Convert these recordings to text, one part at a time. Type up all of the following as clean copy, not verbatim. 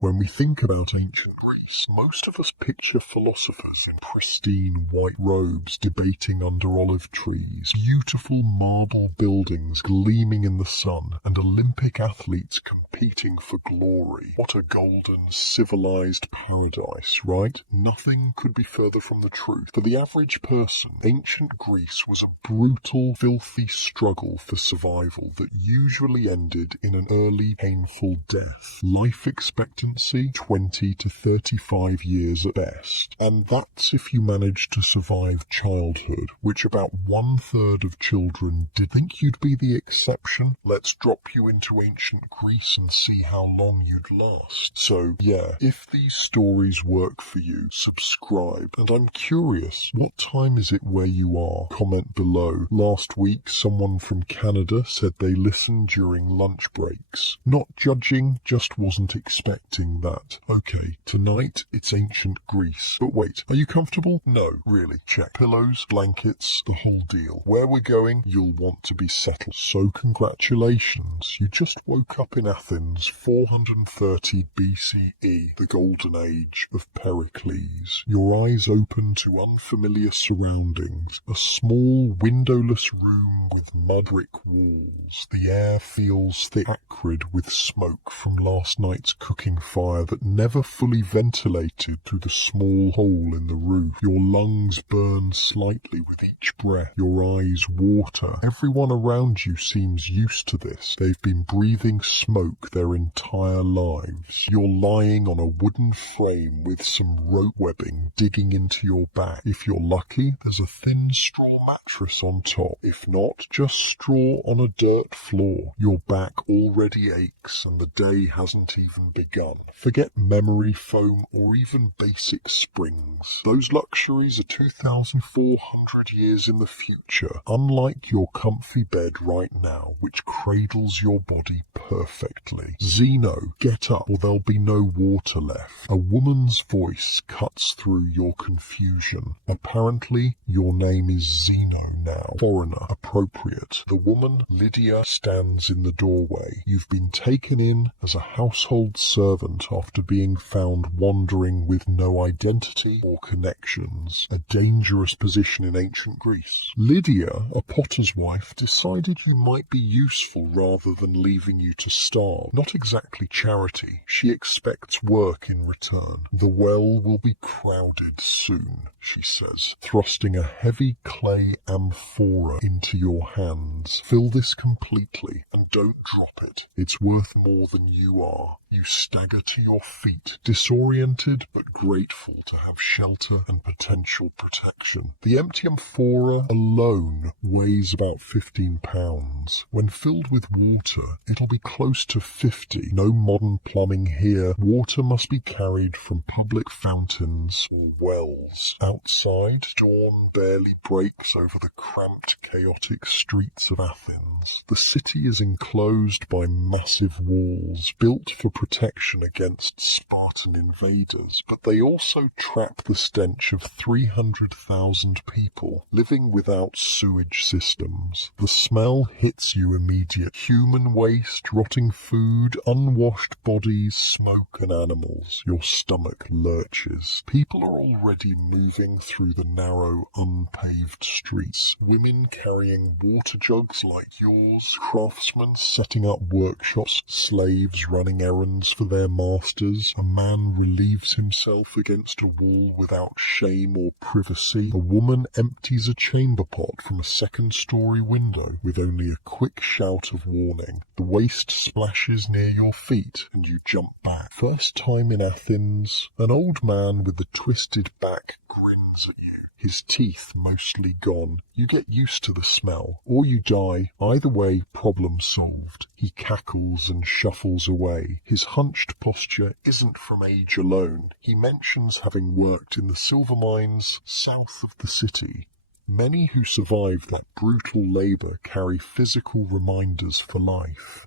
When we think about ancient Greece, most of us picture philosophers in pristine white robes debating under olive trees, beautiful marble buildings gleaming in the sun, and Olympic athletes competing for glory. What a golden, civilized paradise, right? Nothing could be further from the truth. For the average person, ancient Greece was a brutal, filthy struggle for survival that usually ended in an early, painful death. Life expectancy 20 to 35 years at best. And that's if you managed to survive childhood, which about 1/3 of children did. Think you'd be the exception? Let's drop you into ancient Greece and see how long you'd last. So yeah, if these stories work for you, subscribe. And I'm curious, what time is it where you are? Comment below. Last week, someone from Canada said they listened during lunch breaks. Not judging, just wasn't expecting that. Okay, tonight it's ancient Greece. But wait, are you comfortable? No, really. Check. Pillows, blankets, the whole deal. Where we're going, you'll want to be settled. So congratulations, you just woke up in Athens, 430 BCE, the golden age of Pericles. Your eyes open to unfamiliar surroundings. A small, windowless room with mud brick walls. The air feels thick, acrid with smoke from last night's cooking fire that never fully ventilated through the small hole in the roof. Your lungs burn slightly with each breath. Your eyes water. Everyone around you seems used to this. They've been breathing smoke their entire lives. You're lying on a wooden frame with some rope webbing digging into your back. If you're lucky, there's a thin straw mattress on top. If not, just straw on a dirt floor. Your back already aches and the day hasn't even begun. Forget memory foam or even basic springs. Those luxuries are 2,400 years in the future, unlike your comfy bed right now, which cradles your body perfectly. Zeno, get up or there'll be no water left. A woman's voice cuts through your confusion. Apparently, your name is Zeno now. Foreigner, appropriate. The woman, Lydia, stands in the doorway. You've been taken in as a household servant after being found wandering with no identity or connections. A dangerous position in ancient Greece. Lydia, a potter's wife, decided you might be useful rather than leaving you to starve. Not exactly charity. She expects work in return. The well will be crowded soon, she says, thrusting a heavy clay amphora into your hands. Fill this completely and don't drop it. It's worth more than you are. You stagger to your feet, disoriented but grateful to have shelter and potential protection. The empty amphora alone weighs about 15 pounds. When filled with water, it'll be close to 50. No modern plumbing here. Water must be carried from public fountains or wells. Outside, dawn barely breaks over the cramped, chaotic streets of Athens. The city is enclosed by massive walls, built for protection against Spartan invaders, but they also trap the stench of 300,000 people living without sewage systems. The smell hits you immediate. Human waste, rotting food, unwashed bodies, smoke and animals. Your stomach lurches. People are already moving through the narrow, unpaved streets. Women carrying water jugs like yours, craftsmen setting up workshops, slaves running errands for their masters. A man relieves himself against a wall without shame or privacy. A woman empties a chamber pot from a second-story window with only a quick shout of warning. The waste splashes near your feet and you jump back. First time in Athens, an old man with a twisted back grins at you. His teeth mostly gone. You get used to the smell, or you die. Either way, problem solved. He cackles and shuffles away. His hunched posture isn't from age alone. He mentions having worked in the silver mines south of the city. Many who survive that brutal labour carry physical reminders for life.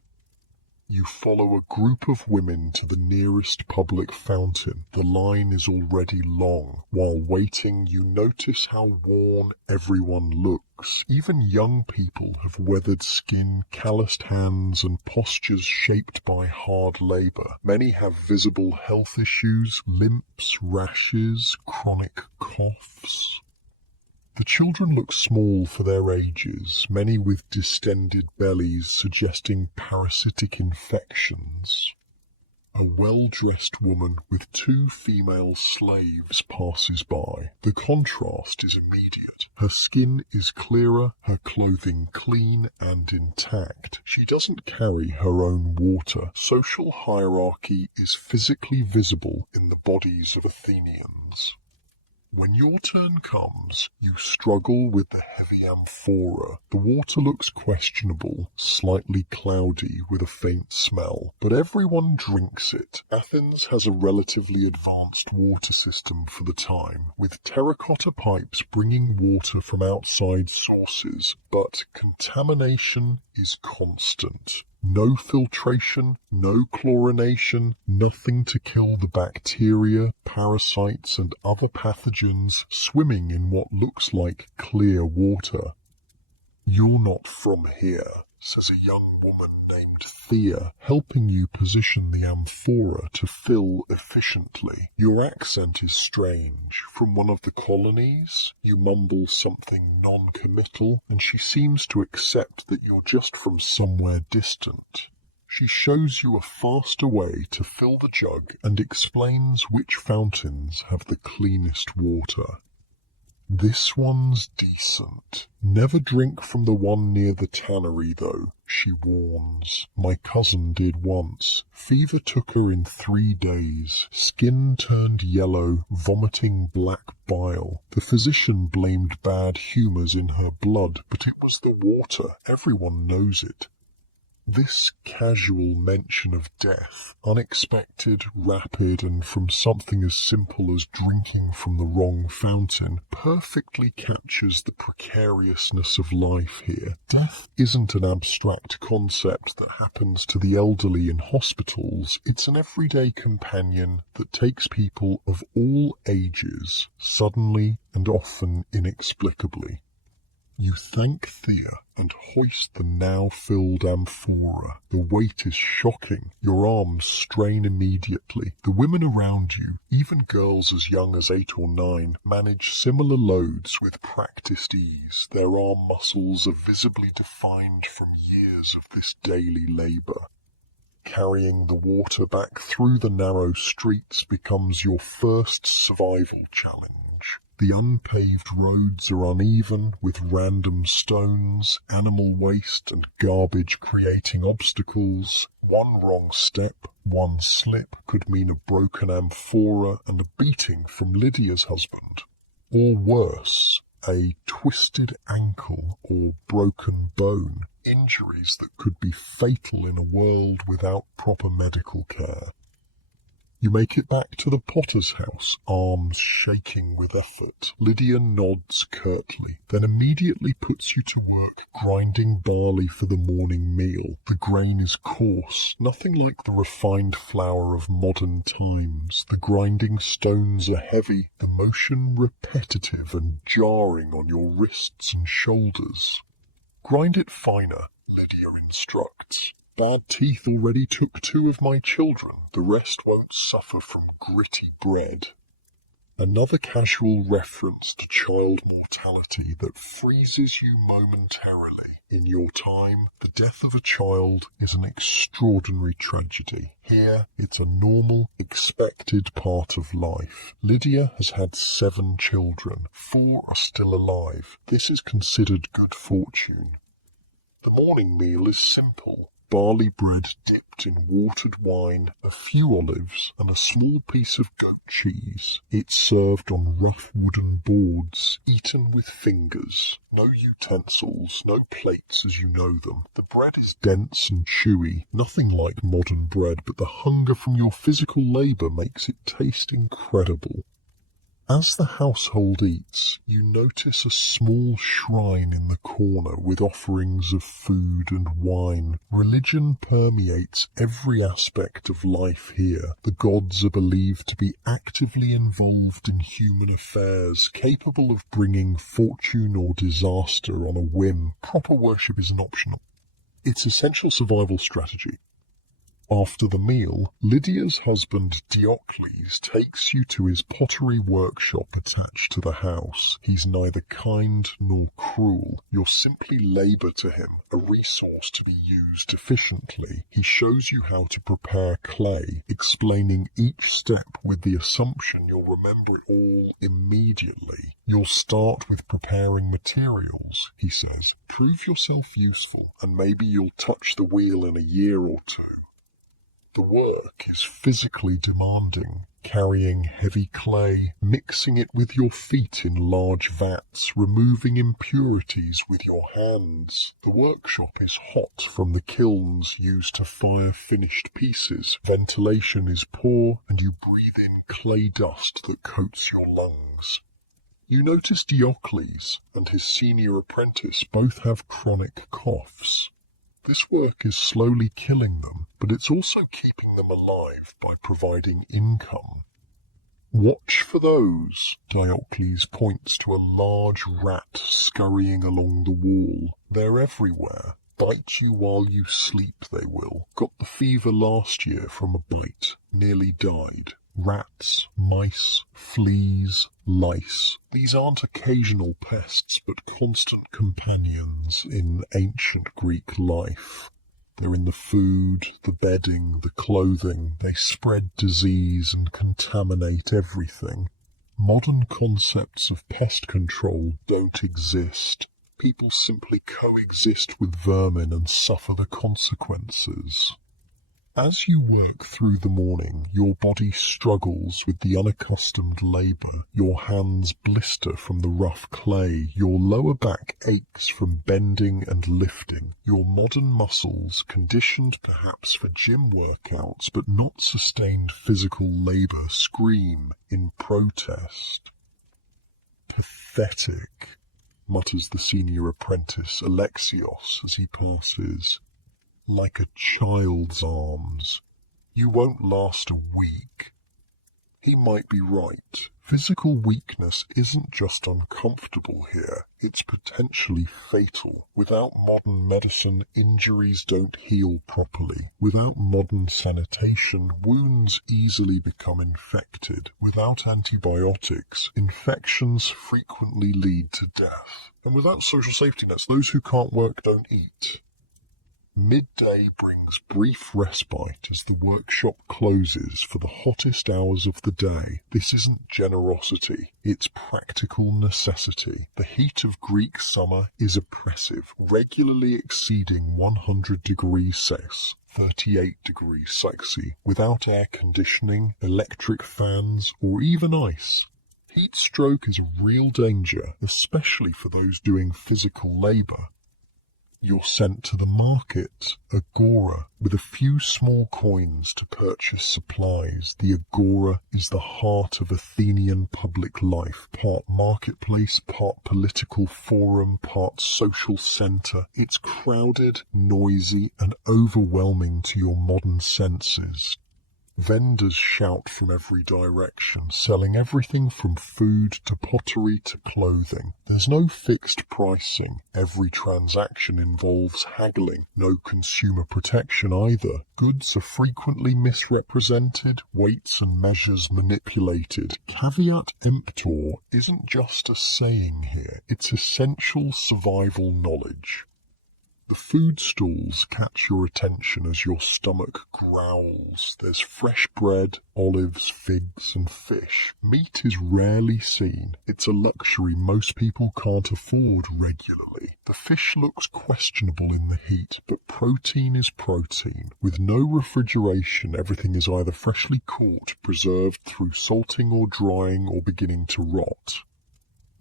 You follow a group of women to the nearest public fountain. The line is already long. While waiting, you notice how worn everyone looks. Even young people have weathered skin, calloused hands, and postures shaped by hard labor. Many have visible health issues, limps, rashes, chronic coughs. The children look small for their ages, many with distended bellies suggesting parasitic infections. A well-dressed woman with 2 female slaves passes by. The contrast is immediate. Her skin is clearer, her clothing clean and intact. She doesn't carry her own water. Social hierarchy is physically visible in the bodies of Athenians. When your turn comes, you struggle with the heavy amphora. The water looks questionable, slightly cloudy with a faint smell, but everyone drinks it. Athens has a relatively advanced water system for the time, with terracotta pipes bringing water from outside sources, but contamination is constant. No filtration, no chlorination, nothing to kill the bacteria, parasites and other pathogens swimming in what looks like clear water. "You're not from here," says a young woman named Thea, helping you position the amphora to fill efficiently. Your accent is strange. From one of the colonies? You mumble something non-committal, and she seems to accept that you're just from somewhere distant. She shows you a faster way to fill the jug and explains which fountains have the cleanest water. "This one's decent. Never drink from the one near the tannery, though," she warns. "My cousin did once. Fever took her in 3 days. Skin turned yellow, vomiting black bile. The physician blamed bad humours in her blood, but it was the water. Everyone knows it." This casual mention of death, unexpected, rapid, and from something as simple as drinking from the wrong fountain, perfectly captures the precariousness of life here. Death isn't an abstract concept that happens to the elderly in hospitals. It's an everyday companion that takes people of all ages, suddenly and often inexplicably. You thank Thea and hoist the now filled amphora. The weight is shocking. Your arms strain immediately. The women around you, even girls as young as 8 or 9, manage similar loads with practiced ease. Their arm muscles are visibly defined from years of this daily labour. Carrying the water back through the narrow streets becomes your first survival challenge. The unpaved roads are uneven, with random stones, animal waste and garbage creating obstacles. One wrong step, one slip could mean a broken amphora and a beating from Lydia's husband. Or worse, a twisted ankle or broken bone, injuries that could be fatal in a world without proper medical care. You make it back to the potter's house, arms shaking with effort. Lydia nods curtly, then immediately puts you to work grinding barley for the morning meal. The grain is coarse, nothing like the refined flour of modern times. The grinding stones are heavy, the motion repetitive and jarring on your wrists and shoulders. "Grind it finer," Lydia instructs. "Bad teeth already took 2 of my children. The rest won't suffer from gritty bread." Another casual reference to child mortality that freezes you momentarily. In your time, the death of a child is an extraordinary tragedy. Here, it's a normal, expected part of life. Lydia has had 7 children. 4 are still alive. This is considered good fortune. The morning meal is simple. Barley bread dipped in watered wine, a few olives, and a small piece of goat cheese. It's served on rough wooden boards, eaten with fingers. No utensils, no plates as you know them. The bread is dense and chewy, nothing like modern bread, but the hunger from your physical labour makes it taste incredible. As the household eats, you notice a small shrine in the corner with offerings of food and wine. Religion permeates every aspect of life here. The gods are believed to be actively involved in human affairs, capable of bringing fortune or disaster on a whim. Proper worship isn't optional. It's essential survival strategy. After the meal, Lydia's husband Diocles takes you to his pottery workshop attached to the house. He's neither kind nor cruel. You're simply labour to him, a resource to be used efficiently. He shows you how to prepare clay, explaining each step with the assumption you'll remember it all immediately. You'll start with preparing materials, he says. Prove yourself useful, and maybe you'll touch the wheel in a year or two. The work is physically demanding, carrying heavy clay, mixing it with your feet in large vats, removing impurities with your hands. The workshop is hot from the kilns used to fire finished pieces. Ventilation is poor, and you breathe in clay dust that coats your lungs. You notice Diocles and his senior apprentice both have chronic coughs. This work is slowly killing them, but it's also keeping them alive by providing income. Watch for those. Diocles points to a large rat scurrying along the wall. They're everywhere. Bite you while you sleep, they will. Got the fever last year from a bite. Nearly died. Rats, mice, fleas, lice. These aren't occasional pests, but constant companions in ancient Greek life. They're in the food, the bedding, the clothing. They spread disease and contaminate everything. Modern concepts of pest control don't exist. People simply coexist with vermin and suffer the consequences. As you work through the morning, your body struggles with the unaccustomed labour. Your hands blister from the rough clay. Your lower back aches from bending and lifting. Your modern muscles, conditioned perhaps for gym workouts but not sustained physical labour, scream in protest. Pathetic, mutters the senior apprentice, Alexios, as he passes. Like a child's arms. You won't last a week. He might be right. Physical weakness isn't just uncomfortable here, it's potentially fatal. Without modern medicine, injuries don't heal properly. Without modern sanitation, wounds easily become infected. Without antibiotics, infections frequently lead to death. And without social safety nets, those who can't work don't eat. Midday brings brief respite as the workshop closes for the hottest hours of the day. This isn't generosity, it's practical necessity. The heat of Greek summer is oppressive, regularly exceeding 100 degrees Celsius, 38 degrees Celsius, without air conditioning, electric fans, or even ice. Heat stroke is a real danger, especially for those doing physical labour. You're sent to the market, agora, with a few small coins to purchase supplies. The agora is the heart of Athenian public life, part marketplace, part political forum, part social centre. It's crowded, noisy, and overwhelming to your modern senses. Vendors shout from every direction, selling everything from food to pottery to clothing. There's no fixed pricing. Every transaction involves haggling. No consumer protection either. Goods are frequently misrepresented, weights and measures manipulated. Caveat emptor isn't just a saying here. It's essential survival knowledge. The food stalls catch your attention as your stomach growls. There's fresh bread, olives, figs, and fish. Meat is rarely seen. It's a luxury most people can't afford regularly. The fish looks questionable in the heat, but protein is protein. With no refrigeration, everything is either freshly caught, preserved through salting or drying, or beginning to rot.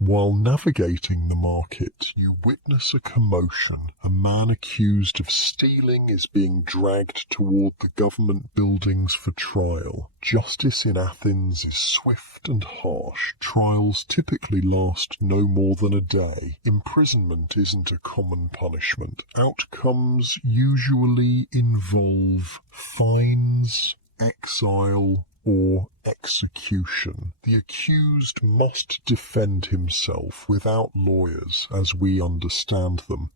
While navigating the market, you witness a commotion. A man accused of stealing is being dragged toward the government buildings for trial. Justice in Athens is swift and harsh. Trials typically last no more than a day. Imprisonment isn't a common punishment. Outcomes usually involve fines, exile, or execution. The accused must defend himself without lawyers as we understand them.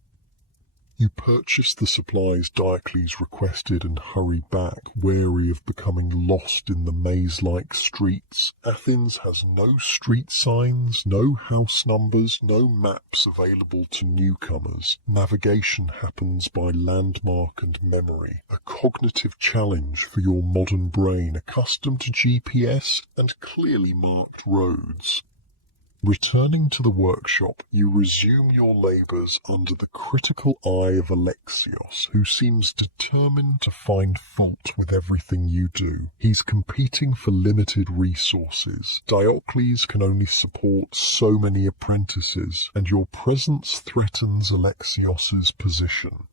You purchase the supplies Diocles requested and hurry back, wary of becoming lost in the maze-like streets. Athens has no street signs, no house numbers, no maps available to newcomers. Navigation happens by landmark and memory, a cognitive challenge for your modern brain accustomed to GPS and clearly marked roads. Returning to the workshop, you resume your labours under the critical eye of Alexios, who seems determined to find fault with everything you do. He's competing for limited resources. Diocles can only support so many apprentices, and your presence threatens Alexios's position.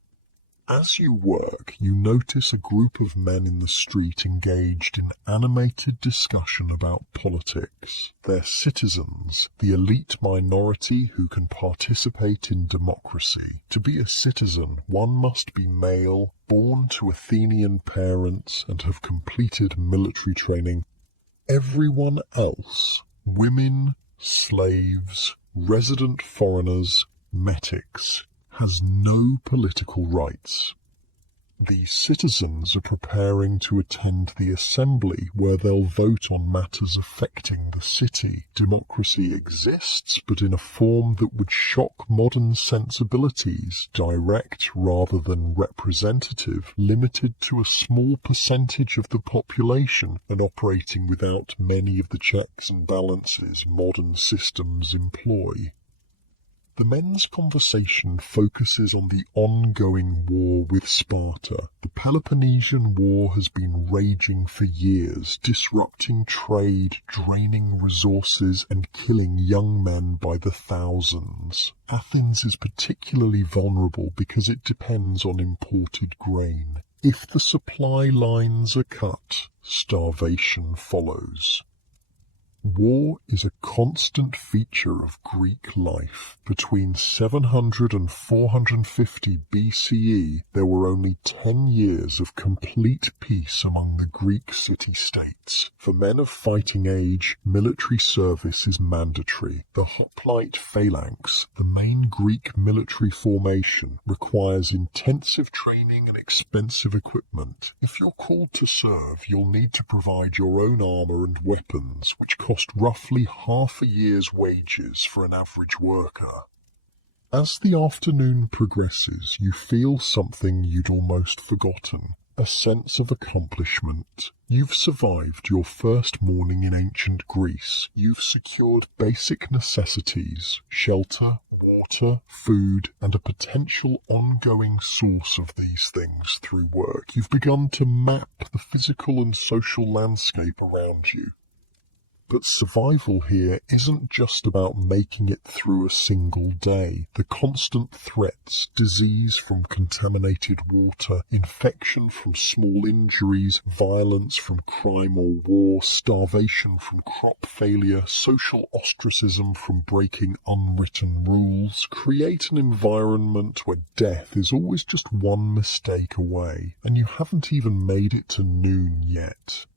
As you work, you notice a group of men in the street engaged in animated discussion about politics. They're citizens, the elite minority who can participate in democracy. To be a citizen, one must be male, born to Athenian parents, and have completed military training. Everyone else, women, slaves, resident foreigners, metics, has no political rights. These citizens are preparing to attend the assembly where they'll vote on matters affecting the city. Democracy exists, but in a form that would shock modern sensibilities, direct rather than representative, limited to a small percentage of the population, and operating without many of the checks and balances modern systems employ. The men's conversation focuses on the ongoing war with Sparta. The Peloponnesian War has been raging for years, disrupting trade, draining resources, and killing young men by the thousands. Athens is particularly vulnerable because it depends on imported grain. If the supply lines are cut, starvation follows. War is a constant feature of Greek life. Between 700 and 450 BCE, there were only 10 years of complete peace among the Greek city-states. For men of fighting age, military service is mandatory. The hoplite phalanx, the main Greek military formation, requires intensive training and expensive equipment. If you're called to serve, you'll need to provide your own armour and weapons, which cost roughly half a year's wages for an average worker. As the afternoon progresses, you feel something you'd almost forgotten, a sense of accomplishment. You've survived your first morning in ancient Greece. You've secured basic necessities, shelter, water, food, and a potential ongoing source of these things through work. You've begun to map the physical and social landscape around you. But survival here isn't just about making it through a single day. The constant threats, disease from contaminated water, infection from small injuries, violence from crime or war, starvation from crop failure, social ostracism from breaking unwritten rules, create an environment where death is always just one mistake away, and you haven't even made it to noon yet.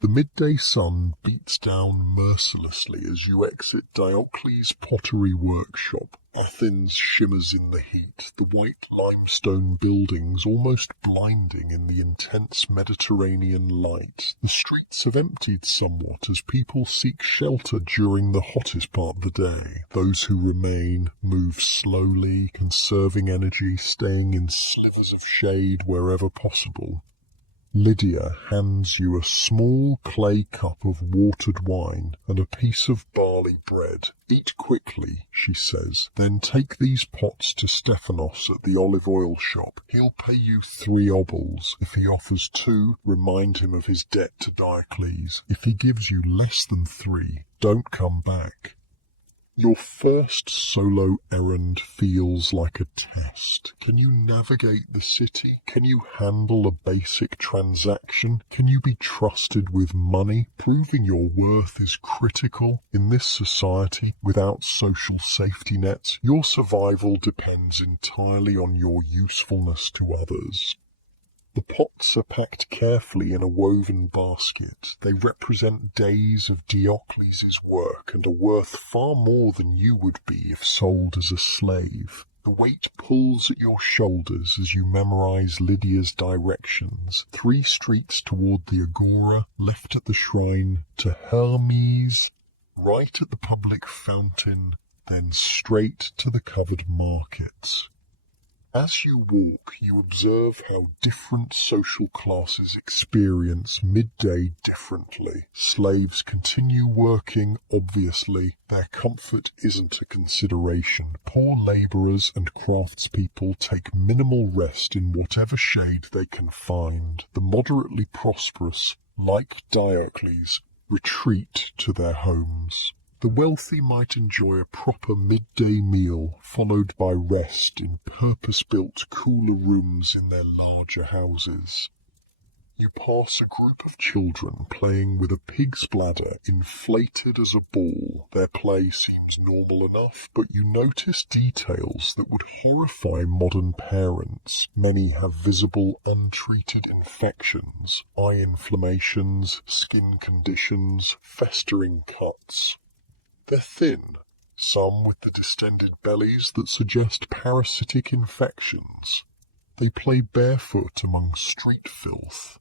The midday sun beats down mercilessly as you exit Diocles' pottery workshop. Athens shimmers in the heat, the white limestone buildings almost blinding in the intense Mediterranean light. The streets have emptied somewhat as people seek shelter during the hottest part of the day. Those who remain move slowly, conserving energy, staying in slivers of shade wherever possible. Lydia hands you a small clay cup of watered wine and a piece of barley bread. Eat quickly, she says, then take these pots to Stephanos at the olive oil shop. He'll pay you 3 obols. If he offers 2, remind him of his debt to Diocles. If he gives you less than 3, don't come back. Your first solo errand feels like a test. Can you navigate the city? Can you handle a basic transaction? Can you be trusted with money? Proving your worth is critical. In this society, without social safety nets, your survival depends entirely on your usefulness to others. The pots are packed carefully in a woven basket. They represent days of Diocles' work and are worth far more than you would be if sold as a slave. The weight pulls at your shoulders as you memorize Lydia's directions. 3 streets toward the agora, left at the shrine to Hermes, right at the public fountain, then straight to the covered markets. As you walk, you observe how different social classes experience midday differently. Slaves continue working, obviously. Their comfort isn't a consideration. Poor labourers and craftspeople take minimal rest in whatever shade they can find. The moderately prosperous, like Diocles, retreat to their homes. The wealthy might enjoy a proper midday meal, followed by rest in purpose-built cooler rooms in their larger houses. You pass a group of children playing with a pig's bladder inflated as a ball. Their play seems normal enough, but you notice details that would horrify modern parents. Many have visible, untreated infections, eye inflammations, skin conditions, festering cuts. They're thin, some with the distended bellies that suggest parasitic infections. They play barefoot among street filth.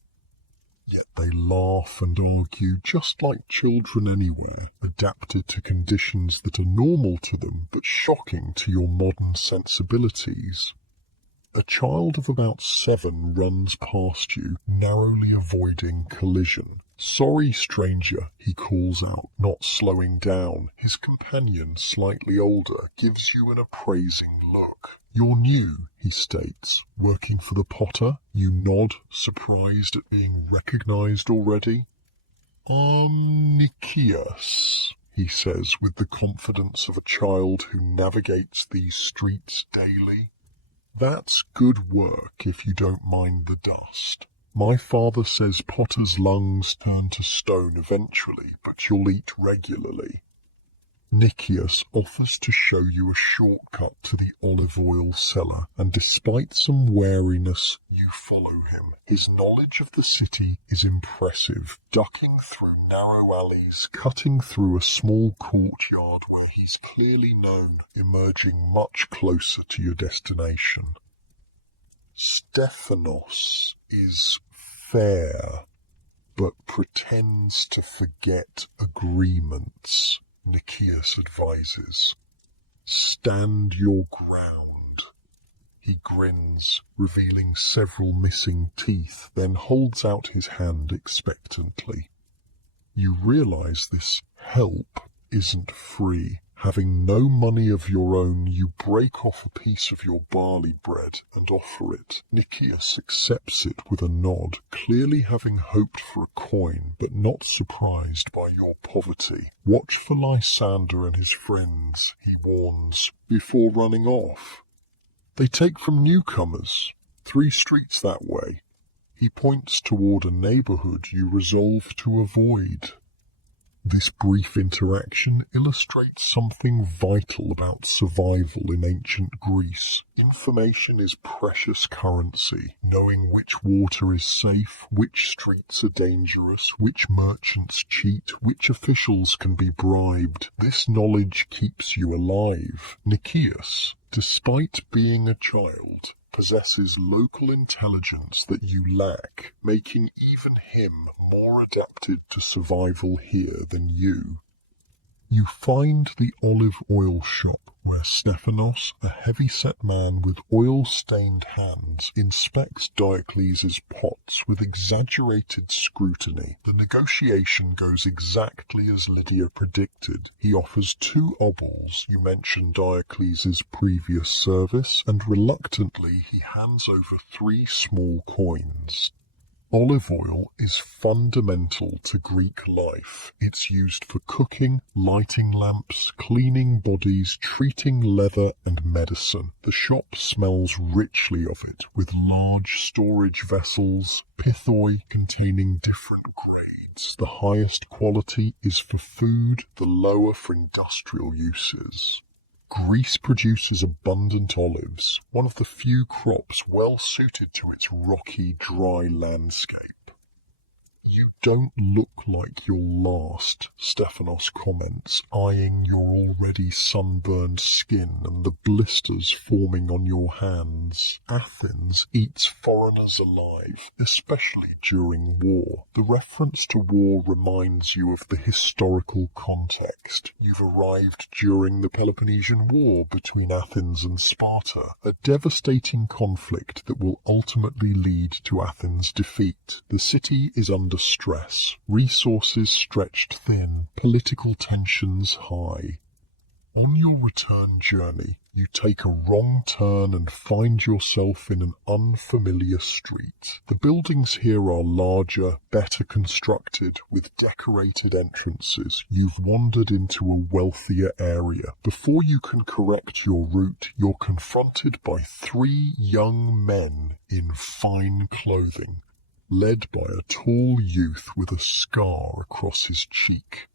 Yet they laugh and argue just like children anywhere, adapted to conditions that are normal to them but shocking to your modern sensibilities. A child of about 7 runs past you, narrowly avoiding collision. "Sorry, stranger," he calls out, not slowing down. His companion, slightly older, gives you an appraising look. "You're new," he states, "working for the potter?" You nod, surprised at being recognized already. "Nicias," he says with the confidence of a child who navigates these streets daily. "That's good work if you don't mind the dust. My father says potter's lungs turn to stone eventually, but you'll eat regularly." Nicias offers to show you a shortcut to the olive oil cellar, and despite some wariness, you follow him. His knowledge of the city is impressive, ducking through narrow alleys, cutting through a small courtyard where he's clearly known, emerging much closer to your destination. Stephanos is fair, but pretends to forget agreements, Nicias advises. "Stand your ground." He grins, revealing several missing teeth, then holds out his hand expectantly. You realize this help isn't free. Having no money of your own, you break off a piece of your barley bread and offer it. Nicias accepts it with a nod, clearly having hoped for a coin, but not surprised by your poverty. "Watch for Lysander and his friends," he warns, before running off. "They take from newcomers. 3 streets that way." He points toward a neighborhood you resolve to avoid. This brief interaction illustrates something vital about survival in ancient Greece. Information is precious currency. Knowing which water is safe, which streets are dangerous, which merchants cheat, which officials can be bribed. This knowledge keeps you alive. Nicias, despite being a child, possesses local intelligence that you lack, making even him more adapted to survival here than you. You find the olive oil shop where Stephanos, a heavy-set man with oil-stained hands, inspects Diocles' pots with exaggerated scrutiny. The negotiation goes exactly as Lydia predicted. He offers 2 obols. You mention Diocles' previous service, and reluctantly he hands over 3 small coins. Olive oil is fundamental to Greek life. It's used for cooking, lighting lamps, cleaning bodies, treating leather and medicine. The shop smells richly of it, with large storage vessels, pithoi containing different grades. The highest quality is for food, the lower for industrial uses. Greece produces abundant olives, one of the few crops well suited to its rocky, dry landscape. "You don't look like you'll last," Stephanos comments, eyeing your already sunburned skin and the blisters forming on your hands. Athens eats foreigners alive, especially during war. The reference to war reminds you of the historical context. You've arrived during the Peloponnesian War between Athens and Sparta, a devastating conflict that will ultimately lead to Athens' defeat. The city is under stress, resources stretched thin, political tensions high. On your return journey, you take a wrong turn and find yourself in an unfamiliar street. The buildings here are larger, better constructed, with decorated entrances. You've wandered into a wealthier area. Before you can correct your route, you're confronted by 3 young men in fine clothing, led by a tall youth with a scar across his cheek.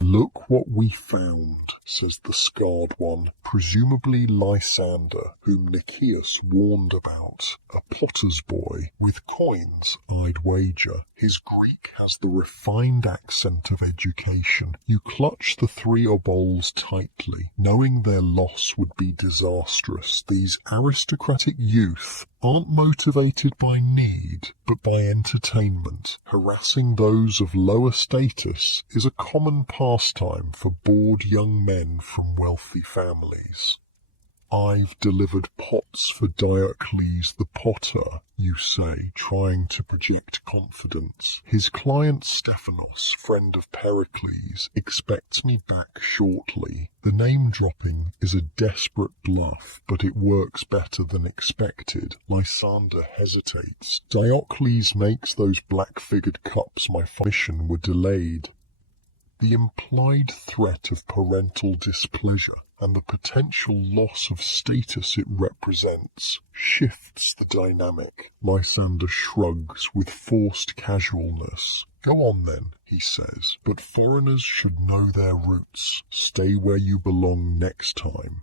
"Look what we found," says the scarred one, presumably Lysander, whom Nicias warned about. "A potter's boy, with coins, I'd wager. His Greek has the refined accent of education." You clutch the 3 obols tightly, knowing their loss would be disastrous. These aristocratic youth aren't motivated by need, but by entertainment. Harassing those of lower status is a common pastime for bored young men from wealthy families. "I've delivered pots for Diocles the potter," you say, trying to project confidence. His client Stephanos, friend of Pericles, expects me back shortly. The name-dropping is a desperate bluff, but it works better than expected. Lysander hesitates. "Diocles makes those black-figured cups my mission were delayed." The implied threat of parental displeasure and the potential loss of status it represents shifts the dynamic. Lysander shrugs with forced casualness. "Go on then," he says, "but foreigners should know their roots. Stay where you belong next time."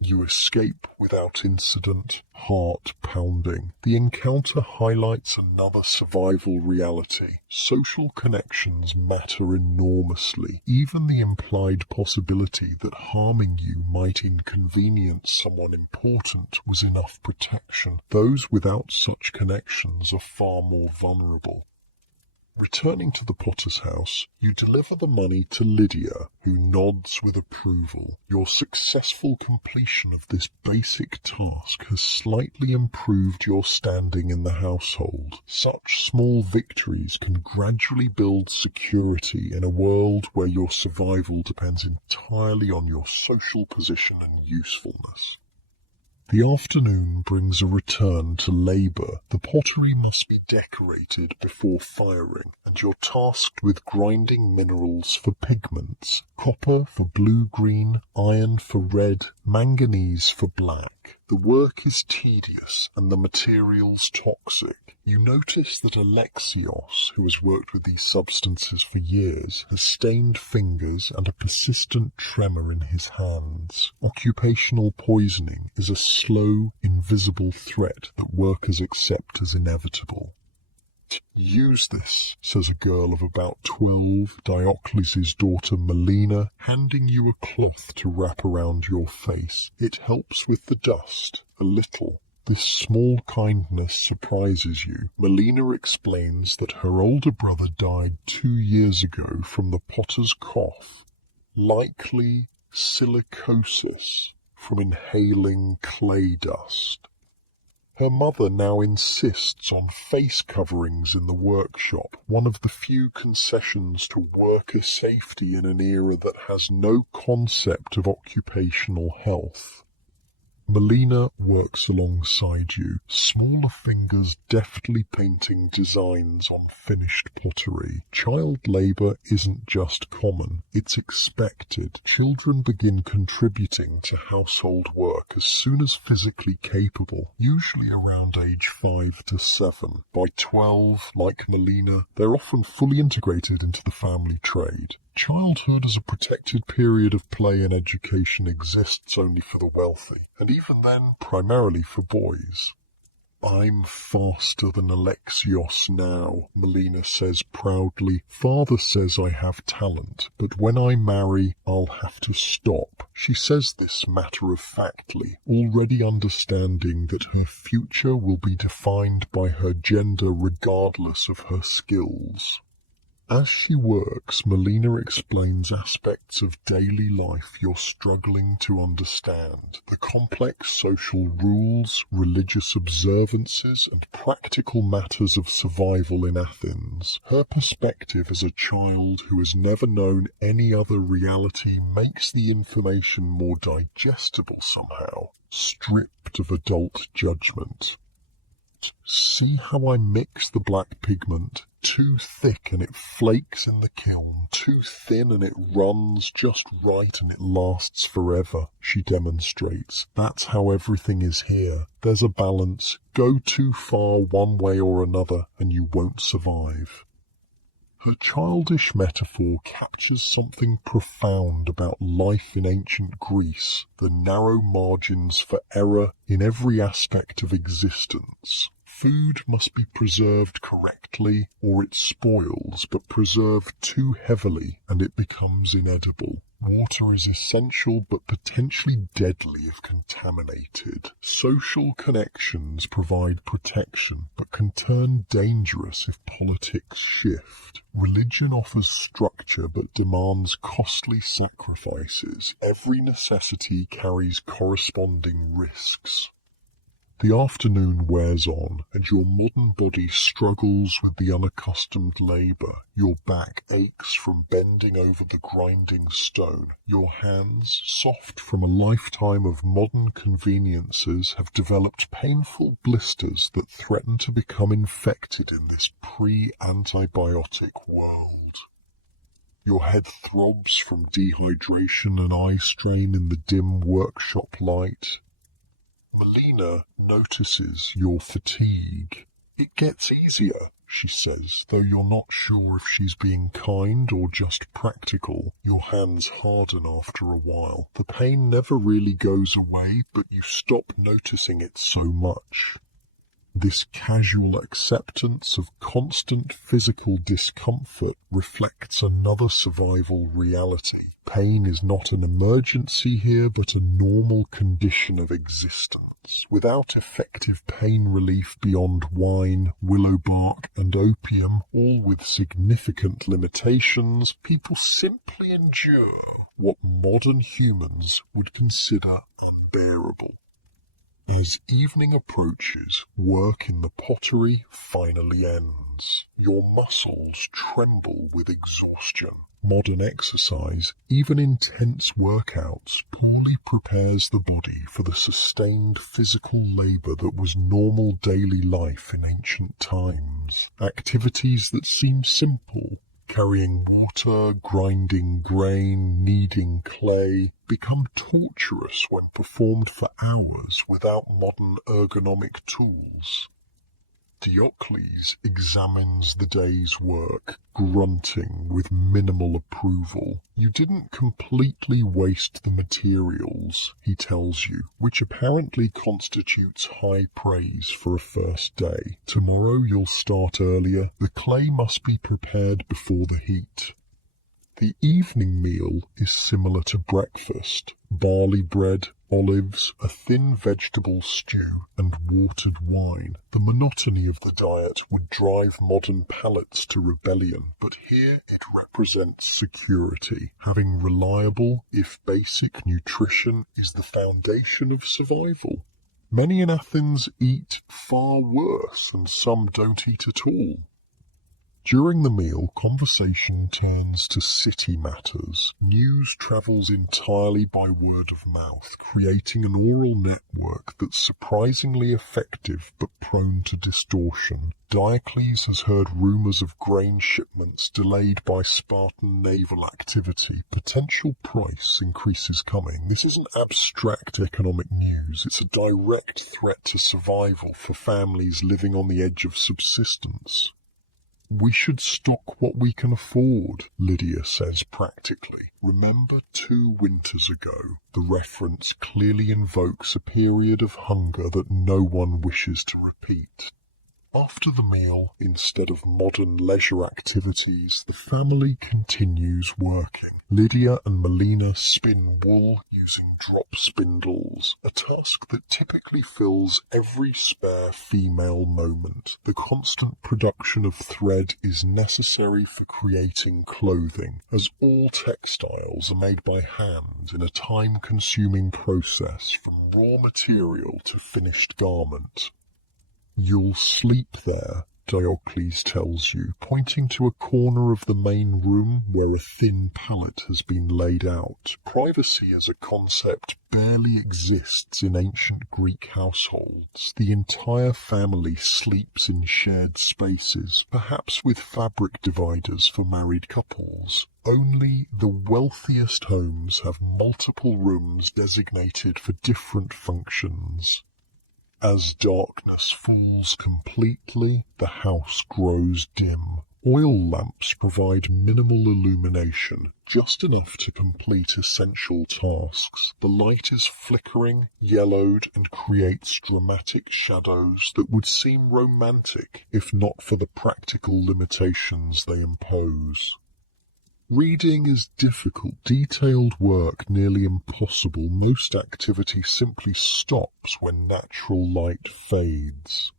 You escape without incident, heart pounding. The encounter highlights another survival reality. Social connections matter enormously. Even the implied possibility that harming you might inconvenience someone important was enough protection. Those without such connections are far more vulnerable. Returning to the potter's house, you deliver the money to Lydia, who nods with approval. Your successful completion of this basic task has slightly improved your standing in the household. Such small victories can gradually build security in a world where your survival depends entirely on your social position and usefulness. The afternoon brings a return to labour. The pottery must be decorated before firing, and you're tasked with grinding minerals for pigments. Copper for blue-green, iron for red, manganese for black. The work is tedious and the materials toxic. You notice that Alexios, who has worked with these substances for years, has stained fingers and a persistent tremor in his hands. Occupational poisoning is a slow, invisible threat that workers accept as inevitable. "Use this," says a girl of about 12, Diocles' daughter Melina, handing you a cloth to wrap around your face. "It helps with the dust, a little." This small kindness surprises you. Melina explains that her older brother died 2 years ago from the potter's cough, likely silicosis from inhaling clay dust. Her mother now insists on face coverings in the workshop, one of the few concessions to worker safety in an era that has no concept of occupational health. Melina works alongside you, smaller fingers deftly painting designs on finished pottery. Child labour isn't just common, it's expected. Children begin contributing to household work as soon as physically capable, usually around age 5 to 7. By 12, like Melina, they're often fully integrated into the family trade. Childhood as a protected period of play and education exists only for the wealthy, and even then, primarily for boys. I'm faster than Alexios now, Melina says proudly. Father says I have talent, but when I marry, I'll have to stop. She says this matter-of-factly, already understanding that her future will be defined by her gender regardless of her skills. As she works, Melina explains aspects of daily life you're struggling to understand, the complex social rules, religious observances, and practical matters of survival in Athens. Her perspective as a child who has never known any other reality makes the information more digestible somehow, stripped of adult judgment. See how I mix the black pigment? Too thick and it flakes in the kiln, too thin and it runs just right and it lasts forever, she demonstrates. That's how everything is here. There's a balance. Go too far one way or another and you won't survive. Her childish metaphor captures something profound about life in ancient Greece, the narrow margins for error in every aspect of existence. Food must be preserved correctly or it spoils, but preserved too heavily and it becomes inedible. Water is essential but potentially deadly if contaminated. Social connections provide protection but can turn dangerous if politics shift. Religion offers structure but demands costly sacrifices. Every necessity carries corresponding risks. The afternoon wears on, and your modern body struggles with the unaccustomed labour. Your back aches from bending over the grinding stone. Your hands, soft from a lifetime of modern conveniences, have developed painful blisters that threaten to become infected in this pre-antibiotic world. Your head throbs from dehydration and eye strain in the dim workshop light. Melina notices your fatigue. It gets easier, she says, though you're not sure if she's being kind or just practical. Your hands harden after a while. The pain never really goes away, but you stop noticing it so much. This casual acceptance of constant physical discomfort reflects another survival reality. Pain is not an emergency here, but a normal condition of existence. Without effective pain relief beyond wine, willow bark, and opium, all with significant limitations, people simply endure what modern humans would consider unbearable. As evening approaches, work in the pottery finally ends. Your muscles tremble with exhaustion. Modern exercise, even intense workouts, poorly prepares the body for the sustained physical labour that was normal daily life in ancient times. Activities that seem simple, carrying water, grinding grain, kneading clay, become torturous when performed for hours without modern ergonomic tools. Diocles examines the day's work, grunting with minimal approval. You didn't completely waste the materials, he tells you, which apparently constitutes high praise for a first day. Tomorrow you'll start earlier. The clay must be prepared before the heat. The evening meal is similar to breakfast. Barley bread, olives, a thin vegetable stew, and watered wine. The monotony of the diet would drive modern palates to rebellion, but here it represents security. Having reliable, if basic, nutrition is the foundation of survival. Many in Athens eat far worse, and some don't eat at all. During the meal, conversation turns to city matters. News travels entirely by word of mouth, creating an oral network that's surprisingly effective but prone to distortion. Diocles has heard rumours of grain shipments delayed by Spartan naval activity. Potential price increases coming. This isn't abstract economic news. It's a direct threat to survival for families living on the edge of subsistence. We should stock what we can afford, Lydia says practically. Remember 2 winters ago. The reference clearly invokes a period of hunger that no one wishes to repeat. After the meal, instead of modern leisure activities, the family continues working. Lydia and Melina spin wool using drop spindles, a task that typically fills every spare female moment. The constant production of thread is necessary for creating clothing, as all textiles are made by hand in a time-consuming process from raw material to finished garment. "You'll sleep there," Diocles tells you, pointing to a corner of the main room where a thin pallet has been laid out. Privacy as a concept barely exists in ancient Greek households. The entire family sleeps in shared spaces, perhaps with fabric dividers for married couples. Only the wealthiest homes have multiple rooms designated for different functions. As darkness falls completely, the house grows dim. Oil lamps provide minimal illumination, just enough to complete essential tasks. The light is flickering, yellowed, and creates dramatic shadows that would seem romantic if not for the practical limitations they impose. Reading is difficult, detailed work nearly impossible. Most activity simply stops when natural light fades.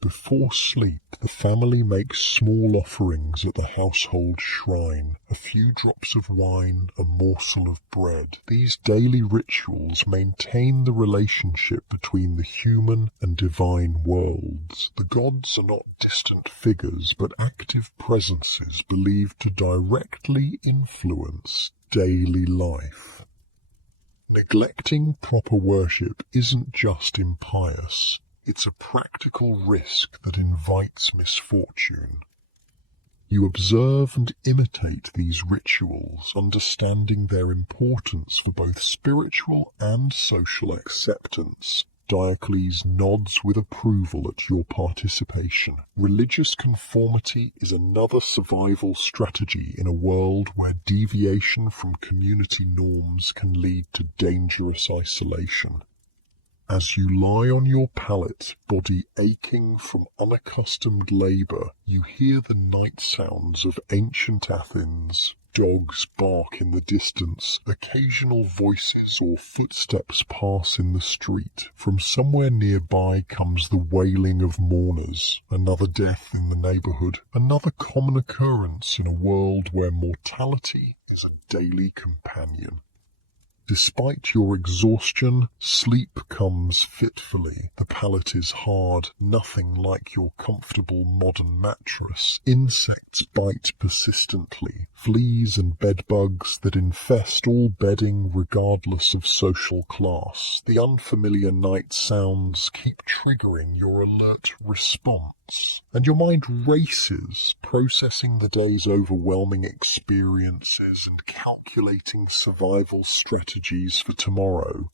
Before sleep, the family makes small offerings at the household shrine, a few drops of wine, a morsel of bread. These daily rituals maintain the relationship between the human and divine worlds. The gods are not distant figures, but active presences believed to directly influence daily life. Neglecting proper worship isn't just impious. It's a practical risk that invites misfortune. You observe and imitate these rituals, understanding their importance for both spiritual and social acceptance. Diocles nods with approval at your participation. Religious conformity is another survival strategy in a world where deviation from community norms can lead to dangerous isolation. As you lie on your pallet, body aching from unaccustomed labour, you hear the night sounds of ancient Athens. Dogs bark in the distance. Occasional voices or footsteps pass in the street. From somewhere nearby comes the wailing of mourners. Another death in the neighbourhood. Another common occurrence in a world where mortality is a daily companion. Despite your exhaustion, sleep comes fitfully. The pallet is hard, nothing like your comfortable modern mattress. Insects bite persistently, fleas and bedbugs that infest all bedding regardless of social class. The unfamiliar night sounds keep triggering your alert response, and your mind races, processing the day's overwhelming experiences and calculating survival strategies for tomorrow.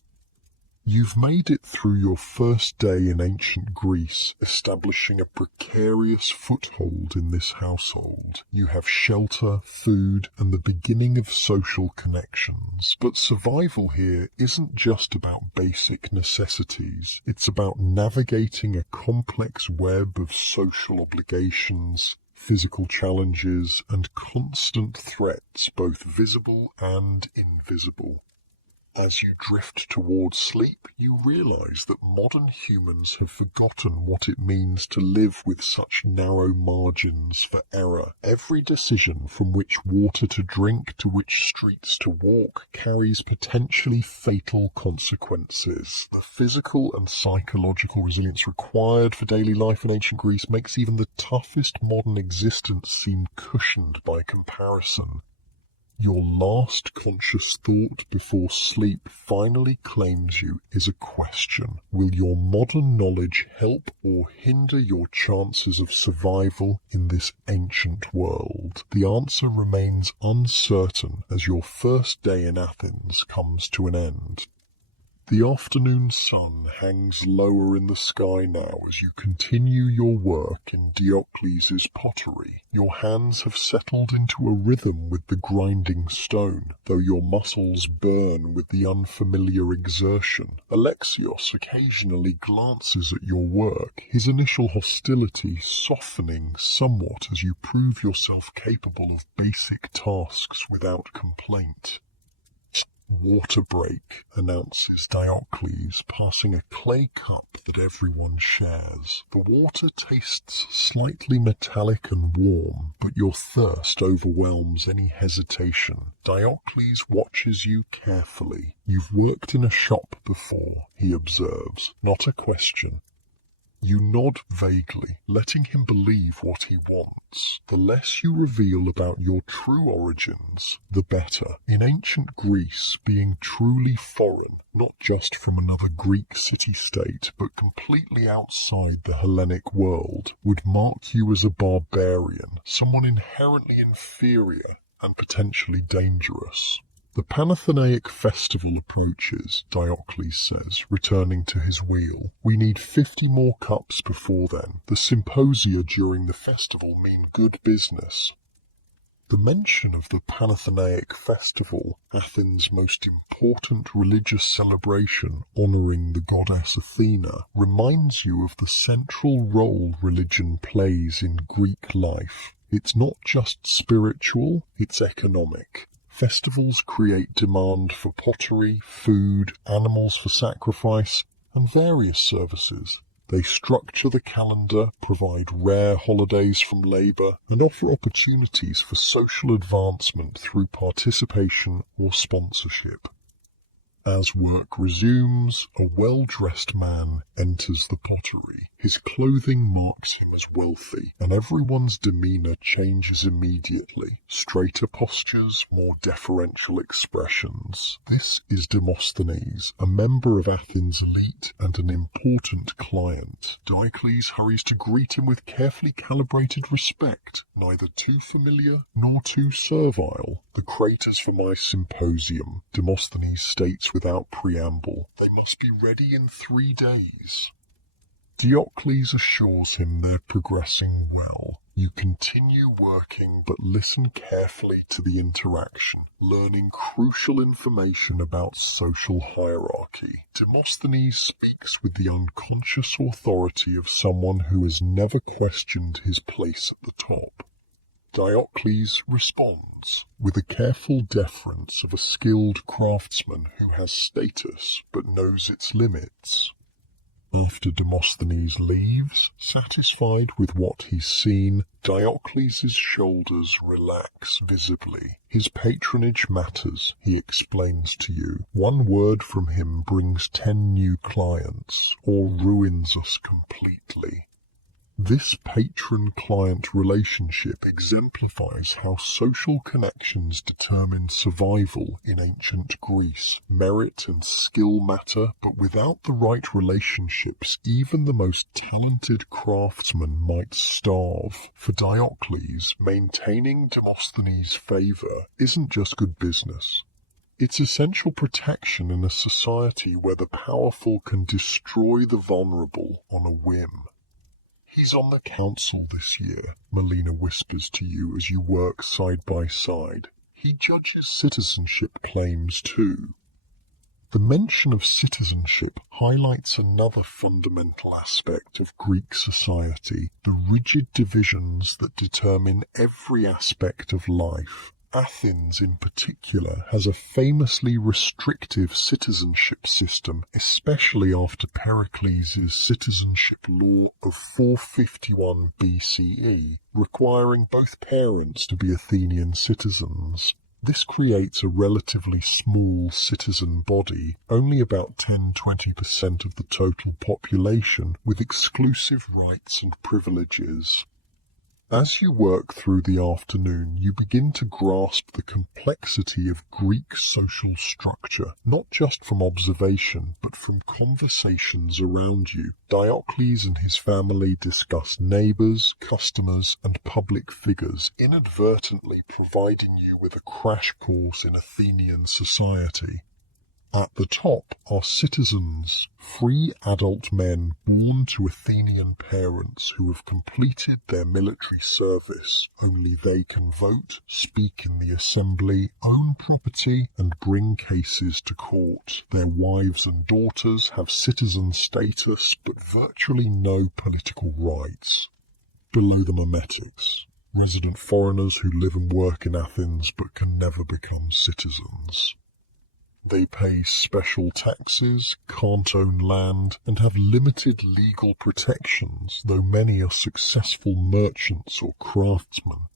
You've made it through your first day in ancient Greece, establishing a precarious foothold in this household. You have shelter, food, and the beginning of social connections. But survival here isn't just about basic necessities. It's about navigating a complex web of social obligations, physical challenges, and constant threats, both visible and invisible. As you drift towards sleep, you realize that modern humans have forgotten what it means to live with such narrow margins for error. Every decision, from which water to drink to which streets to walk, carries potentially fatal consequences. The physical and psychological resilience required for daily life in ancient Greece makes even the toughest modern existence seem cushioned by comparison. Your last conscious thought before sleep finally claims you is a question. Will your modern knowledge help or hinder your chances of survival in this ancient world? The answer remains uncertain as your first day in Athens comes to an end. The afternoon sun hangs lower in the sky now as you continue your work in Diocles' pottery. Your hands have settled into a rhythm with the grinding stone, though your muscles burn with the unfamiliar exertion. Alexios occasionally glances at your work, his initial hostility softening somewhat as you prove yourself capable of basic tasks without complaint. "Water break," announces Diocles, passing a clay cup that everyone shares. The water tastes slightly metallic and warm, but your thirst overwhelms any hesitation. Diocles watches you carefully. "You've worked in a shop before," he observes, not a question. You nod vaguely, letting him believe what he wants. The less you reveal about your true origins, the better. In ancient Greece, being truly foreign, not just from another Greek city-state, but completely outside the Hellenic world, would mark you as a barbarian, someone inherently inferior and potentially dangerous. "The Panathenaic festival approaches," Diocles says, returning to his wheel. "We need 50 more cups before then. The symposia during the festival mean good business." The mention of the Panathenaic festival, Athens' most important religious celebration honouring the goddess Athena, reminds you of the central role religion plays in Greek life. It's not just spiritual, it's economic. Festivals create demand for pottery, food, animals for sacrifice, and various services. They structure the calendar, provide rare holidays from labour, and offer opportunities for social advancement through participation or sponsorship. As work resumes, a well-dressed man enters the pottery. His clothing marks him as wealthy, and everyone's demeanour changes immediately. Straighter postures, more deferential expressions. This is Demosthenes, a member of Athens' elite and an important client. Diocles hurries to greet him with carefully calibrated respect, neither too familiar nor too servile. "The craters for my symposium," Demosthenes states without preamble. "They must be ready in 3 days. Diocles assures him they're progressing well. You continue working, but listen carefully to the interaction, learning crucial information about social hierarchy. Demosthenes speaks with the unconscious authority of someone who has never questioned his place at the top. Diocles responds with a careful deference of a skilled craftsman who has status but knows its limits. After Demosthenes leaves, satisfied with what he's seen, Diocles' shoulders relax visibly. His patronage matters, he explains to you. One word from him brings 10 new clients, or ruins us completely. This patron-client relationship exemplifies how social connections determine survival in ancient Greece. Merit and skill matter, but without the right relationships, even the most talented craftsman might starve. For Diocles, maintaining Demosthenes' favour isn't just good business. It's essential protection in a society where the powerful can destroy the vulnerable on a whim. "He's on the council this year," Melina whispers to you as you work side by side. "He judges citizenship claims too." The mention of citizenship highlights another fundamental aspect of Greek society, the rigid divisions that determine every aspect of life. Athens in particular has a famously restrictive citizenship system, especially after Pericles' citizenship law of 451 BCE, requiring both parents to be Athenian citizens. This creates a relatively small citizen body, only about 10–20% of the total population, with exclusive rights and privileges. As you work through the afternoon, you begin to grasp the complexity of Greek social structure, not just from observation, but from conversations around you. Diocles and his family discuss neighbours, customers, and public figures, inadvertently providing you with a crash course in Athenian society. At the top are citizens, free adult men born to Athenian parents who have completed their military service. Only they can vote, speak in the assembly, own property, and bring cases to court. Their wives and daughters have citizen status, but virtually no political rights. Below them are metics, resident foreigners who live and work in Athens but can never become citizens. They pay special taxes, can't own land, and have limited legal protections, though many are successful merchants or craftsmen.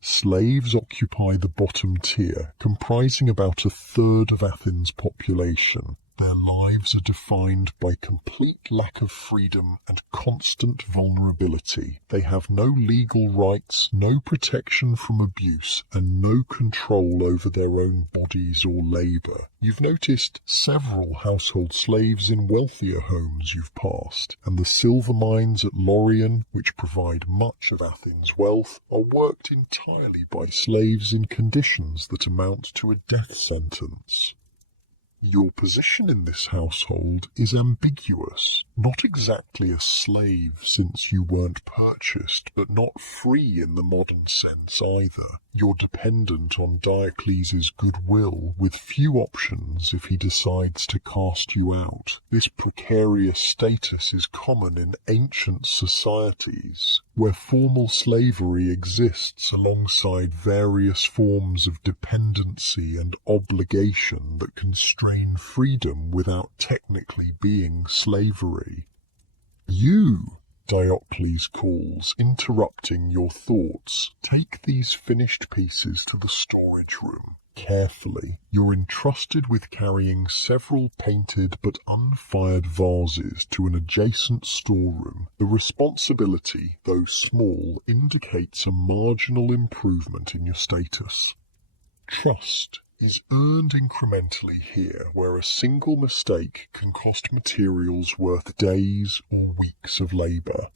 Slaves occupy the bottom tier, comprising about a third of Athens' population. Their lives are defined by complete lack of freedom and constant vulnerability. They have no legal rights, no protection from abuse, and no control over their own bodies or labour. You've noticed several household slaves in wealthier homes you've passed, and the silver mines at Laurion, which provide much of Athens' wealth, are worked entirely by slaves in conditions that amount to a death sentence. Your position in this household is ambiguous. Not exactly a slave, since you weren't purchased, but not free in the modern sense either. You're dependent on Diocles' goodwill, with few options if he decides to cast you out. This precarious status is common in ancient societies, where formal slavery exists alongside various forms of dependency and obligation that constrain freedom without technically being slavery. You, Diocles calls, interrupting your thoughts. Take these finished pieces to the storage room. Carefully, you're entrusted with carrying several painted but unfired vases to an adjacent storeroom. The responsibility, though small, indicates a marginal improvement in your status. Trust is earned incrementally here, where a single mistake can cost materials worth days or weeks of labour.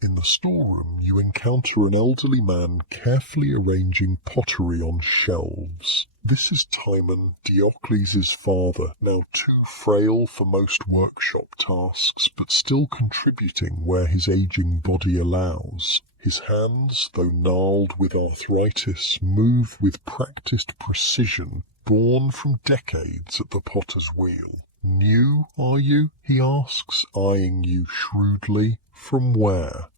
In the storeroom, you encounter an elderly man carefully arranging pottery on shelves. This is Timon, Diocles' father, now too frail for most workshop tasks, but still contributing where his aging body allows. His hands, though gnarled with arthritis, move with practised precision, born from decades at the potter's wheel. New, are you? He asks, eyeing you shrewdly. From where?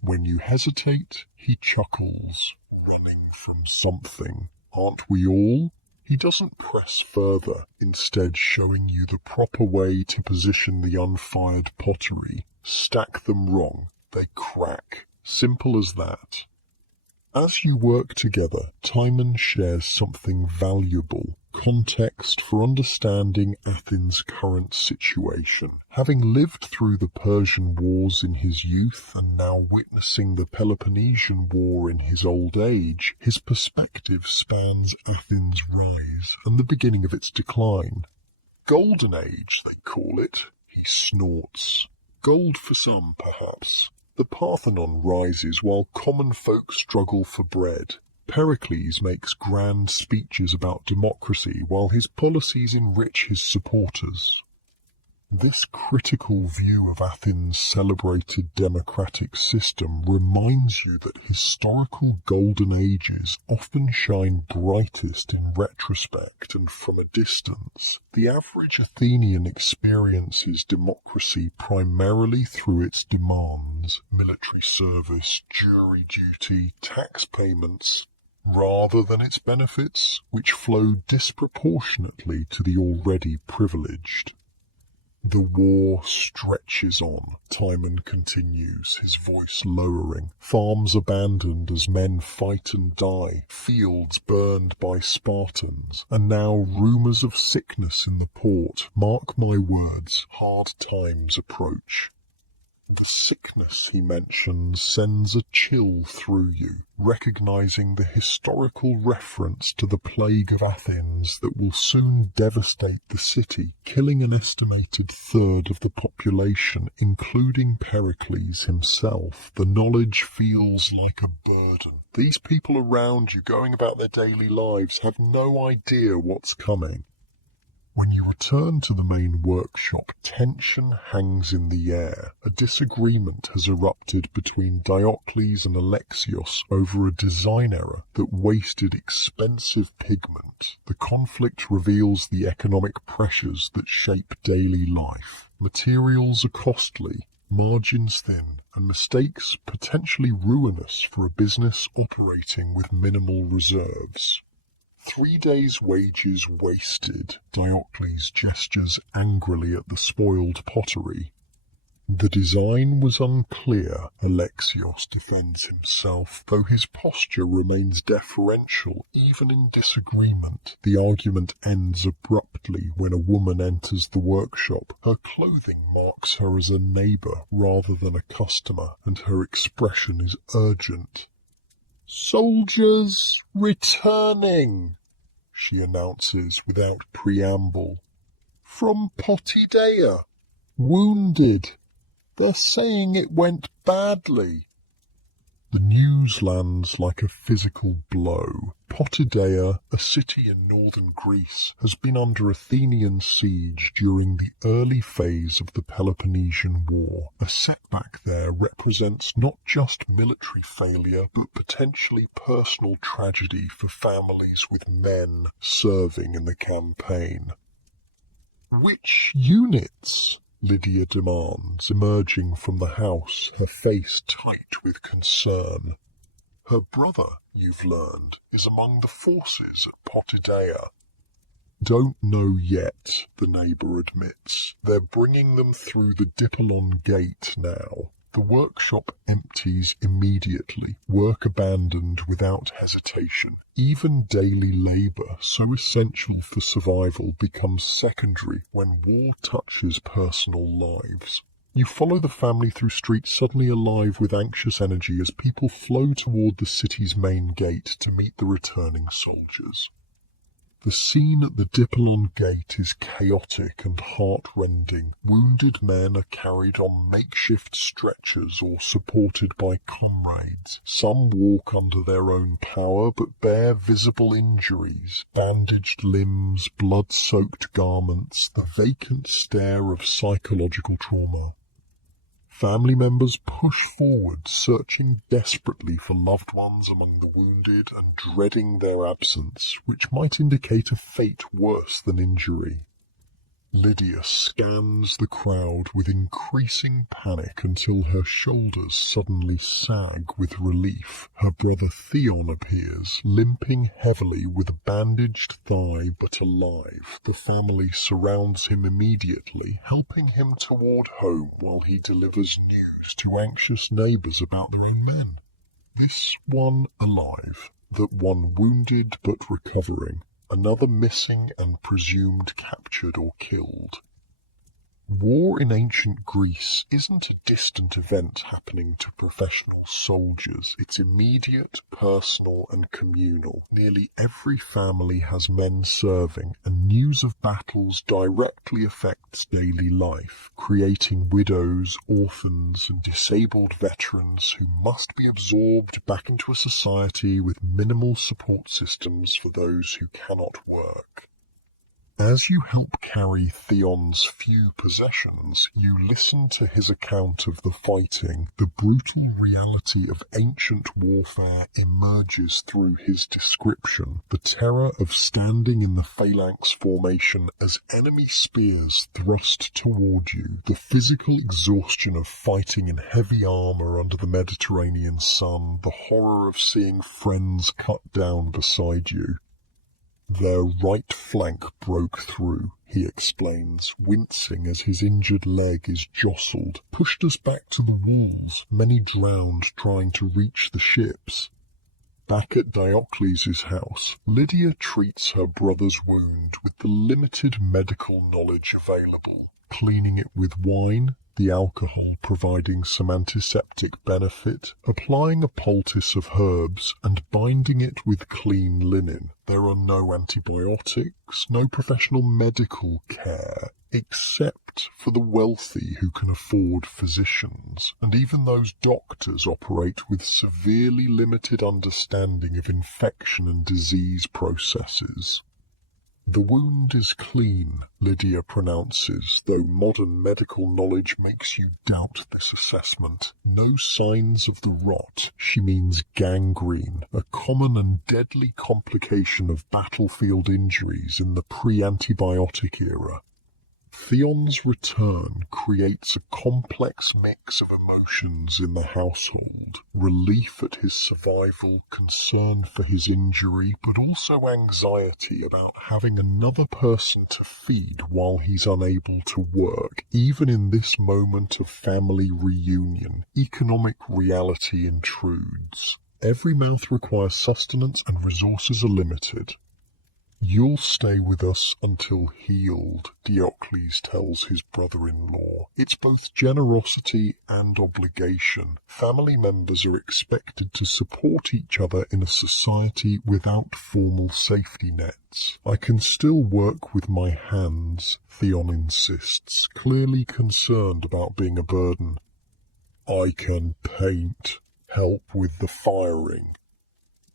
When you hesitate, he chuckles, running from something. Aren't we all? He doesn't press further, instead showing you the proper way to position the unfired pottery. Stack them wrong, they crack. Simple as that. As you work together, Timon shares something valuable, context for understanding Athens' current situation. Having lived through the Persian Wars in his youth and now witnessing the Peloponnesian War in his old age, his perspective spans Athens' rise and the beginning of its decline. Golden Age, they call it, he snorts. Gold for some, perhaps. The Parthenon rises while common folk struggle for bread. Pericles makes grand speeches about democracy while his policies enrich his supporters. This critical view of Athens' celebrated democratic system reminds you that historical golden ages often shine brightest in retrospect and from a distance. The average Athenian experiences democracy primarily through its demands: military service, jury duty, tax payments. rather than its benefits, which flow disproportionately to the already privileged. The war stretches on, Timon continues, his voice lowering. Farms abandoned as men fight and die, fields burned by Spartans, and now rumours of sickness in the port. Mark my words, hard times approach. The sickness he mentions sends a chill through you, recognizing the historical reference to the plague of Athens that will soon devastate the city, killing an estimated third of the population, including Pericles himself. The knowledge feels like a burden. These people around you going about their daily lives have no idea what's coming. When you return to the main workshop, tension hangs in the air. A disagreement has erupted between Diocles and Alexios over a design error that wasted expensive pigment. The conflict reveals the economic pressures that shape daily life. Materials are costly, margins thin, and mistakes potentially ruinous for a business operating with minimal reserves. 3 days' wages wasted, Diocles gestures angrily at the spoiled pottery. The design was unclear, Alexios defends himself, though his posture remains deferential even in disagreement. The argument ends abruptly when a woman enters the workshop. Her clothing marks her as a neighbour rather than a customer, and her expression is urgent. "Soldiers returning," she announces without preamble. "From Potidea. Wounded. They're saying it went badly." The news lands like a physical blow. Potidea, a city in northern Greece, has been under Athenian siege during the early phase of the Peloponnesian War. A setback there represents not just military failure, but potentially personal tragedy for families with men serving in the campaign. "Which units?" Lydia demands, emerging from the house, her face tight with concern. Her brother, you've learned, is among the forces at Potidea. "Don't know yet," the neighbour admits. "They're bringing them through the Dippolon gate now." The workshop empties immediately, work abandoned without hesitation. Even daily labour, so essential for survival, becomes secondary when war touches personal lives. You follow the family through streets suddenly alive with anxious energy as people flow toward the city's main gate to meet the returning soldiers. The scene at the Dippolon gate is chaotic and heart-rending. Wounded men are carried on makeshift stretchers or supported by comrades. Some walk under their own power but bear visible injuries. Bandaged limbs, blood-soaked garments, the vacant stare of psychological trauma. Family members push forward, searching desperately for loved ones among the wounded and dreading their absence, which might indicate a fate worse than injury. Lydia scans the crowd with increasing panic until her shoulders suddenly sag with relief. Her brother Theon appears, limping heavily with a bandaged thigh but alive. The family surrounds him immediately, helping him toward home while he delivers news to anxious neighbours about their own men. This one alive, that one wounded but recovering. Another missing and presumed captured or killed. War in ancient Greece isn't a distant event happening to professional soldiers. It's immediate, personal, and communal. Nearly every family has men serving, and news of battles directly affects daily life, creating widows, orphans, and disabled veterans who must be absorbed back into a society with minimal support systems for those who cannot work. As you help carry Theon's few possessions, you listen to his account of the fighting. The brutal reality of ancient warfare emerges through his description. The terror of standing in the phalanx formation as enemy spears thrust toward you. The physical exhaustion of fighting in heavy armor under the Mediterranean sun. The horror of seeing friends cut down beside you. Their right flank broke through, he explains, wincing as his injured leg is jostled. Pushed us back to the walls, many drowned trying to reach the ships. Back at Diocles' house, Lydia treats her brother's wound with the limited medical knowledge available, cleaning it with wine, the alcohol providing some antiseptic benefit, applying a poultice of herbs, and binding it with clean linen. There are no antibiotics, no professional medical care, except for the wealthy who can afford physicians, and even those doctors operate with severely limited understanding of infection and disease processes. The wound is clean, Lydia pronounces, though modern medical knowledge makes you doubt this assessment. No signs of the rot. She means gangrene, a common and deadly complication of battlefield injuries in the pre-antibiotic era. Theon's return creates a complex mix of emotions in the household. Relief at his survival, concern for his injury, but also anxiety about having another person to feed while he's unable to work. Even in this moment of family reunion, economic reality intrudes. Every mouth requires sustenance and resources are limited. You'll stay with us until healed, Diocles tells his brother-in-law. It's both generosity and obligation. Family members are expected to support each other in a society without formal safety nets. I can still work with my hands, Theon insists, clearly concerned about being a burden. I can paint, help with the firing.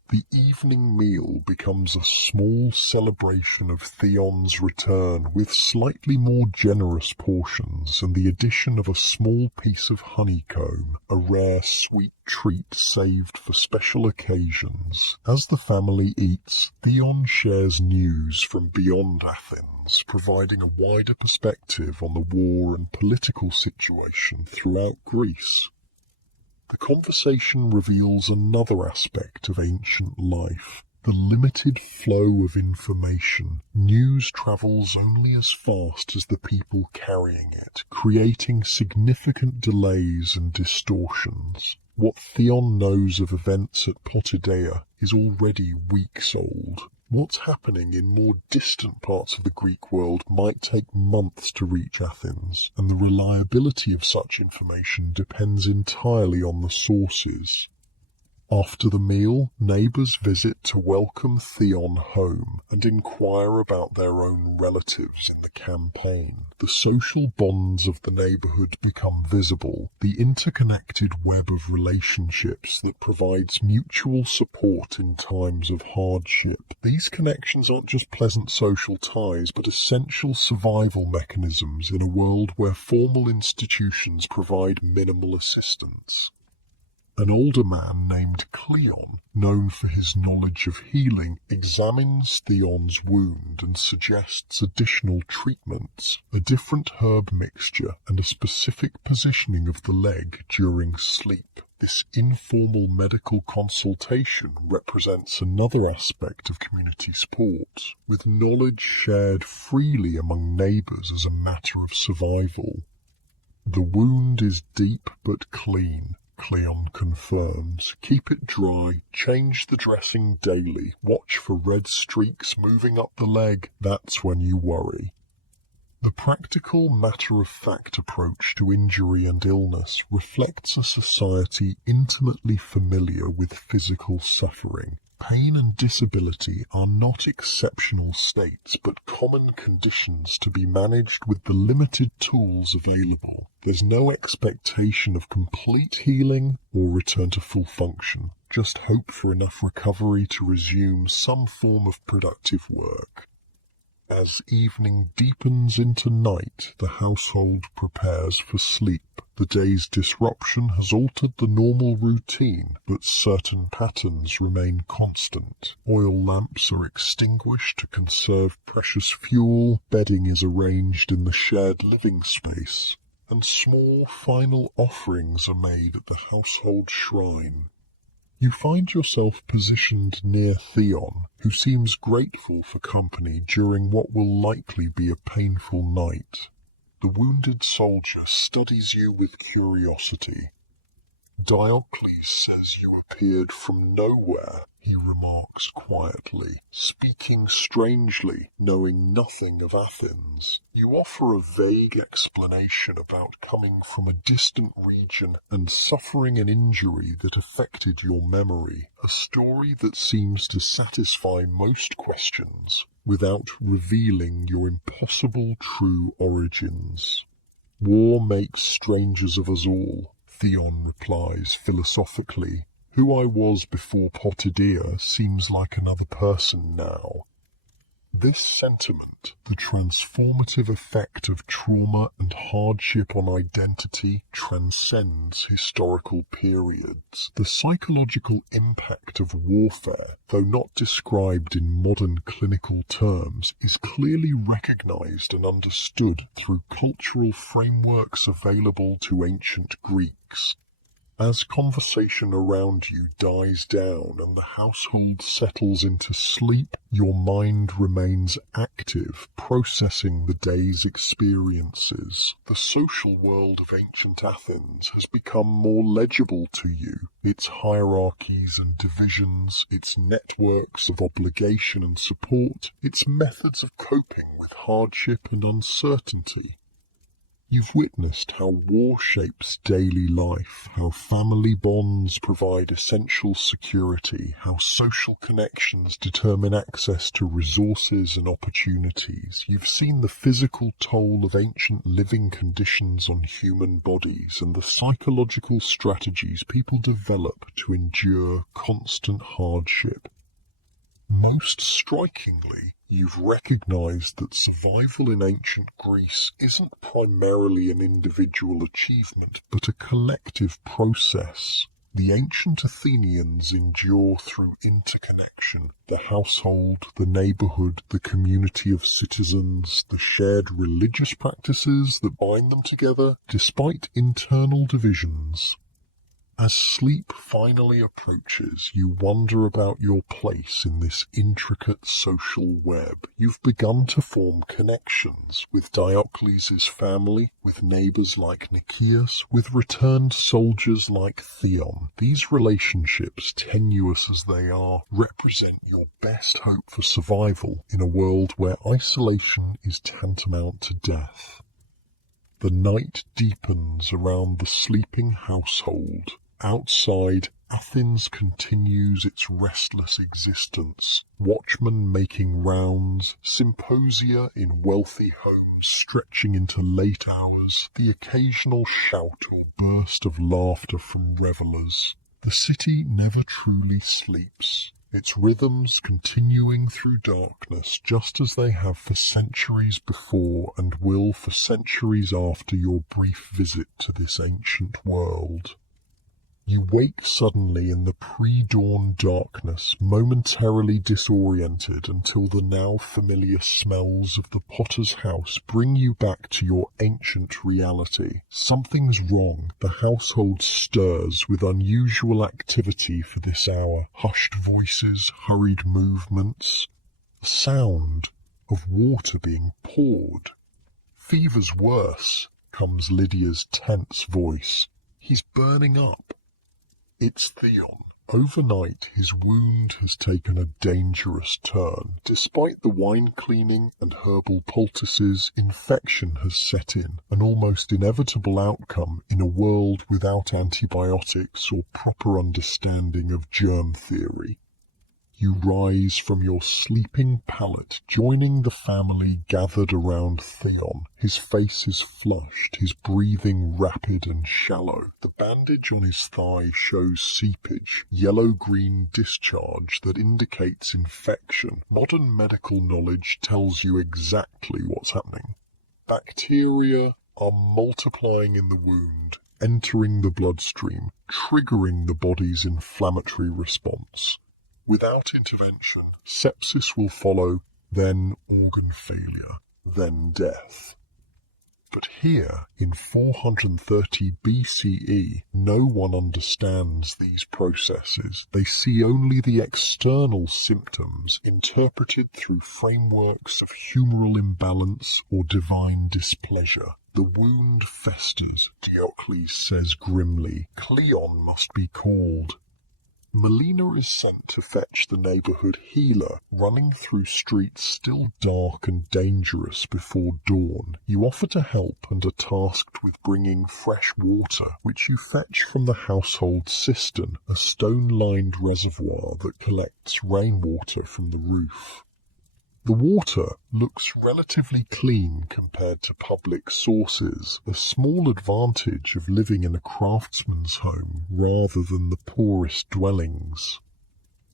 The evening meal becomes a small celebration of Theon's return with slightly more generous portions and the addition of a small piece of honeycomb, a rare sweet treat saved for special occasions. As the family eats, Theon shares news from beyond Athens, providing a wider perspective on the war and political situation throughout Greece. The conversation reveals another aspect of ancient life, the limited flow of information. News travels only as fast as the people carrying it, creating significant delays and distortions. What Theon knows of events at Potidaea is already weeks old. What's happening in more distant parts of the Greek world might take months to reach Athens, and the reliability of such information depends entirely on the sources. After the meal, neighbours visit to welcome Theon home and inquire about their own relatives in the campaign. The social bonds of the neighbourhood become visible, the interconnected web of relationships that provides mutual support in times of hardship. These connections aren't just pleasant social ties, but essential survival mechanisms in a world where formal institutions provide minimal assistance. An older man named Cleon, known for his knowledge of healing, examines Theon's wound and suggests additional treatments, a different herb mixture and a specific positioning of the leg during sleep. This informal medical consultation represents another aspect of community support, with knowledge shared freely among neighbours as a matter of survival. The wound is deep but clean, Cleon confirms. Keep it dry, change the dressing daily, watch for red streaks moving up the leg. That's when you worry. The practical, matter-of-fact approach to injury and illness reflects a society intimately familiar with physical suffering. Pain and disability are not exceptional states, but common conditions to be managed with the limited tools available. There's no expectation of complete healing or return to full function, just hope for enough recovery to resume some form of productive work. As evening deepens into night, the household prepares for sleep. The day's disruption has altered the normal routine, but certain patterns remain constant. Oil lamps are extinguished to conserve precious fuel, bedding is arranged in the shared living space, and small final offerings are made at the household shrine. You find yourself positioned near Theon, who seems grateful for company during what will likely be a painful night. The wounded soldier studies you with curiosity. Diocles says you appeared from nowhere, he remarks quietly, speaking strangely, knowing nothing of Athens. You offer a vague explanation about coming from a distant region and suffering an injury that affected your memory, a story that seems to satisfy most questions without revealing your impossible true origins. War makes strangers of us all, Theon replies philosophically. Who I was before Potidaea seems like another person now. This sentiment, the transformative effect of trauma and hardship on identity, transcends historical periods. The psychological impact of warfare, though not described in modern clinical terms, is clearly recognized and understood through cultural frameworks available to ancient Greeks. As conversation around you dies down and the household settles into sleep, your mind remains active, processing the day's experiences. The social world of ancient Athens has become more legible to you. Its hierarchies and divisions, its networks of obligation and support, its methods of coping with hardship and uncertainty. You've witnessed how war shapes daily life, how family bonds provide essential security, how social connections determine access to resources and opportunities. You've seen the physical toll of ancient living conditions on human bodies and the psychological strategies people develop to endure constant hardship. Most strikingly, you've recognized that survival in ancient Greece isn't primarily an individual achievement, but a collective process. The ancient Athenians endure through interconnection, the household, the neighborhood, the community of citizens, the shared religious practices that bind them together, despite internal divisions. As sleep finally approaches, you wonder about your place in this intricate social web. You've begun to form connections with Diocles' family, with neighbors like Nicias, with returned soldiers like Theon. These relationships, tenuous as they are, represent your best hope for survival in a world where isolation is tantamount to death. The night deepens around the sleeping household. Outside, Athens continues its restless existence, watchmen making rounds, symposia in wealthy homes stretching into late hours, the occasional shout or burst of laughter from revellers. The city never truly sleeps, its rhythms continuing through darkness just as they have for centuries before and will for centuries after your brief visit to this ancient world. You wake suddenly in the pre-dawn darkness, momentarily disoriented until the now familiar smells of the potter's house bring you back to your ancient reality. Something's wrong. The household stirs with unusual activity for this hour. Hushed voices, hurried movements, the sound of water being poured. "Fever's worse," comes Lydia's tense voice. "He's burning up." It's Theon. Overnight, his wound has taken a dangerous turn. Despite the wine cleaning and herbal poultices, infection has set in, an almost inevitable outcome in a world without antibiotics or proper understanding of germ theory. You rise from your sleeping pallet, joining the family gathered around Theon. His face is flushed, his breathing rapid and shallow. The bandage on his thigh shows seepage, yellow-green discharge that indicates infection. Modern medical knowledge tells you exactly what's happening. Bacteria are multiplying in the wound, entering the bloodstream, triggering the body's inflammatory response. Without intervention, sepsis will follow, then organ failure, then death. But here, in 430 BCE, no one understands these processes. They see only the external symptoms, interpreted through frameworks of humoral imbalance or divine displeasure. The wound festers, Diocles says grimly. Cleon must be called. Melina is sent to fetch the neighbourhood healer, running through streets still dark and dangerous before dawn. You offer to help and are tasked with bringing fresh water, which you fetch from the household cistern, a stone-lined reservoir that collects rainwater from the roof. The water looks relatively clean compared to public sources, a small advantage of living in a craftsman's home rather than the poorest dwellings.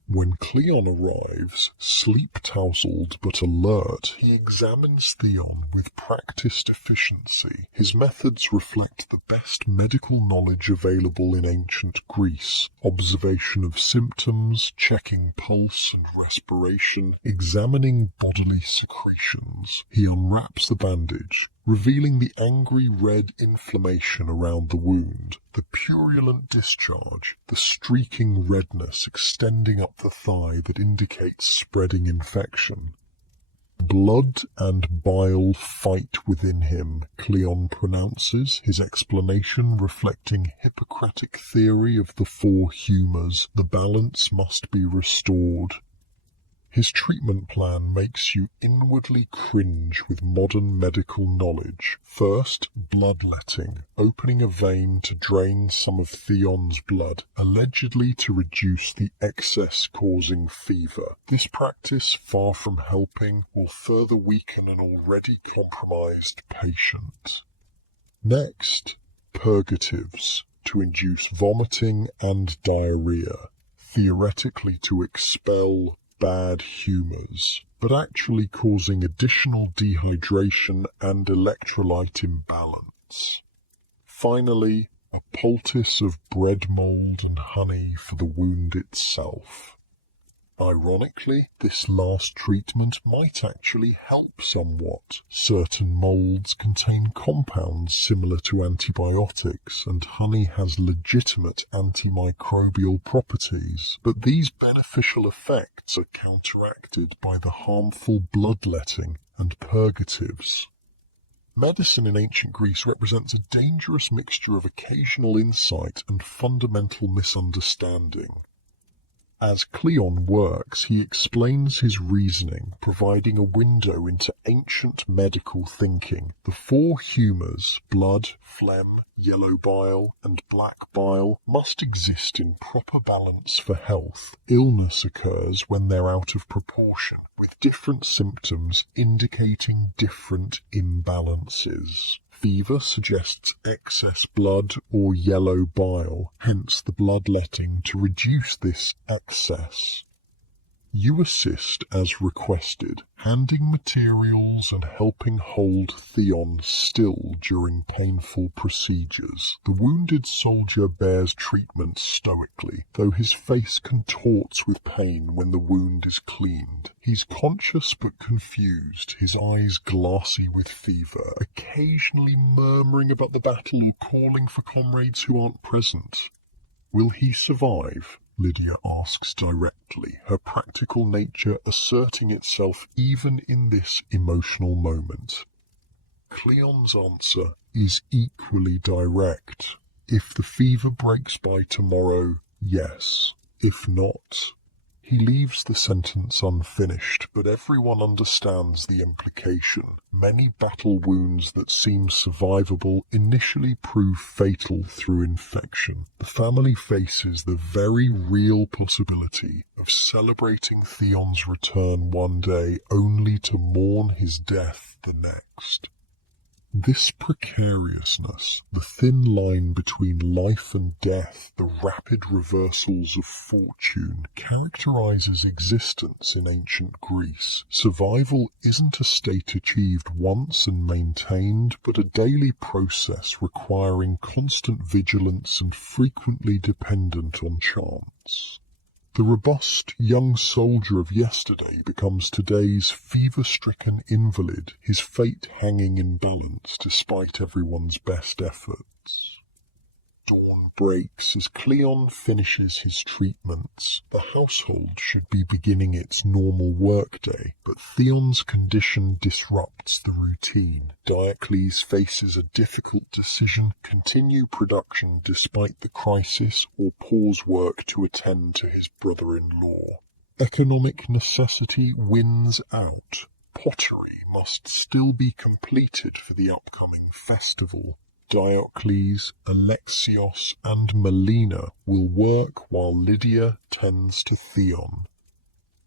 When Cleon arrives, sleep-tousled but alert, he examines Theon with practiced efficiency. His methods reflect the best medical knowledge available in ancient Greece: observation of symptoms, checking pulse and respiration, examining bodily secretions. He unwraps the bandage, revealing the angry red inflammation around the wound, the purulent discharge, the streaking redness extending up the thigh that indicates spreading infection. Blood and bile fight within him, Cleon pronounces, his explanation reflecting Hippocratic theory of the four humours. The balance must be restored. His treatment plan makes you inwardly cringe with modern medical knowledge. First, bloodletting, opening a vein to drain some of Theon's blood, allegedly to reduce the excess causing fever. This practice, far from helping, will further weaken an already compromised patient. Next, purgatives, to induce vomiting and diarrhea, theoretically to expel bad humours, but actually causing additional dehydration and electrolyte imbalance. Finally, a poultice of bread mould and honey for the wound itself. Ironically, this last treatment might actually help somewhat. Certain moulds contain compounds similar to antibiotics, and honey has legitimate antimicrobial properties, but these beneficial effects are counteracted by the harmful bloodletting and purgatives. Medicine in ancient Greece represents a dangerous mixture of occasional insight and fundamental misunderstanding. As Cleon works, he explains his reasoning, providing a window into ancient medical thinking. The four humours, blood, phlegm, yellow bile, and black bile, must exist in proper balance for health. Illness occurs when they're out of proportion, with different symptoms indicating different imbalances. Fever suggests excess blood or yellow bile, hence the bloodletting to reduce this excess. You assist as requested, handing materials and helping hold Theon still during painful procedures. The wounded soldier bears treatment stoically, though his face contorts with pain when the wound is cleaned. He's conscious but confused, his eyes glassy with fever, occasionally murmuring about the battle or calling for comrades who aren't present. Will he survive? Lydia asks directly, her practical nature asserting itself even in this emotional moment. Cleon's answer is equally direct. If the fever breaks by tomorrow, yes. If not, He leaves the sentence unfinished, but everyone understands the implication. Many battle wounds that seem survivable initially prove fatal through infection. The family faces the very real possibility of celebrating Theon's return one day only to mourn his death the next. This precariousness, the thin line between life and death, the rapid reversals of fortune, characterizes existence in ancient Greece. Survival isn't a state achieved once and maintained, but a daily process requiring constant vigilance and frequently dependent on chance. The robust young soldier of yesterday becomes today's fever-stricken invalid, his fate hanging in balance despite everyone's best efforts. Dawn breaks as Cleon finishes his treatments. The household should be beginning its normal workday, but Theon's condition disrupts the routine. Diocles faces a difficult decision: continue production despite the crisis or pause work to attend to his brother-in-law. Economic necessity wins out. Pottery must still be completed for the upcoming festival. Diocles, Alexios, and Melina will work while Lydia tends to Theon.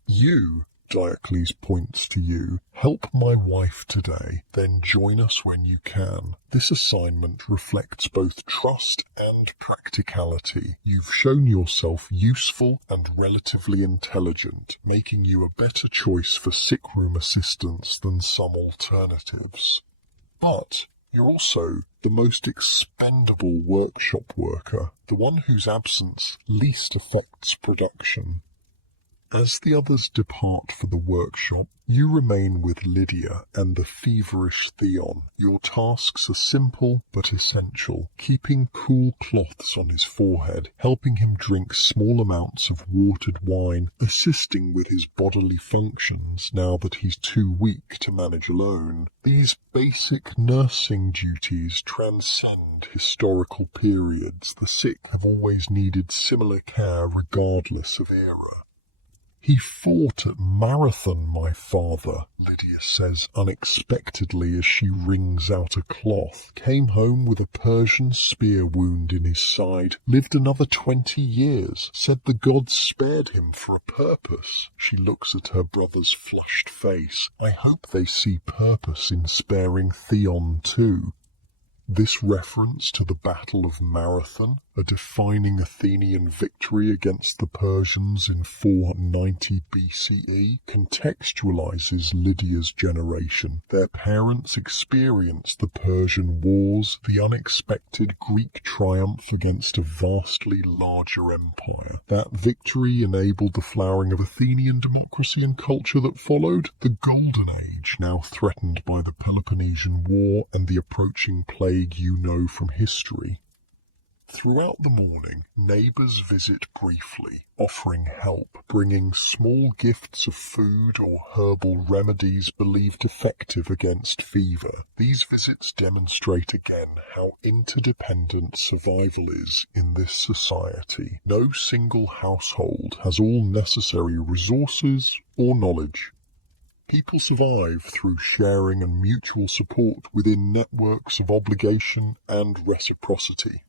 You, Diocles points to you, help my wife today, then join us when you can. This assignment reflects both trust and practicality. You've shown yourself useful and relatively intelligent, making you a better choice for sickroom assistance than some alternatives. But you're also the most expendable workshop worker, the one whose absence least affects production. As the others depart for the workshop, you remain with Lydia and the feverish Theon. Your tasks are simple but essential: keeping cool cloths on his forehead, helping him drink small amounts of watered wine, assisting with his bodily functions now that he's too weak to manage alone. These basic nursing duties transcend historical periods. The sick have always needed similar care regardless of era. He fought at Marathon, my father, Lydia says unexpectedly as she wrings out a cloth. Came home with a Persian spear wound in his side. Lived another 20 years. Said the gods spared him for a purpose. She looks at her brother's flushed face. I hope they see purpose in sparing Theon too. This reference to the Battle of Marathon, a defining Athenian victory against the Persians in 490 BCE, contextualizes Lydia's generation. Their parents experienced the Persian Wars, the unexpected Greek triumph against a vastly larger empire. That victory enabled the flowering of Athenian democracy and culture that followed. The Golden Age, now threatened by the Peloponnesian War and the approaching plague you know from history. Throughout the morning, neighbours visit briefly, offering help, bringing small gifts of food or herbal remedies believed effective against fever. These visits demonstrate again how interdependent survival is in this society. No single household has all necessary resources or knowledge. People survive through sharing and mutual support within networks of obligation and reciprocity.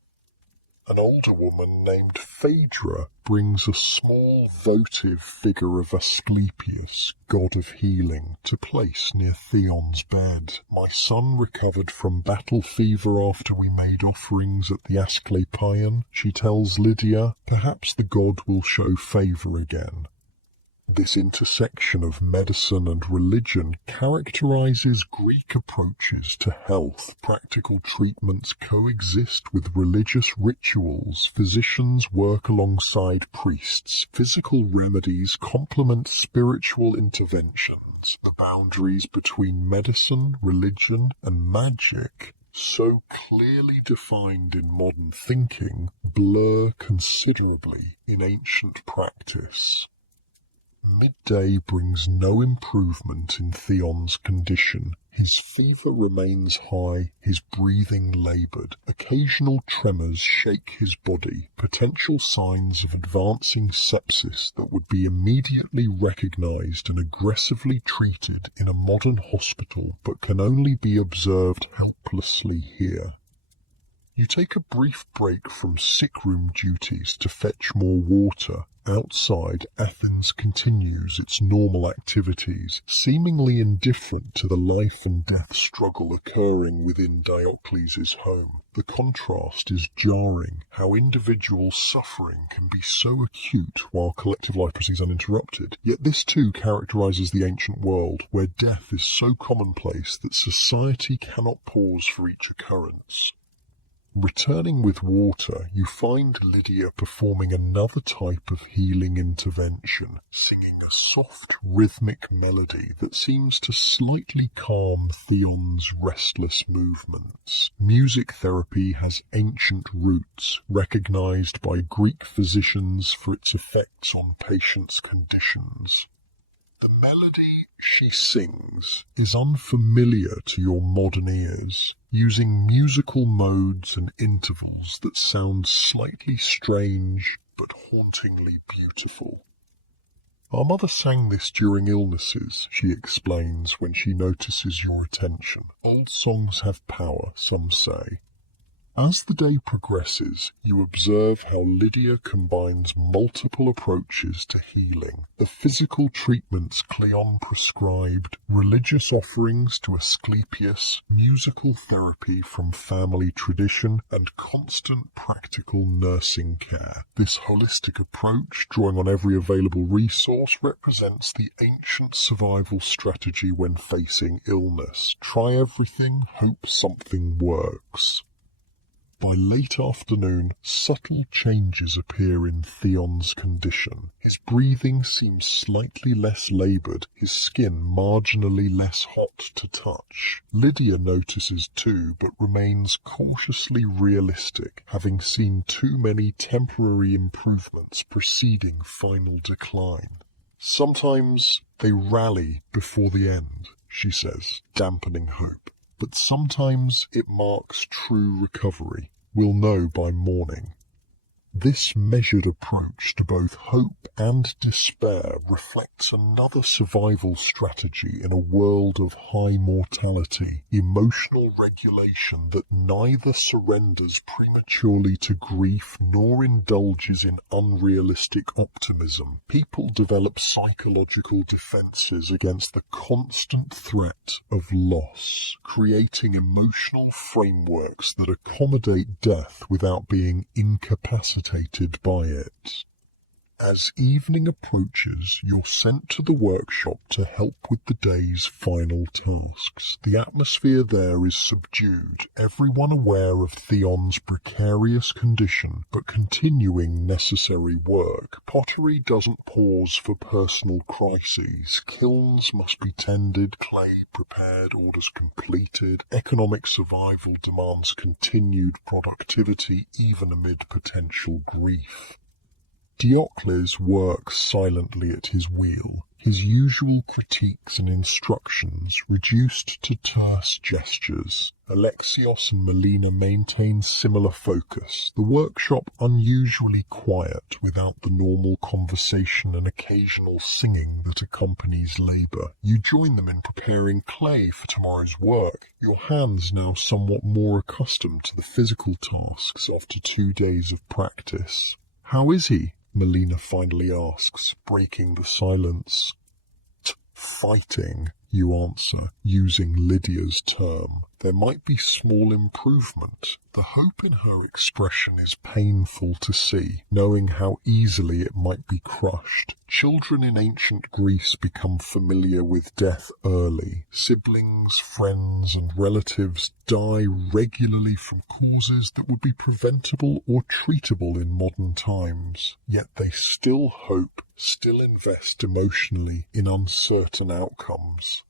An older woman named Phaedra brings a small votive figure of Asclepius, god of healing, to place near Theon's bed. My son recovered from battle fever after we made offerings at the Asclepieion, she tells Lydia. Perhaps the god will show favour again. This intersection of medicine and religion characterizes Greek approaches to health. Practical treatments coexist with religious rituals. Physicians work alongside priests. Physical remedies complement spiritual interventions. The boundaries between medicine, religion, and magic, so clearly defined in modern thinking, blur considerably in ancient practice. Midday brings no improvement in Theon's condition. His fever remains high, his breathing laboured. Occasional tremors shake his body, potential signs of advancing sepsis that would be immediately recognised and aggressively treated in a modern hospital, but can only be observed helplessly here. You take a brief break from sick-room duties to fetch more water. Outside, Athens continues its normal activities, seemingly indifferent to the life and death struggle occurring within Diocles' home. The contrast is jarring, how individual suffering can be so acute while collective life proceeds uninterrupted. Yet this too characterises the ancient world, where death is so commonplace that society cannot pause for each occurrence. Returning with water, you find Lydia performing another type of healing intervention, singing a soft, rhythmic melody that seems to slightly calm Theon's restless movements. Music therapy has ancient roots, recognized by Greek physicians for its effects on patients' conditions. The melody she sings is unfamiliar to your modern ears, using musical modes and intervals that sound slightly strange but hauntingly beautiful. Our mother sang this during illnesses, she explains when she notices your attention. Old songs have power, some say. As the day progresses, you observe how Lydia combines multiple approaches to healing. The physical treatments Cleon prescribed, religious offerings to Asclepius, musical therapy from family tradition, and constant practical nursing care. This holistic approach, drawing on every available resource, represents the ancient survival strategy when facing illness. Try everything, hope something works. By late afternoon, subtle changes appear in Theon's condition. His breathing seems slightly less laboured, his skin marginally less hot to touch. Lydia notices too, but remains cautiously realistic, having seen too many temporary improvements preceding final decline. Sometimes they rally before the end, she says, dampening hope. But sometimes it marks true recovery. We'll know by morning. This measured approach to both hope and despair reflects another survival strategy in a world of high mortality, emotional regulation that neither surrenders prematurely to grief nor indulges in unrealistic optimism. People develop psychological defenses against the constant threat of loss, creating emotional frameworks that accommodate death without being incapacitated by it. As evening approaches, you're sent to the workshop to help with the day's final tasks. The atmosphere there is subdued, everyone aware of Theon's precarious condition, but continuing necessary work. Pottery doesn't pause for personal crises. Kilns must be tended, clay prepared, orders completed. Economic survival demands continued productivity, even amid potential grief. Diocles works silently at his wheel, his usual critiques and instructions reduced to terse gestures. Alexios and Melina maintain similar focus, the workshop unusually quiet without the normal conversation and occasional singing that accompanies labour. You join them in preparing clay for tomorrow's work, your hands now somewhat more accustomed to the physical tasks after 2 days of practice. "How is he?" Melina finally asks, breaking the silence. "Fighting," you answer, using Lydia's term. There might be small improvement. The hope in her expression is painful to see, knowing how easily it might be crushed. Children in ancient Greece become familiar with death early. Siblings, friends, and relatives die regularly from causes that would be preventable or treatable in modern times. Yet they still hope, still invest emotionally in uncertain outcomes.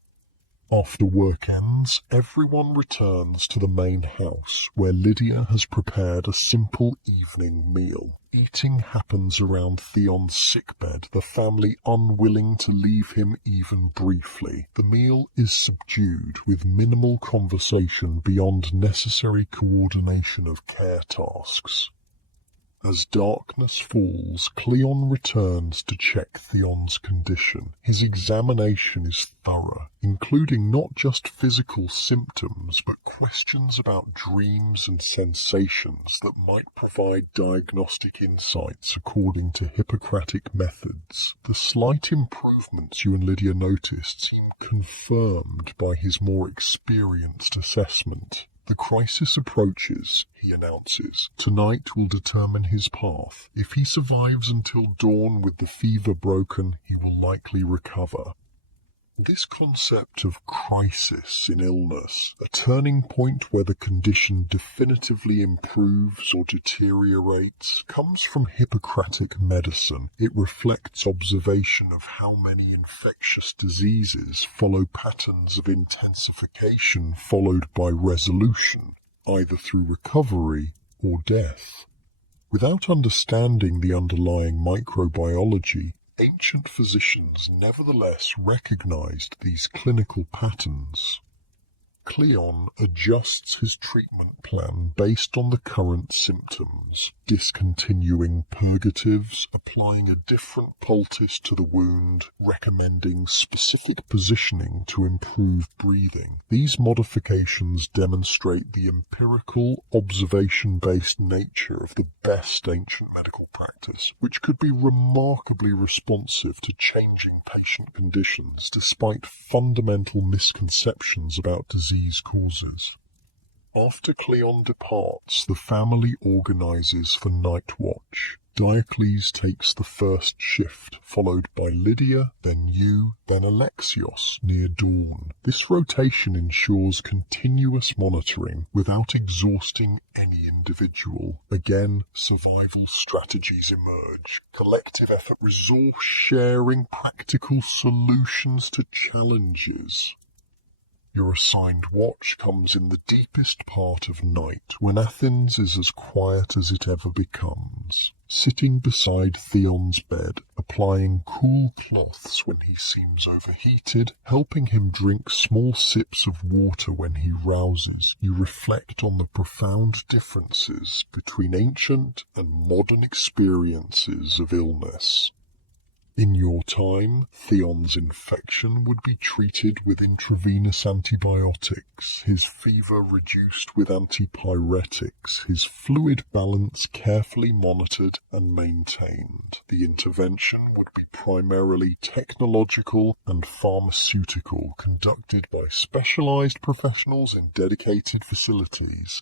After work ends, everyone returns to the main house, where Lydia has prepared a simple evening meal. Eating happens around Theon's sickbed, the family unwilling to leave him even briefly. The meal is subdued with minimal conversation beyond necessary coordination of care tasks. As darkness falls, Cleon returns to check Theon's condition. His examination is thorough, including not just physical symptoms, but questions about dreams and sensations that might provide diagnostic insights according to Hippocratic methods. The slight improvements you and Lydia noticed seem confirmed by his more experienced assessment. The crisis approaches, he announces. Tonight will determine his path. If he survives until dawn with the fever broken, he will likely recover. This concept of crisis in illness, a turning point where the condition definitively improves or deteriorates, comes from Hippocratic medicine. It reflects observation of how many infectious diseases follow patterns of intensification followed by resolution, either through recovery or death. Without understanding the underlying microbiology, ancient physicians nevertheless recognized these clinical patterns. Cleon adjusts his treatment plan based on the current symptoms, discontinuing purgatives, applying a different poultice to the wound, recommending specific positioning to improve breathing. These modifications demonstrate the empirical, observation-based nature of the best ancient medical practice, which could be remarkably responsive to changing patient conditions despite fundamental misconceptions about disease causes. After Cleon departs, the family organizes for night watch. Diocles takes the first shift, followed by Lydia, then you, then Alexios near dawn. This rotation ensures continuous monitoring without exhausting any individual. Again, survival strategies emerge. Collective effort, resource sharing, practical solutions to challenges. Your assigned watch comes in the deepest part of night, when Athens is as quiet as it ever becomes. Sitting beside Theon's bed, applying cool cloths when he seems overheated, helping him drink small sips of water when he rouses, you reflect on the profound differences between ancient and modern experiences of illness. In your time, Theon's infection would be treated with intravenous antibiotics, his fever reduced with antipyretics, his fluid balance carefully monitored and maintained. The intervention would be primarily technological and pharmaceutical, conducted by specialized professionals in dedicated facilities.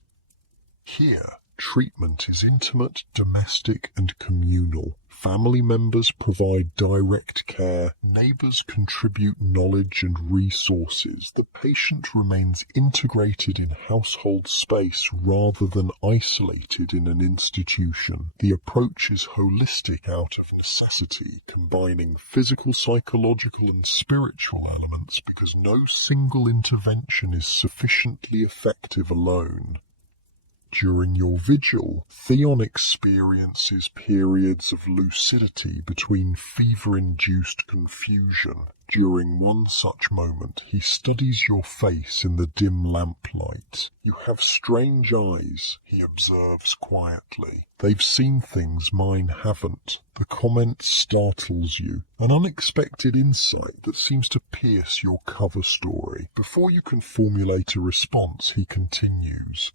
Here, treatment is intimate, domestic, and communal. Family members provide direct care, neighbors contribute knowledge and resources. The patient remains integrated in household space rather than isolated in an institution. The approach is holistic out of necessity, combining physical, psychological, and spiritual elements because no single intervention is sufficiently effective alone. During your vigil, Theon experiences periods of lucidity between fever-induced confusion. During one such moment, he studies your face in the dim lamplight. You have strange eyes, he observes quietly. They've seen things mine haven't. The comment startles you, an unexpected insight that seems to pierce your cover story. Before you can formulate a response, he continues.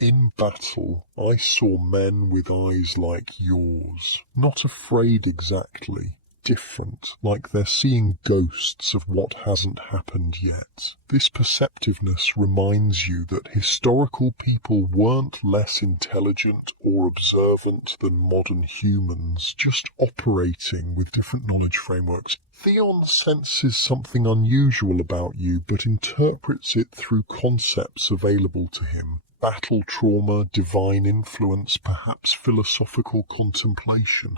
In battle, I saw men with eyes like yours, not afraid exactly, different, like they're seeing ghosts of what hasn't happened yet. This perceptiveness reminds you that historical people weren't less intelligent or observant than modern humans, just operating with different knowledge frameworks. Theon senses something unusual about you, but interprets it through concepts available to him. Battle trauma, divine influence, perhaps philosophical contemplation.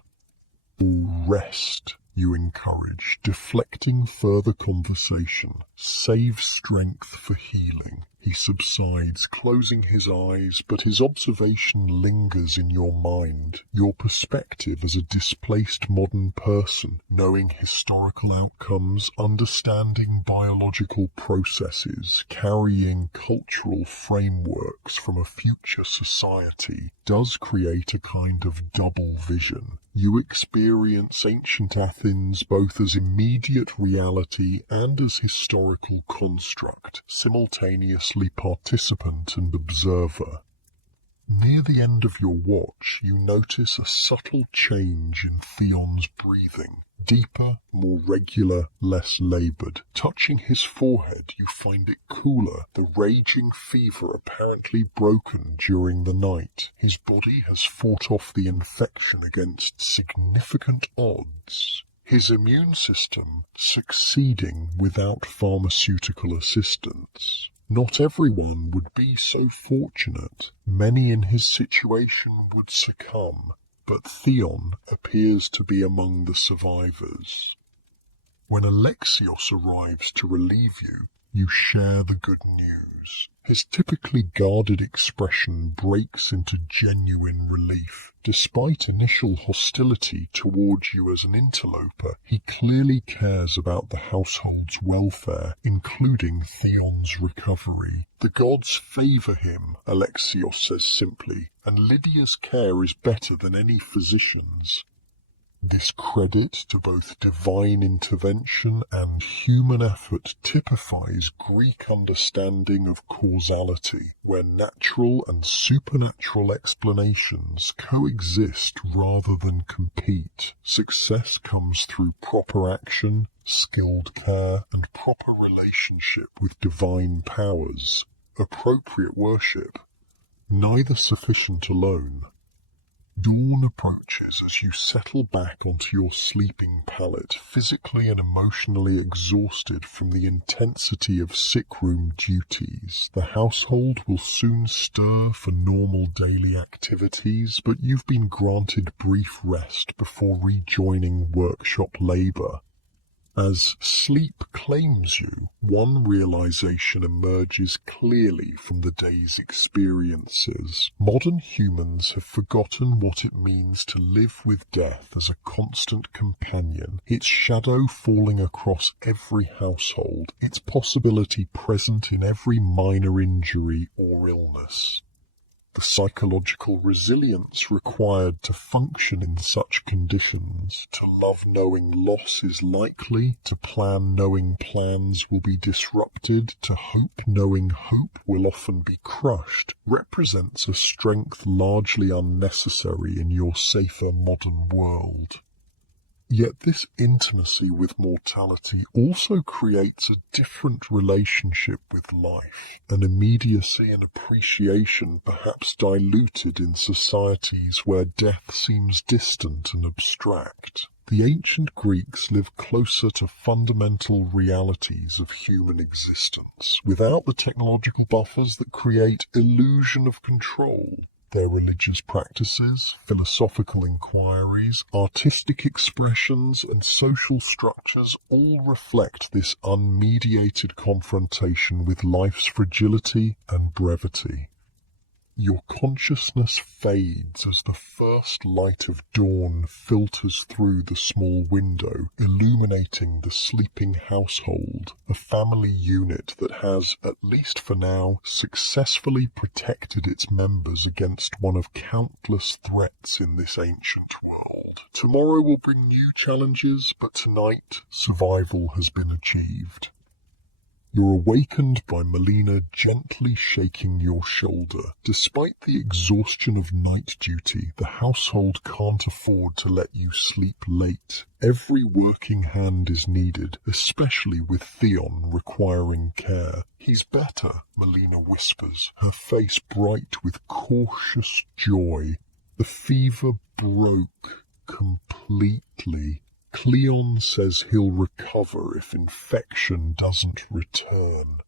Rest, you encourage, deflecting further conversation. Save strength for healing. He subsides, closing his eyes, but his observation lingers in your mind, your perspective as a displaced modern person, knowing historical outcomes, understanding biological processes, carrying cultural frameworks from a future society, does create a kind of double vision. You experience ancient Athens both as immediate reality and as historical construct, simultaneously participant and observer. Near the end of your watch, you notice a subtle change in Theon's breathing. Deeper, more regular, less laboured. Touching his forehead, you find it cooler, the raging fever apparently broken during the night. His body has fought off the infection against significant odds. His immune system succeeding without pharmaceutical assistance. Not everyone would be so fortunate. Many in his situation would succumb, but Theon appears to be among the survivors. When Alexios arrives to relieve you, you share the good news. His typically guarded expression breaks into genuine relief. Despite initial hostility towards you as an interloper, he clearly cares about the household's welfare, including Theon's recovery. The gods favour him, Alexios says simply, and Lydia's care is better than any physician's. This credit to both divine intervention and human effort typifies Greek understanding of causality, where natural and supernatural explanations coexist rather than compete. Success comes through proper action, skilled care, and proper relationship with divine powers. Appropriate worship, neither sufficient alone. Dawn approaches as you settle back onto your sleeping pallet, physically and emotionally exhausted from the intensity of sick-room duties. The household will soon stir for normal daily activities, but you've been granted brief rest before rejoining workshop labour. As sleep claims you, one realization emerges clearly from the day's experiences. Modern humans have forgotten what it means to live with death as a constant companion, its shadow falling across every household, its possibility present in every minor injury or illness. The psychological resilience required to function in such conditions, to love knowing loss is likely, to plan knowing plans will be disrupted, to hope knowing hope will often be crushed, represents a strength largely unnecessary in your safer modern world. Yet this intimacy with mortality also creates a different relationship with life, an immediacy and appreciation perhaps diluted in societies where death seems distant and abstract. The ancient Greeks lived closer to fundamental realities of human existence, without the technological buffers that create illusion of control. Their religious practices, philosophical inquiries, artistic expressions, and social structures all reflect this unmediated confrontation with life's fragility and brevity. Your consciousness fades as the first light of dawn filters through the small window, illuminating the sleeping household, a family unit that has, at least for now, successfully protected its members against one of countless threats in this ancient world. Tomorrow will bring new challenges, but tonight, survival has been achieved. You're awakened by Melina gently shaking your shoulder. Despite the exhaustion of night duty, the household can't afford to let you sleep late. Every working hand is needed, especially with Theon requiring care. He's better, Melina whispers, her face bright with cautious joy. The fever broke completely. Cleon says he'll recover if infection doesn't return.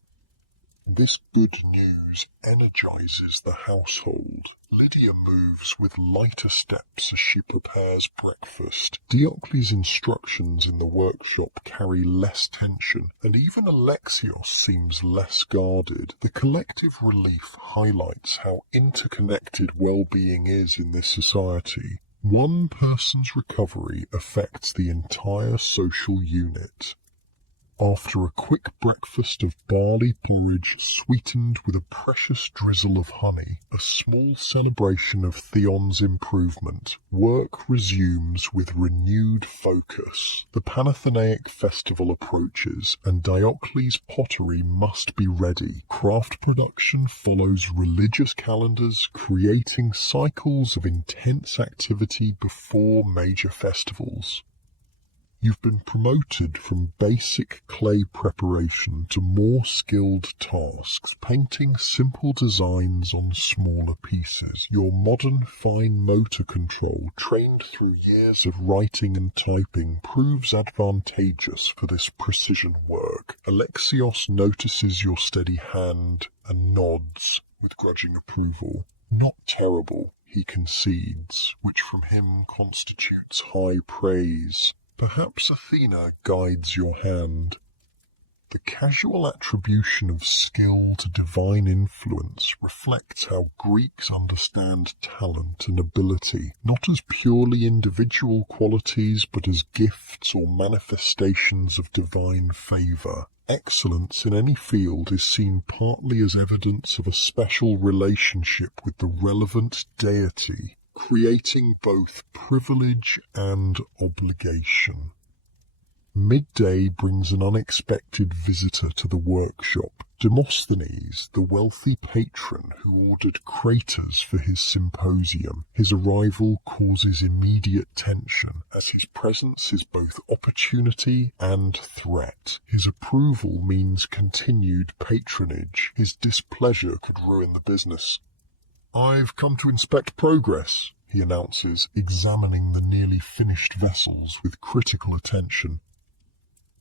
This good news energizes the household. Lydia moves with lighter steps as she prepares breakfast. Diocles' instructions in the workshop carry less tension, and even Alexios seems less guarded. The collective relief highlights how interconnected well-being is in this society. One person's recovery affects the entire social unit. After a quick breakfast of barley porridge sweetened with a precious drizzle of honey, a small celebration of Theon's improvement, work resumes with renewed focus. The Panathenaic festival approaches, and Diocles' pottery must be ready. Craft production follows religious calendars, creating cycles of intense activity before major festivals. You've been promoted from basic clay preparation to more skilled tasks, painting simple designs on smaller pieces. Your modern fine motor control, trained through years of writing and typing, proves advantageous for this precision work. Alexios notices your steady hand and nods with grudging approval. Not terrible, he concedes, which from him constitutes high praise. Perhaps Athena guides your hand. The casual attribution of skill to divine influence reflects how Greeks understand talent and ability, not as purely individual qualities, but as gifts or manifestations of divine favour. Excellence in any field is seen partly as evidence of a special relationship with the relevant deity, creating both privilege and obligation. Midday brings an unexpected visitor to the workshop. Demosthenes, the wealthy patron who ordered craters for his symposium. His arrival causes immediate tension, as his presence is both opportunity and threat. His approval means continued patronage. His displeasure could ruin the business. "I've come to inspect progress," he announces, examining the nearly finished vessels with critical attention.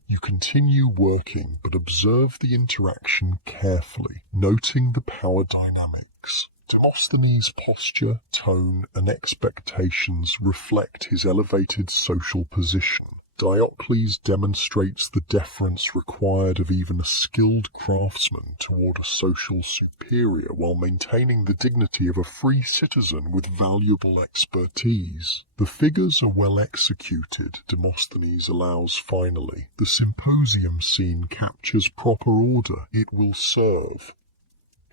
You continue working, but observe the interaction carefully, noting the power dynamics. Demosthenes' posture, tone, and expectations reflect his elevated social position. Diocles demonstrates the deference required of even a skilled craftsman toward a social superior while maintaining the dignity of a free citizen with valuable expertise. The figures are well executed, Demosthenes allows finally. The symposium scene captures proper order. It will serve.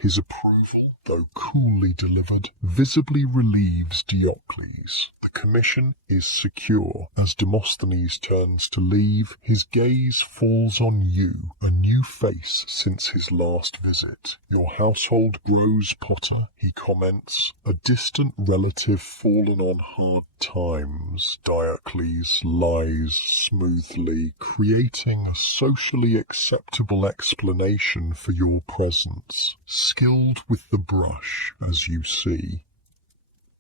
His approval, though coolly delivered, visibly relieves Diocles. The commission is secure. As Demosthenes turns to leave, his gaze falls on you, a new face since his last visit. "Your household grows, Potter," he comments. "A distant relative fallen on hard times," Diocles lies smoothly, creating a socially acceptable explanation for your presence. Skilled with the brush, as you see.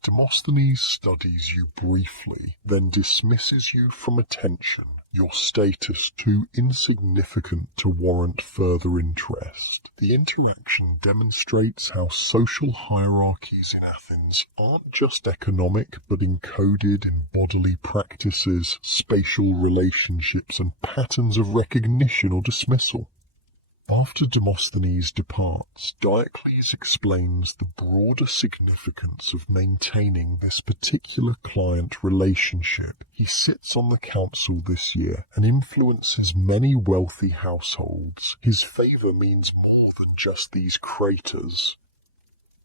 Demosthenes studies you briefly, then dismisses you from attention, your status too insignificant to warrant further interest. The interaction demonstrates how social hierarchies in Athens aren't just economic, but encoded in bodily practices, spatial relationships, and patterns of recognition or dismissal. After Demosthenes departs, Diocles explains the broader significance of maintaining this particular client relationship. He sits on the council this year and influences many wealthy households. His favour means more than just these craters.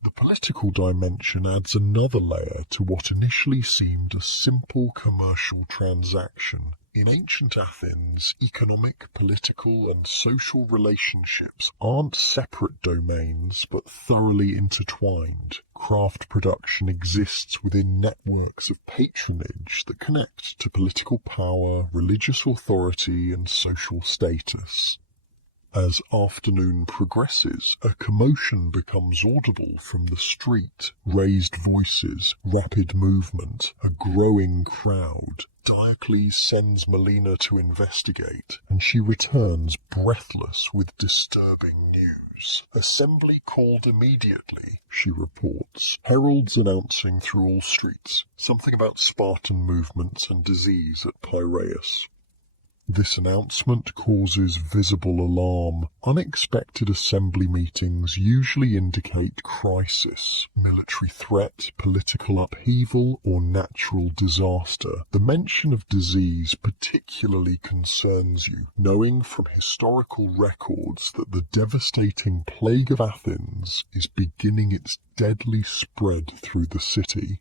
The political dimension adds another layer to what initially seemed a simple commercial transaction. In ancient Athens, economic, political, and social relationships aren't separate domains, but thoroughly intertwined. Craft production exists within networks of patronage that connect to political power, religious authority, and social status. As afternoon progresses, a commotion becomes audible from the street. Raised voices, rapid movement, a growing crowd. Diocles sends Melina to investigate, and she returns breathless with disturbing news. Assembly called immediately, she reports. Heralds announcing through all streets. Something about Spartan movements and disease at Piraeus. This announcement causes visible alarm. Unexpected assembly meetings usually indicate crisis, military threat, political upheaval, or natural disaster. The mention of disease particularly concerns you, knowing from historical records that the devastating plague of Athens is beginning its deadly spread through the city.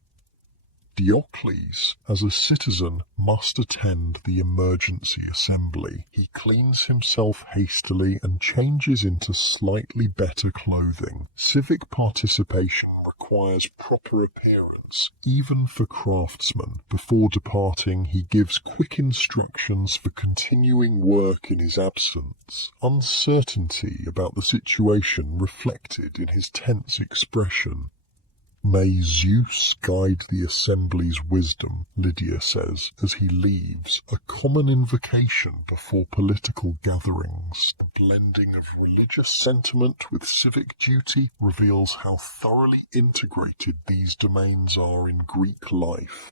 Diocles, as a citizen, must attend the emergency assembly. He cleans himself hastily and changes into slightly better clothing. Civic participation requires proper appearance, even for craftsmen. Before departing, he gives quick instructions for continuing work in his absence. Uncertainty about the situation reflected in his tense expression. May Zeus guide the assembly's wisdom, Lydia says, as he leaves, a common invocation before political gatherings. The blending of religious sentiment with civic duty reveals how thoroughly integrated these domains are in Greek life.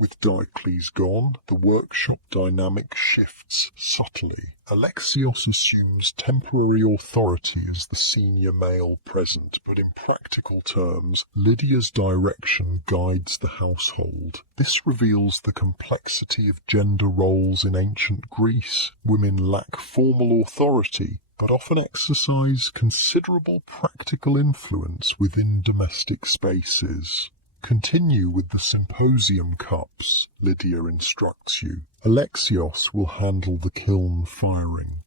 With Diocles gone, the workshop dynamic shifts subtly. Alexios assumes temporary authority as the senior male present, but in practical terms, Lydia's direction guides the household. This reveals the complexity of gender roles in ancient Greece. Women lack formal authority, but often exercise considerable practical influence within domestic spaces. Continue with the symposium cups, Lydia instructs you. Alexios will handle the kiln firing.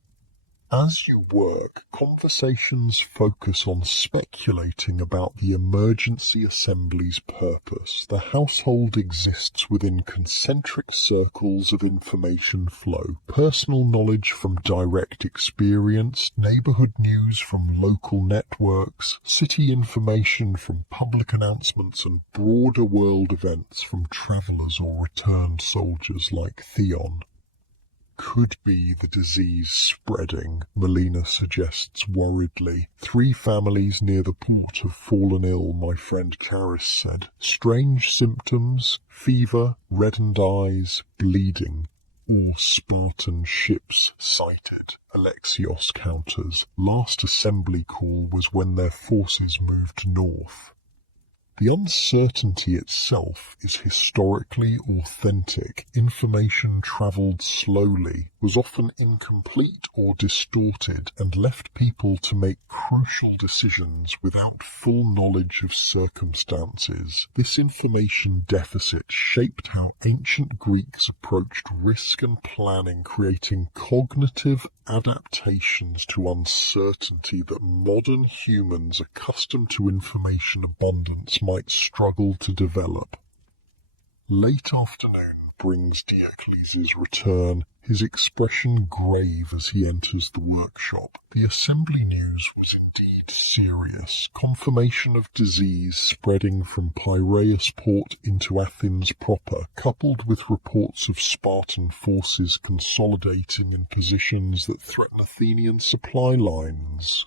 As you work, conversations focus on speculating about the emergency assembly's purpose. The household exists within concentric circles of information flow. Personal knowledge from direct experience, neighborhood news from local networks, city information from public announcements, and broader world events from travelers or returned soldiers like Theon. Could be the disease spreading, Melina suggests worriedly. 3 families near the port have fallen ill, my friend Charis said. Strange symptoms, fever, reddened eyes, bleeding. All Spartan ships sighted, Alexios counters. Last assembly call was when their forces moved north. The uncertainty itself is historically authentic. Information travelled slowly, was often incomplete or distorted, and left people to make crucial decisions without full knowledge of circumstances. This information deficit shaped how ancient Greeks approached risk and planning, creating cognitive adaptations to uncertainty that modern humans accustomed to information abundance might struggle to develop. Late afternoon brings Diocles' return, his expression grave as he enters the workshop. The assembly news was indeed serious. Confirmation of disease spreading from Piraeus port into Athens proper, coupled with reports of Spartan forces consolidating in positions that threaten Athenian supply lines.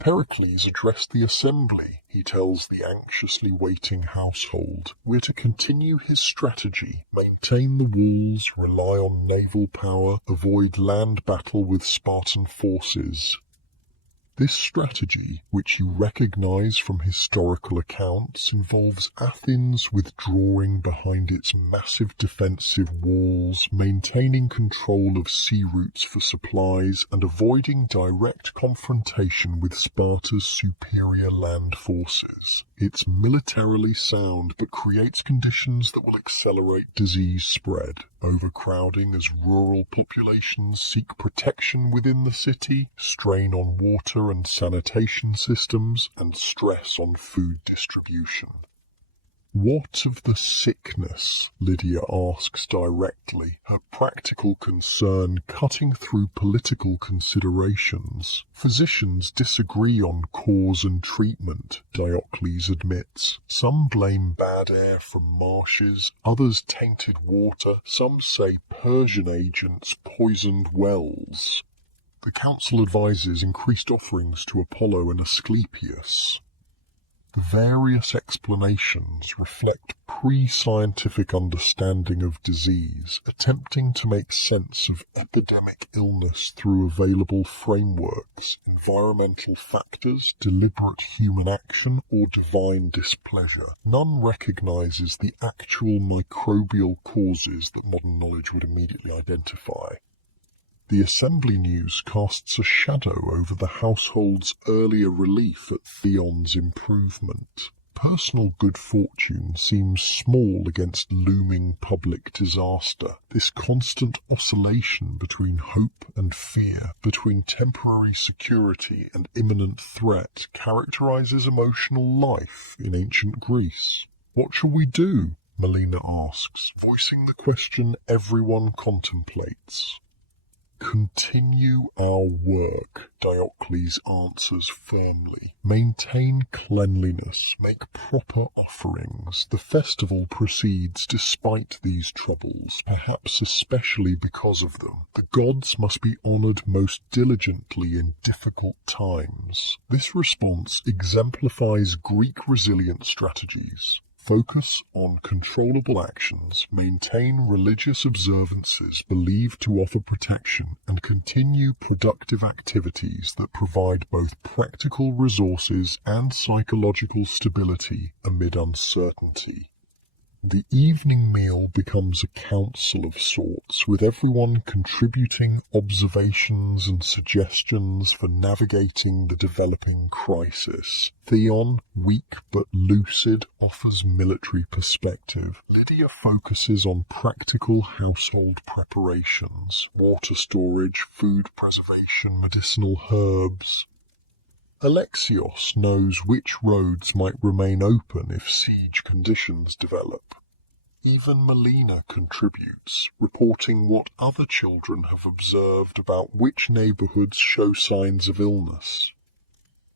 Pericles addressed the assembly. He tells the anxiously waiting household, we're to continue his strategy, maintain the walls, rely on naval power, avoid land battle with Spartan forces. This strategy, which you recognize from historical accounts, involves Athens withdrawing behind its massive defensive walls, maintaining control of sea routes for supplies, and avoiding direct confrontation with Sparta's superior land forces. It's militarily sound, but creates conditions that will accelerate disease spread. Overcrowding as rural populations seek protection within the city, strain on water and sanitation systems, and stress on food distribution. What of the sickness? Lydia asks directly, her practical concern cutting through political considerations. Physicians disagree on cause and treatment, Diocles admits. Some blame bad air from marshes, others tainted water, some say Persian agents poisoned wells. The council advises increased offerings to Apollo and Asclepius. The various explanations reflect pre-scientific understanding of disease, attempting to make sense of epidemic illness through available frameworks, environmental factors, deliberate human action, or divine displeasure. None recognizes the actual microbial causes that modern knowledge would immediately identify. The Assembly News casts a shadow over the household's earlier relief at Theon's improvement. Personal good fortune seems small against looming public disaster. This constant oscillation between hope and fear, between temporary security and imminent threat, characterizes emotional life in ancient Greece. What shall we do? Melina asks, voicing the question everyone contemplates. Continue our work, Diocles answers firmly. Maintain cleanliness, make proper offerings. The festival proceeds despite these troubles, perhaps especially because of them. The gods must be honoured most diligently in difficult times. This response exemplifies Greek resilient strategies. Focus on controllable actions, maintain religious observances believed to offer protection, and continue productive activities that provide both practical resources and psychological stability amid uncertainty. The evening meal becomes a council of sorts, with everyone contributing observations and suggestions for navigating the developing crisis. Theon, weak but lucid, offers military perspective. Lydia focuses on practical household preparations, water storage, food preservation, medicinal herbs. Alexios knows which roads might remain open if siege conditions develop. Even Melina contributes, reporting what other children have observed about which neighbourhoods show signs of illness.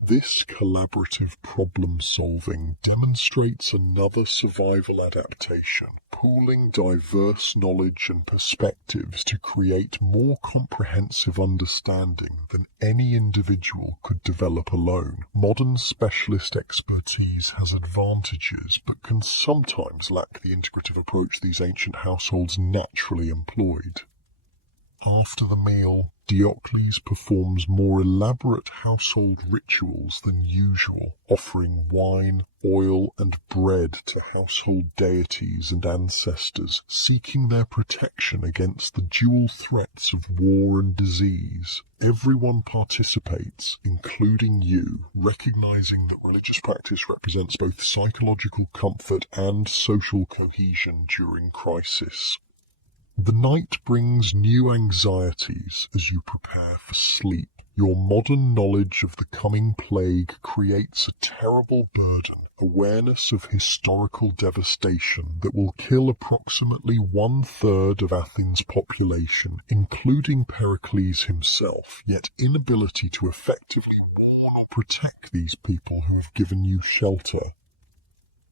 This collaborative problem-solving demonstrates another survival adaptation, pooling diverse knowledge and perspectives to create more comprehensive understanding than any individual could develop alone. Modern specialist expertise has advantages, but can sometimes lack the integrative approach these ancient households naturally employed. After the meal, Diocles performs more elaborate household rituals than usual, offering wine, oil, and bread to household deities and ancestors, seeking their protection against the dual threats of war and disease. Everyone participates, including you, recognizing that religious practice represents both psychological comfort and social cohesion during crisis. The night brings new anxieties as you prepare for sleep. Your modern knowledge of the coming plague creates a terrible burden, awareness of historical devastation that will kill approximately 1/3 of Athens' population, including Pericles himself, yet inability to effectively warn or protect these people who have given you shelter.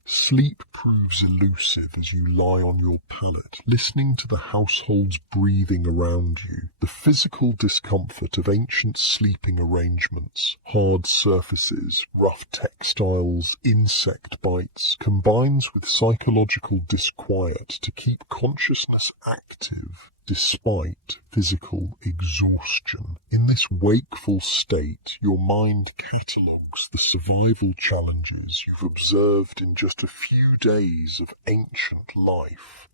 Sleep proves elusive as you lie on your pallet, listening to the household's breathing around you. The physical discomfort of ancient sleeping arrangements, hard surfaces, rough textiles, insect bites, combines with psychological disquiet to keep consciousness active despite physical exhaustion. In this wakeful state, your mind catalogues the survival challenges you've observed in just a few days of ancient life.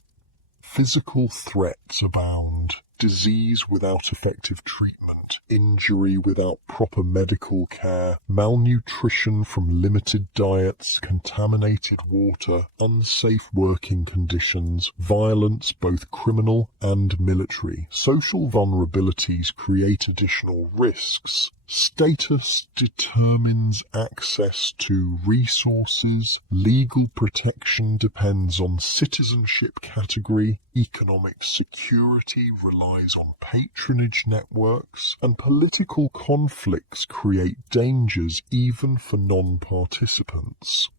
Physical threats abound, disease without effective treatment, injury without proper medical care, malnutrition from limited diets, contaminated water, unsafe working conditions, violence both criminal and military. Social vulnerabilities create additional risks. Status determines access to resources, legal protection depends on citizenship category, economic security relies on patronage networks, and political conflicts create dangers even for non-participants.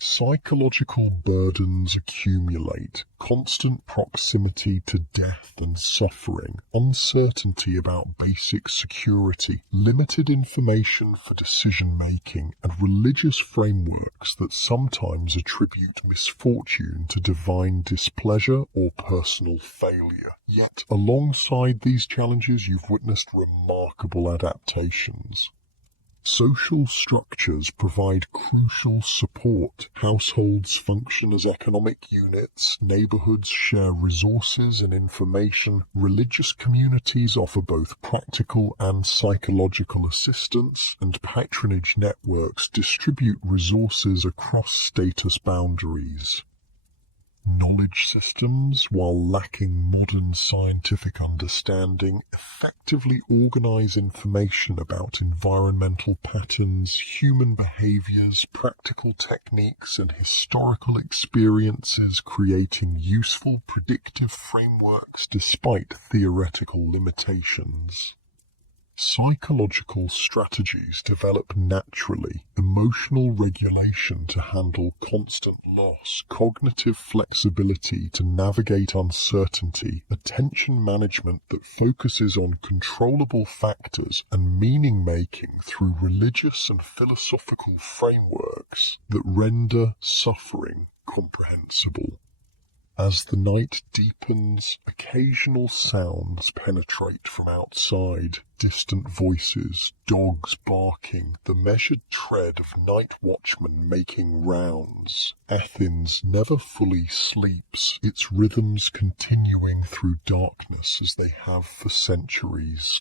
Psychological burdens accumulate, constant proximity to death and suffering, uncertainty about basic security, limited information for decision-making, and religious frameworks that sometimes attribute misfortune to divine displeasure or personal failure. Yet, alongside these challenges, you've witnessed remarkable adaptations. Social structures provide crucial support. Households function as economic units, neighborhoods share resources and information, religious communities offer both practical and psychological assistance, and patronage networks distribute resources across status boundaries. Knowledge systems, while lacking modern scientific understanding, effectively organize information about environmental patterns, human behaviors, practical techniques, and historical experiences, creating useful predictive frameworks despite theoretical limitations. Psychological strategies develop naturally, emotional regulation to handle constant loss, cognitive flexibility to navigate uncertainty, attention management that focuses on controllable factors, and meaning-making through religious and philosophical frameworks that render suffering comprehensible. As the night deepens, occasional sounds penetrate from outside, distant voices, dogs barking, the measured tread of night watchmen making rounds. Athens never fully sleeps, its rhythms continuing through darkness as they have for centuries.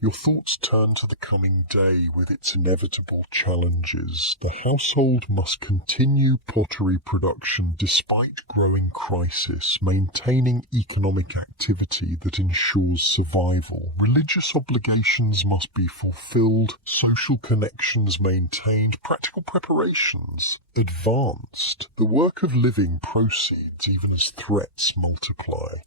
Your thoughts turn to the coming day with its inevitable challenges. The household must continue pottery production despite growing crisis, maintaining economic activity that ensures survival. Religious obligations must be fulfilled, social connections maintained, practical preparations advanced. The work of living proceeds even as threats multiply.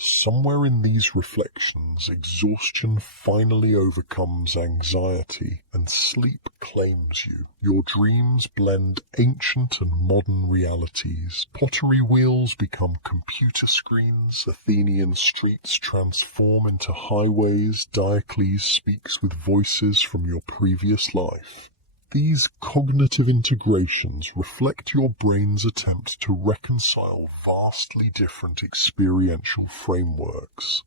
Somewhere in these reflections, exhaustion finally overcomes anxiety, and sleep claims you. Your dreams blend ancient and modern realities. Pottery wheels become computer screens, Athenian streets transform into highways, Diocles speaks with voices from your previous life. These cognitive integrations reflect your brain's attempt to reconcile vastly different experiential frameworks.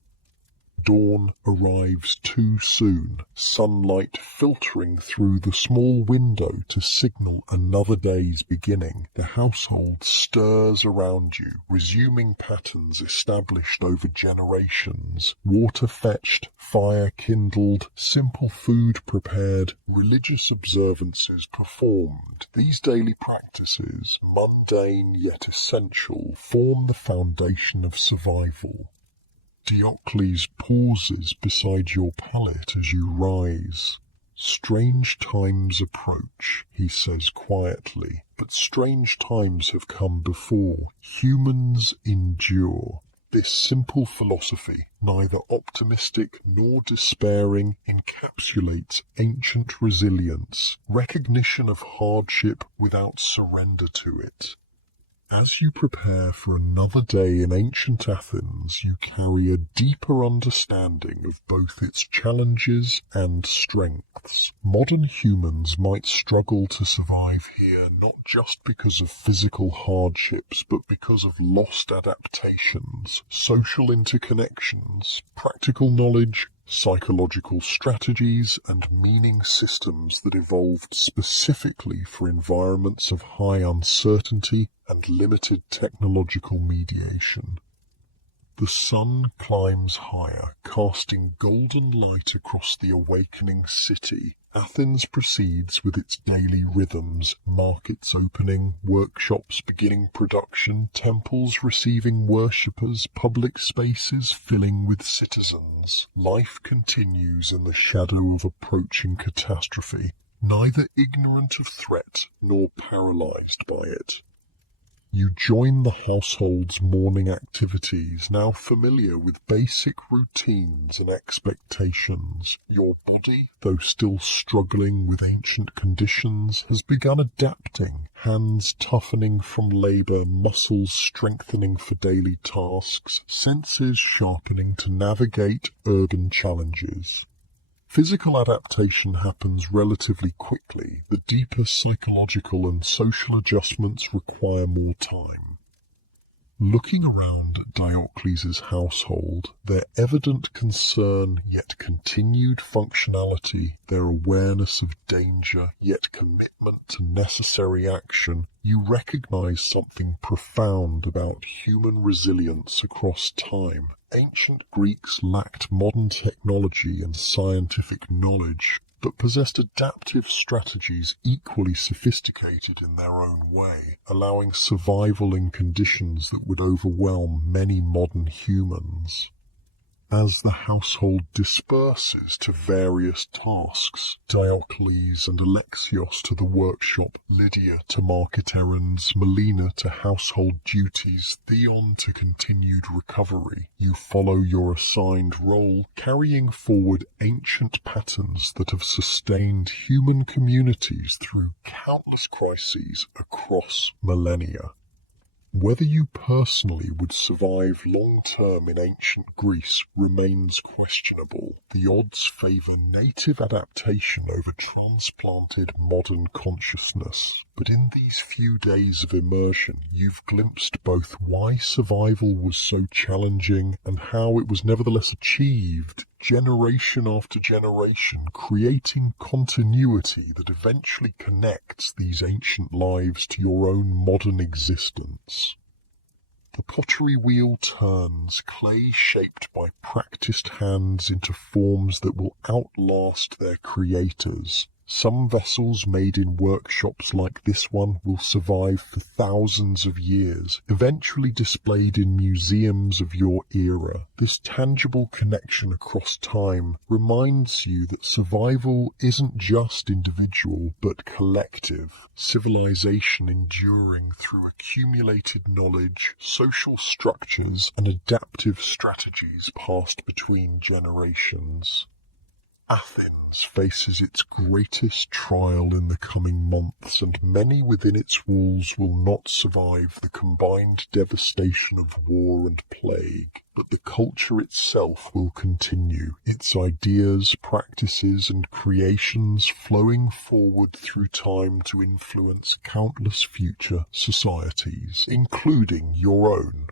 Dawn arrives too soon, sunlight filtering through the small window to signal another day's beginning. The household stirs around you, resuming patterns established over generations. Water fetched, fire kindled, simple food prepared, religious observances performed. These daily practices, mundane yet essential, form the foundation of survival. Diocles pauses beside your pallet as you rise. Strange times approach, he says quietly, but strange times have come before. Humans endure. This simple philosophy, neither optimistic nor despairing, encapsulates ancient resilience, recognition of hardship without surrender to it. As you prepare for another day in ancient Athens, you carry a deeper understanding of both its challenges and strengths. Modern humans might struggle to survive here not just because of physical hardships, but because of lost adaptations, social interconnections, practical knowledge, psychological strategies, and meaning systems that evolved specifically for environments of high uncertainty and limited technological mediation. The sun climbs higher, casting golden light across the awakening city. Athens proceeds with its daily rhythms, markets opening, workshops beginning production, temples receiving worshippers, public spaces filling with citizens. Life continues in the shadow of approaching catastrophe, neither ignorant of threat nor paralyzed by it. You join the household's morning activities, now familiar with basic routines and expectations. Your body, though still struggling with ancient conditions, has begun adapting, hands toughening from labor, muscles strengthening for daily tasks, senses sharpening to navigate urban challenges. Physical adaptation happens relatively quickly. The deeper psychological and social adjustments require more time. Looking around at Diocles' household, their evident concern yet continued functionality, their awareness of danger yet commitment to necessary action, you recognize something profound about human resilience across time. Ancient Greeks lacked modern technology and scientific knowledge, but possessed adaptive strategies equally sophisticated in their own way, allowing survival in conditions that would overwhelm many modern humans. As the household disperses to various tasks, Diocles and Alexios to the workshop, Lydia to market errands, Melina to household duties, Theon to continued recovery, you follow your assigned role, carrying forward ancient patterns that have sustained human communities through countless crises across millennia. Whether you personally would survive long-term in ancient Greece remains questionable. The odds favour native adaptation over transplanted modern consciousness. But in these few days of immersion, you've glimpsed both why survival was so challenging and how it was nevertheless achieved, generation after generation, creating continuity that eventually connects these ancient lives to your own modern existence. The pottery wheel turns, clay shaped by practiced hands into forms that will outlast their creators. Some vessels made in workshops like this one will survive for thousands of years, eventually displayed in museums of your era. This tangible connection across time reminds you that survival isn't just individual, but collective. Civilization enduring through accumulated knowledge, social structures, and adaptive strategies passed between generations. Athens faces its greatest trial in the coming months, and many within its walls will not survive the combined devastation of war and plague. But the culture itself will continue, its ideas, practices, and creations flowing forward through time to influence countless future societies, including your own.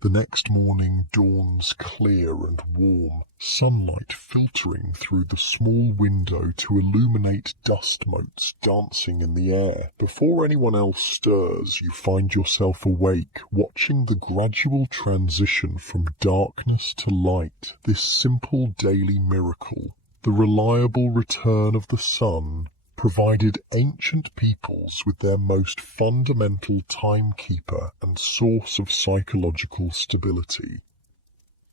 The next morning dawns clear and warm, sunlight filtering through the small window to illuminate dust motes dancing in the air. Before anyone else stirs, you find yourself awake, watching the gradual transition from darkness to light. This simple daily miracle, the reliable return of the sun, provided ancient peoples with their most fundamental timekeeper and source of psychological stability.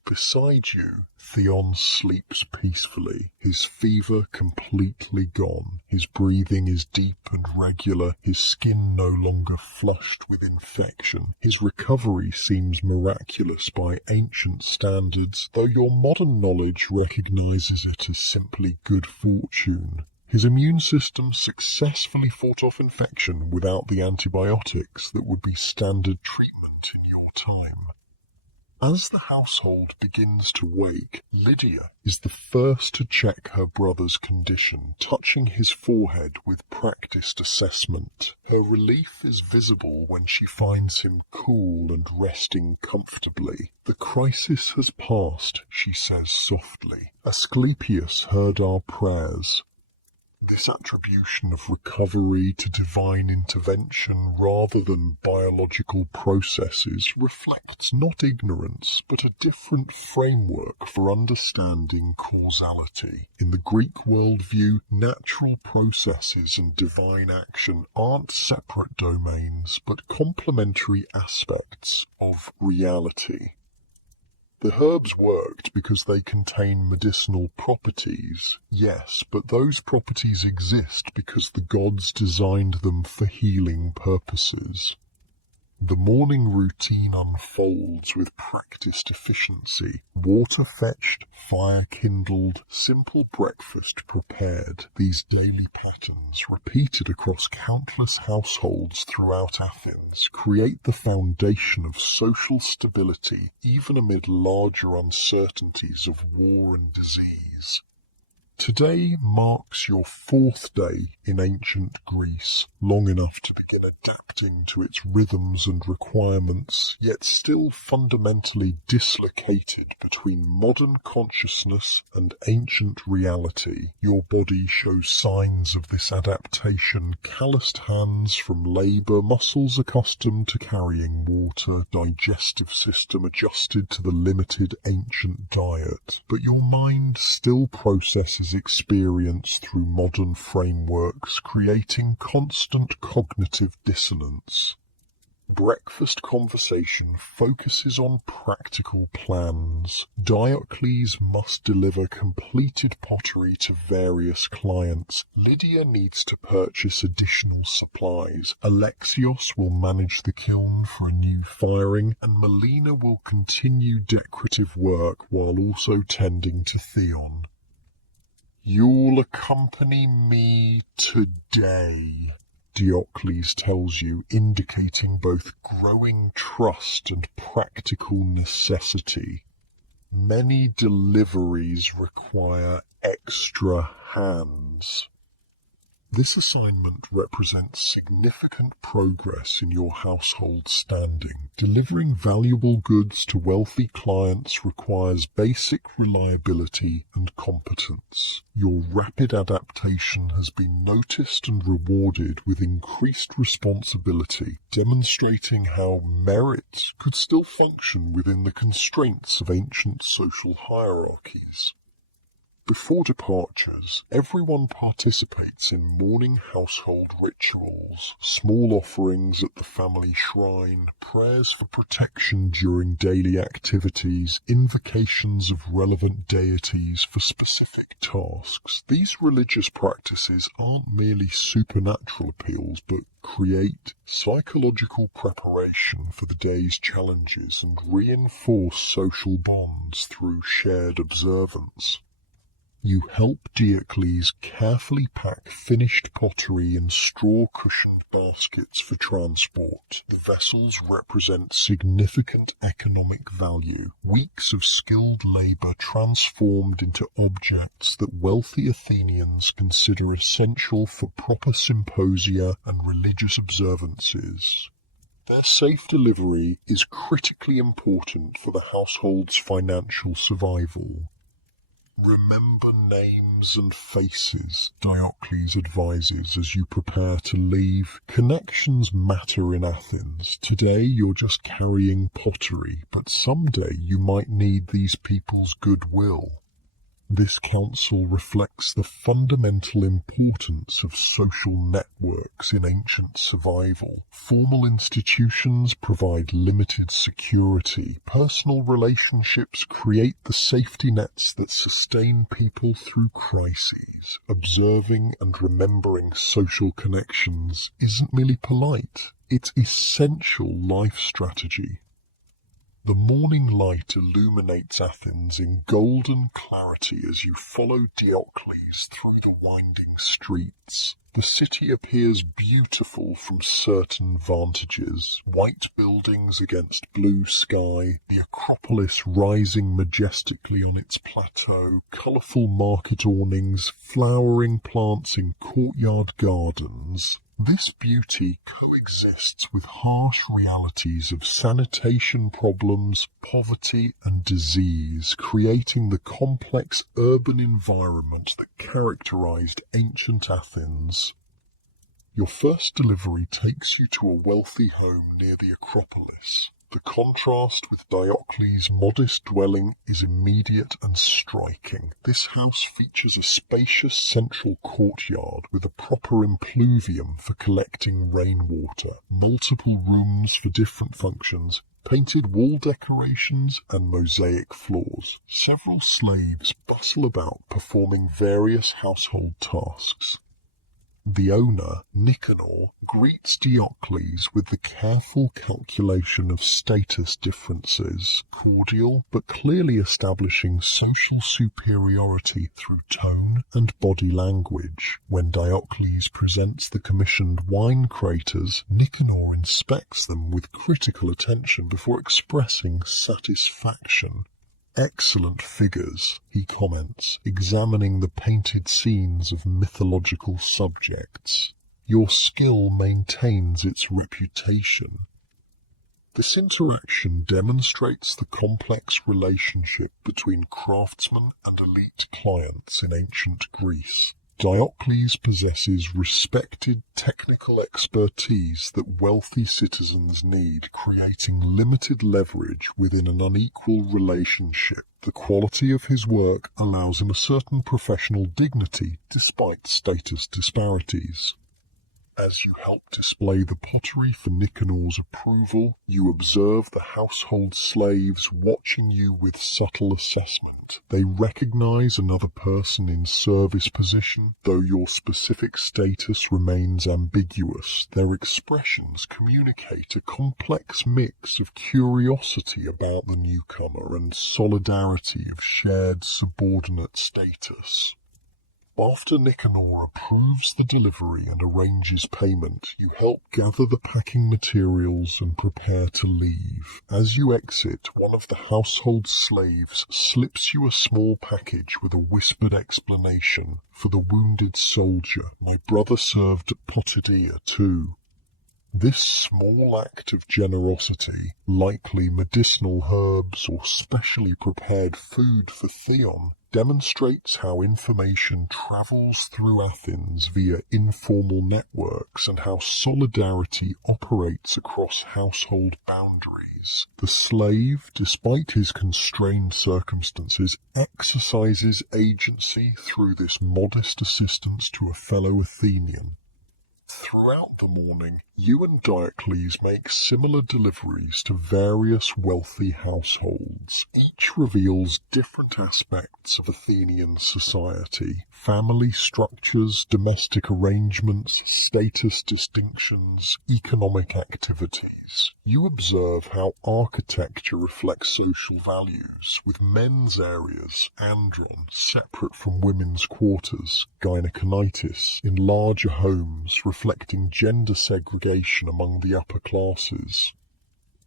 Beside you, Theon sleeps peacefully, his fever completely gone, his breathing is deep and regular, his skin no longer flushed with infection. His recovery seems miraculous by ancient standards, though your modern knowledge recognizes it as simply good fortune. His immune system successfully fought off infection without the antibiotics that would be standard treatment in your time. As the household begins to wake, Lydia is the first to check her brother's condition, touching his forehead with practiced assessment. Her relief is visible when she finds him cool and resting comfortably. "The crisis has passed," she says softly. "Asclepius heard our prayers. This attribution of recovery to divine intervention rather than biological processes reflects not ignorance, but a different framework for understanding causality. In the Greek worldview, natural processes and divine action aren't separate domains, but complementary aspects of reality. The herbs worked because they contain medicinal properties, yes, but those properties exist because the gods designed them for healing purposes. The morning routine unfolds with practiced efficiency. Water fetched, fire kindled, simple breakfast prepared. These daily patterns, repeated across countless households throughout Athens, create the foundation of social stability even amid larger uncertainties of war and disease. Today marks your 4th day in ancient Greece, long enough to begin adapting to its rhythms and requirements, yet still fundamentally dislocated between modern consciousness and ancient reality. Your body shows signs of this adaptation: calloused hands from labour, muscles accustomed to carrying water, digestive system adjusted to the limited ancient diet. But your mind still processes experience through modern frameworks, creating constant cognitive dissonance. Breakfast conversation focuses on practical plans. Diocles must deliver completed pottery to various clients. Lydia needs to purchase additional supplies. Alexios will manage the kiln for a new firing, and Melina will continue decorative work while also tending to Theon. "You'll accompany me today," Diocles tells you, indicating both growing trust and practical necessity. Many deliveries require extra hands. This assignment represents significant progress in your household standing. Delivering valuable goods to wealthy clients requires basic reliability and competence. Your rapid adaptation has been noticed and rewarded with increased responsibility, demonstrating how merit could still function within the constraints of ancient social hierarchies. Before departures, everyone participates in morning household rituals, small offerings at the family shrine, prayers for protection during daily activities, invocations of relevant deities for specific tasks. These religious practices aren't merely supernatural appeals, but create psychological preparation for the day's challenges and reinforce social bonds through shared observance. You help Diocles carefully pack finished pottery in straw-cushioned baskets for transport. The vessels represent significant economic value, weeks of skilled labour transformed into objects that wealthy Athenians consider essential for proper symposia and religious observances. Their safe delivery is critically important for the household's financial survival. Remember names and faces, Diocles advises as you prepare to leave. Connections matter in Athens. Today you're just carrying pottery, but someday you might need these people's goodwill. This council reflects the fundamental importance of social networks in ancient survival. Formal institutions provide limited security. Personal relationships create the safety nets that sustain people through crises. Observing and remembering social connections isn't merely polite, it's essential life strategy. The morning light illuminates Athens in golden clarity as you follow Diocles through the winding streets. The city appears beautiful from certain vantages. White buildings against blue sky, the Acropolis rising majestically on its plateau, colourful market awnings, flowering plants in courtyard gardens. This beauty coexists with harsh realities of sanitation problems, poverty and disease, creating the complex urban environment that characterized ancient Athens. Your first delivery takes you to a wealthy home near the Acropolis. The contrast with Diocles' modest dwelling is immediate and striking. This house features a spacious central courtyard with a proper impluvium for collecting rainwater, multiple rooms for different functions, painted wall decorations and mosaic floors. Several slaves bustle about performing various household tasks. The owner, Nicanor, greets Diocles with the careful calculation of status differences, cordial but clearly establishing social superiority through tone and body language. When Diocles presents the commissioned wine craters, Nicanor inspects them with critical attention before expressing satisfaction. "Excellent figures," he comments, examining the painted scenes of mythological subjects. "Your skill maintains its reputation." This interaction demonstrates the complex relationship between craftsmen and elite clients in ancient Greece. Diocles possesses respected technical expertise that wealthy citizens need, creating limited leverage within an unequal relationship. The quality of his work allows him a certain professional dignity despite status disparities. As you help display the pottery for Nicanor's approval, you observe the household slaves watching you with subtle assessment. They recognize another person in service position, though your specific status remains ambiguous. Their expressions communicate a complex mix of curiosity about the newcomer and solidarity of shared subordinate status. After Nicanor approves the delivery and arranges payment, you help gather the packing materials and prepare to leave. As you exit, one of the household slaves slips you a small package with a whispered explanation. "For the wounded soldier, my brother served at Potidea too." This small act of generosity, likely medicinal herbs or specially prepared food for Theon, demonstrates how information travels through Athens via informal networks and how solidarity operates across household boundaries. The slave, despite his constrained circumstances, exercises agency through this modest assistance to a fellow Athenian. Throughout the morning, you and Diocles make similar deliveries to various wealthy households. Each reveals different aspects of Athenian society: family structures, domestic arrangements, status distinctions, economic activities. You observe how architecture reflects social values, with men's areas, andron, separate from women's quarters, gynekonitis, in larger homes, reflecting gender segregation among the upper classes.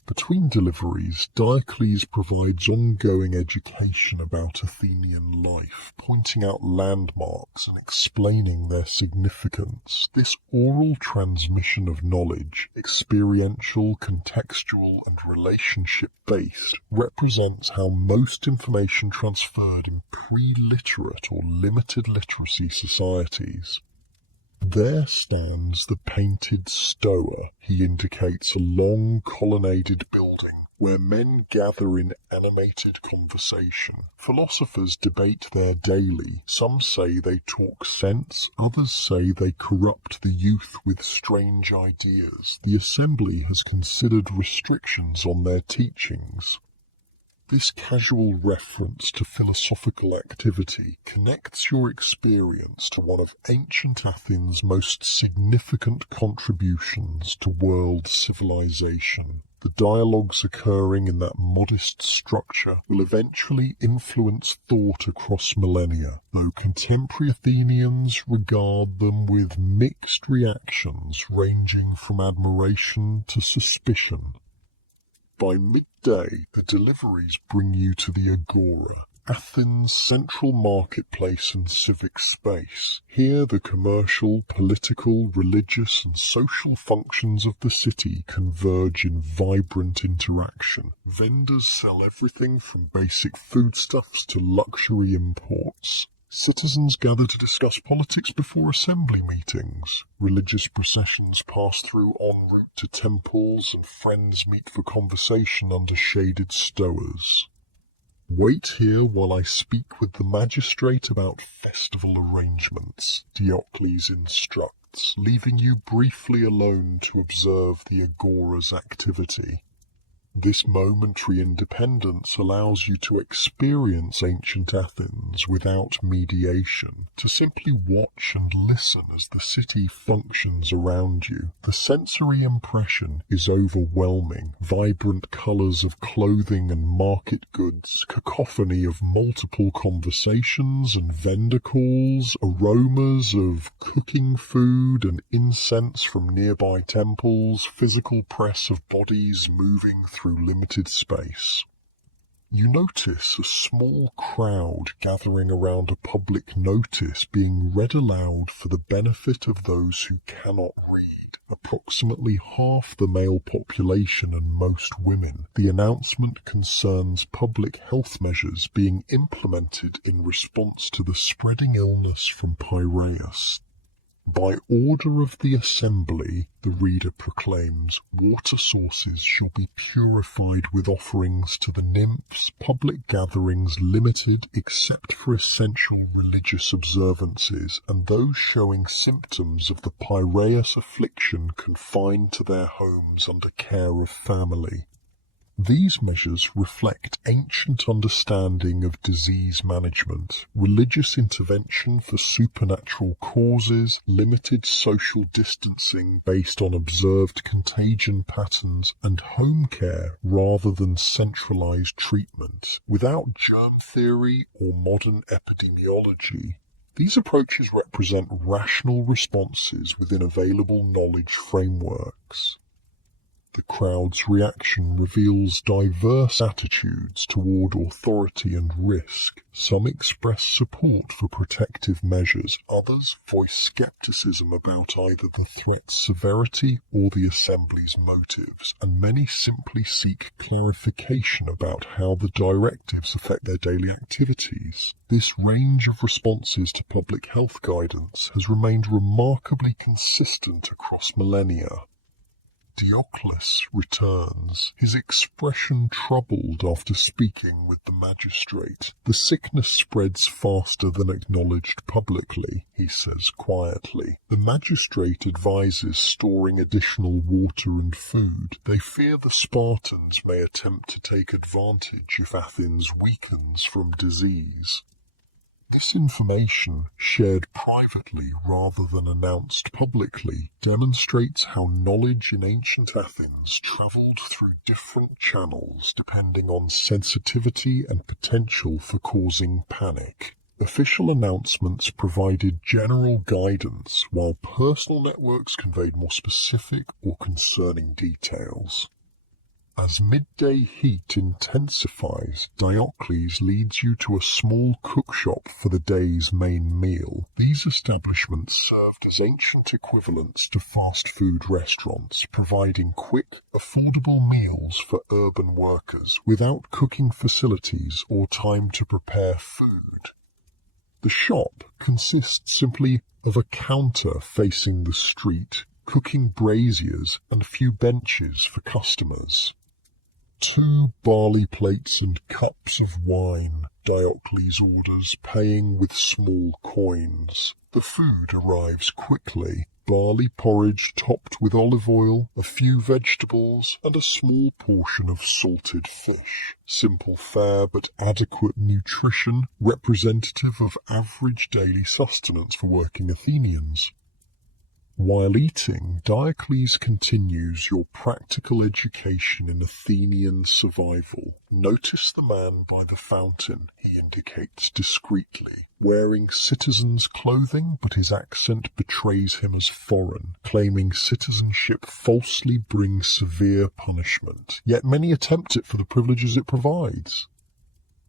Between deliveries, Diocles provides ongoing education about Athenian life, pointing out landmarks and explaining their significance. This oral transmission of knowledge, experiential, contextual, and relationship-based, represents how most information transferred in pre-literate or limited literacy societies. There stands the painted stoa. He indicates a long colonnaded building where men gather in animated conversation. Philosophers debate there daily. Some say they talk sense, others say they corrupt the youth with strange ideas. The assembly has considered restrictions on their teachings. This casual reference to philosophical activity connects your experience to one of ancient Athens' most significant contributions to world civilization. The dialogues occurring in that modest structure will eventually influence thought across millennia, though contemporary Athenians regard them with mixed reactions ranging from admiration to suspicion. By midday, the deliveries bring you to the agora. Athens' central marketplace and civic space. Here the commercial, political, religious and social functions of the city converge in vibrant interaction. Vendors sell everything from basic foodstuffs to luxury imports. Citizens gather to discuss politics before assembly meetings. Religious processions pass through en route to temples, and friends meet for conversation under shaded stowers. Wait here while I speak with the magistrate about festival arrangements, Diocles instructs, leaving you briefly alone to observe the agora's activity. This momentary independence allows you to experience ancient Athens without mediation, to simply watch and listen as the city functions around you. The sensory impression is overwhelming. Vibrant colours of clothing and market goods, cacophony of multiple conversations and vendor calls, aromas of cooking food and incense from nearby temples, physical press of bodies moving through limited space. You notice a small crowd gathering around a public notice being read aloud for the benefit of those who cannot read. Approximately half the male population and most women. The announcement concerns public health measures being implemented in response to the spreading illness from Piraeus. By order of the assembly, the reader proclaims, water sources shall be purified with offerings to the nymphs, public gatherings limited except for essential religious observances, and those showing symptoms of the Piraeus affliction confined to their homes under care of family. These measures reflect ancient understanding of disease management, religious intervention for supernatural causes, limited social distancing based on observed contagion patterns, and home care rather than centralized treatment, without germ theory or modern epidemiology. These approaches represent rational responses within available knowledge frameworks. The crowd's reaction reveals diverse attitudes toward authority and risk. Some express support for protective measures, others voice skepticism about either the threat's severity or the assembly's motives, and many simply seek clarification about how the directives affect their daily activities. This range of responses to public health guidance has remained remarkably consistent across millennia. Diocles returns, his expression troubled after speaking with the magistrate. The sickness spreads faster than acknowledged publicly, he says quietly. The magistrate advises storing additional water and food. They fear the Spartans may attempt to take advantage if Athens weakens from disease. This information, shared privately rather than announced publicly, demonstrates how knowledge in ancient Athens travelled through different channels depending on sensitivity and potential for causing panic. Official announcements provided general guidance, while personal networks conveyed more specific or concerning details. As midday heat intensifies, Diocles leads you to a small cookshop for the day's main meal. These establishments served as ancient equivalents to fast food restaurants, providing quick, affordable meals for urban workers without cooking facilities or time to prepare food. The shop consists simply of a counter facing the street, cooking braziers, and a few benches for customers. 2 barley plates and cups of wine, Diocles orders, paying with small coins. The food arrives quickly. Barley porridge topped with olive oil, a few vegetables, and a small portion of salted fish. Simple fare but adequate nutrition, representative of average daily sustenance for working Athenians. While eating, Diocles continues your practical education in Athenian survival. Notice the man by the fountain, he indicates discreetly, wearing citizen's clothing, but his accent betrays him as foreign. Claiming citizenship falsely brings severe punishment, yet many attempt it for the privileges it provides.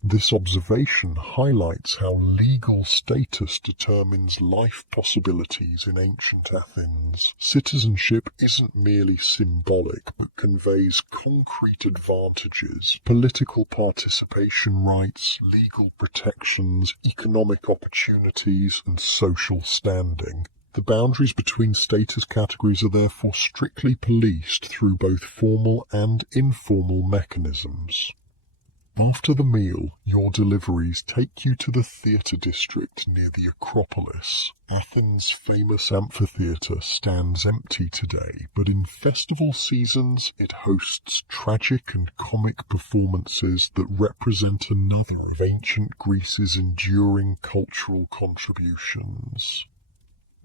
This observation highlights how legal status determines life possibilities in ancient Athens. Citizenship isn't merely symbolic, but conveys concrete advantages: political participation rights, legal protections, economic opportunities, and social standing. The boundaries between status categories are therefore strictly policed through both formal and informal mechanisms. After the meal, your deliveries take you to the theatre district near the Acropolis. Athens' famous amphitheatre stands empty today, but in festival seasons it hosts tragic and comic performances that represent another of ancient Greece's enduring cultural contributions.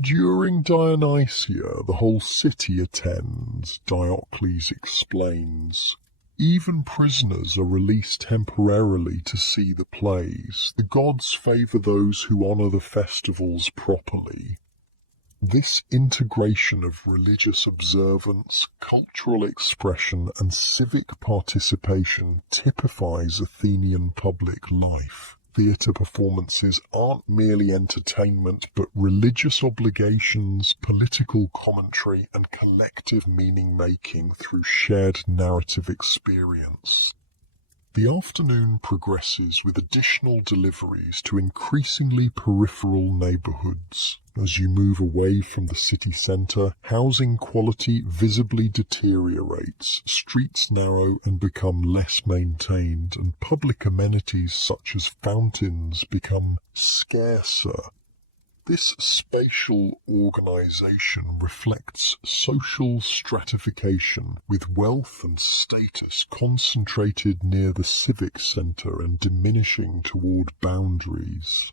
During Dionysia, the whole city attends, Diocles explains. Even prisoners are released temporarily to see the plays. The gods favour those who honour the festivals properly. This integration of religious observance, cultural expression, and civic participation typifies Athenian public life. Theatre performances aren't merely entertainment, but religious obligations, political commentary, and collective meaning-making through shared narrative experience. The afternoon progresses with additional deliveries to increasingly peripheral neighbourhoods. As you move away from the city centre, housing quality visibly deteriorates, streets narrow and become less maintained, and public amenities such as fountains become scarcer. This spatial organisation reflects social stratification, with wealth and status concentrated near the civic centre and diminishing toward boundaries.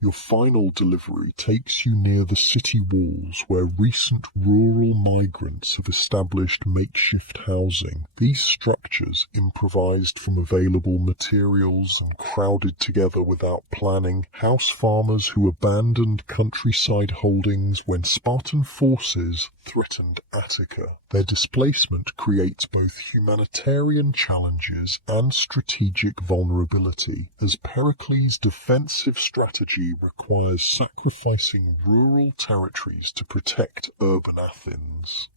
Your final delivery takes you near the city walls, where recent rural migrants have established makeshift housing. These structures, improvised from available materials and crowded together without planning, house farmers who abandoned countryside holdings when Spartan forces threatened Attica. Their displacement creates both humanitarian challenges and strategic vulnerability, as Pericles' defensive strategy requires sacrificing rural territories to protect urban Athens.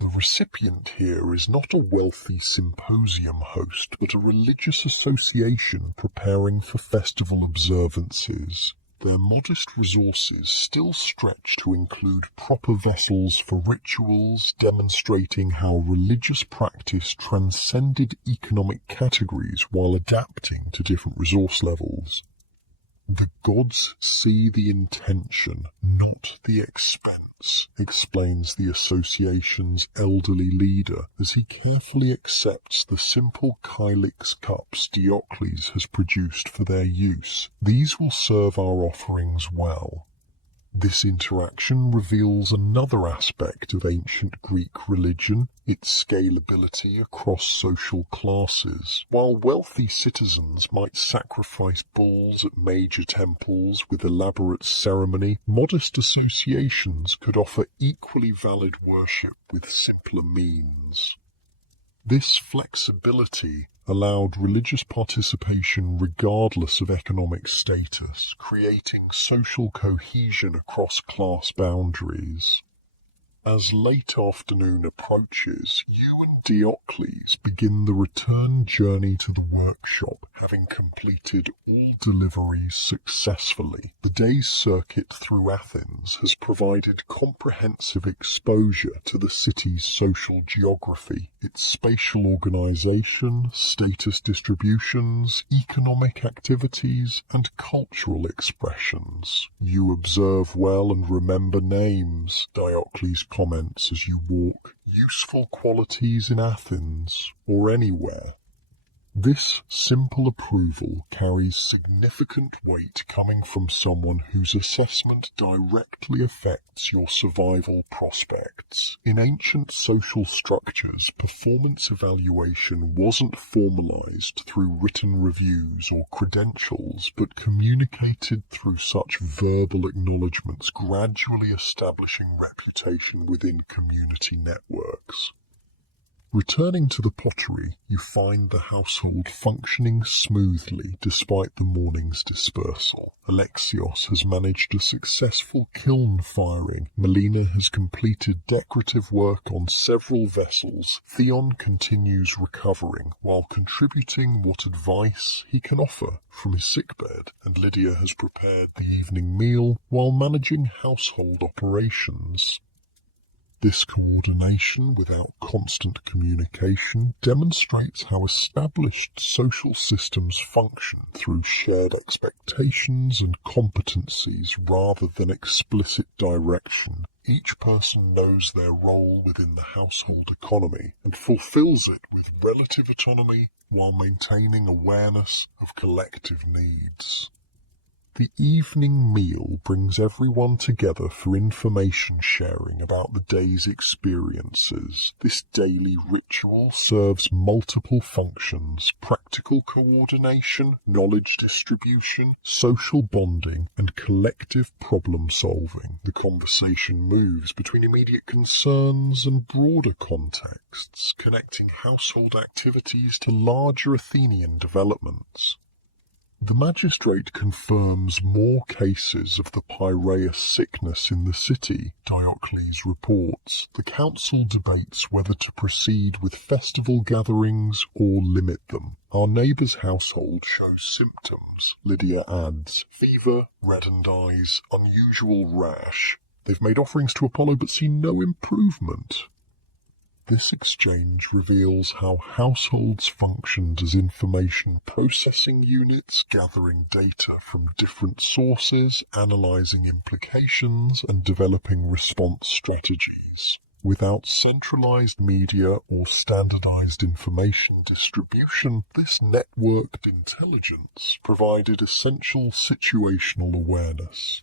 The recipient here is not a wealthy symposium host, but a religious association preparing for festival observances. Their modest resources still stretch to include proper vessels for rituals, demonstrating how religious practice transcended economic categories while adapting to different resource levels. The gods see the intention, not the expense, explains the association's elderly leader as he carefully accepts the simple kylix cups Diocles has produced for their use. These will serve our offerings well. This interaction reveals another aspect of ancient Greek religion, its scalability across social classes. While wealthy citizens might sacrifice bulls at major temples with elaborate ceremony, modest associations could offer equally valid worship with simpler means. This flexibility allowed religious participation regardless of economic status, creating social cohesion across class boundaries. As late afternoon approaches, you and Diocles begin the return journey to the workshop, having completed all deliveries successfully. The day's circuit through Athens has provided comprehensive exposure to the city's social geography, its spatial organisation, status distributions, economic activities, and cultural expressions. You observe well and remember names, Diocles comments as you walk, useful qualities in Athens or anywhere. This simple approval carries significant weight coming from someone whose assessment directly affects your survival prospects. In ancient social structures, performance evaluation wasn't formalized through written reviews or credentials, but communicated through such verbal acknowledgements, gradually establishing reputation within community networks. Returning to the pottery, you find the household functioning smoothly despite the morning's dispersal. Alexios has managed a successful kiln firing. Melina has completed decorative work on several vessels. Theon continues recovering while contributing what advice he can offer from his sickbed. And Lydia has prepared the evening meal while managing household operations. This coordination without constant communication demonstrates how established social systems function through shared expectations and competencies rather than explicit direction. Each person knows their role within the household economy and fulfills it with relative autonomy while maintaining awareness of collective needs. The evening meal brings everyone together for information sharing about the day's experiences. This daily ritual serves multiple functions: practical coordination, knowledge distribution, social bonding, and collective problem solving. The conversation moves between immediate concerns and broader contexts, connecting household activities to larger Athenian developments. The magistrate confirms more cases of the Piraeus sickness in the city, Diocles reports. The council debates whether to proceed with festival gatherings or limit them. Our neighbour's household shows symptoms, Lydia adds. Fever, reddened eyes, unusual rash. They've made offerings to Apollo but seen no improvement. This exchange reveals how households functioned as information processing units, gathering data from different sources, analysing implications, and developing response strategies. Without centralised media or standardised information distribution, this networked intelligence provided essential situational awareness.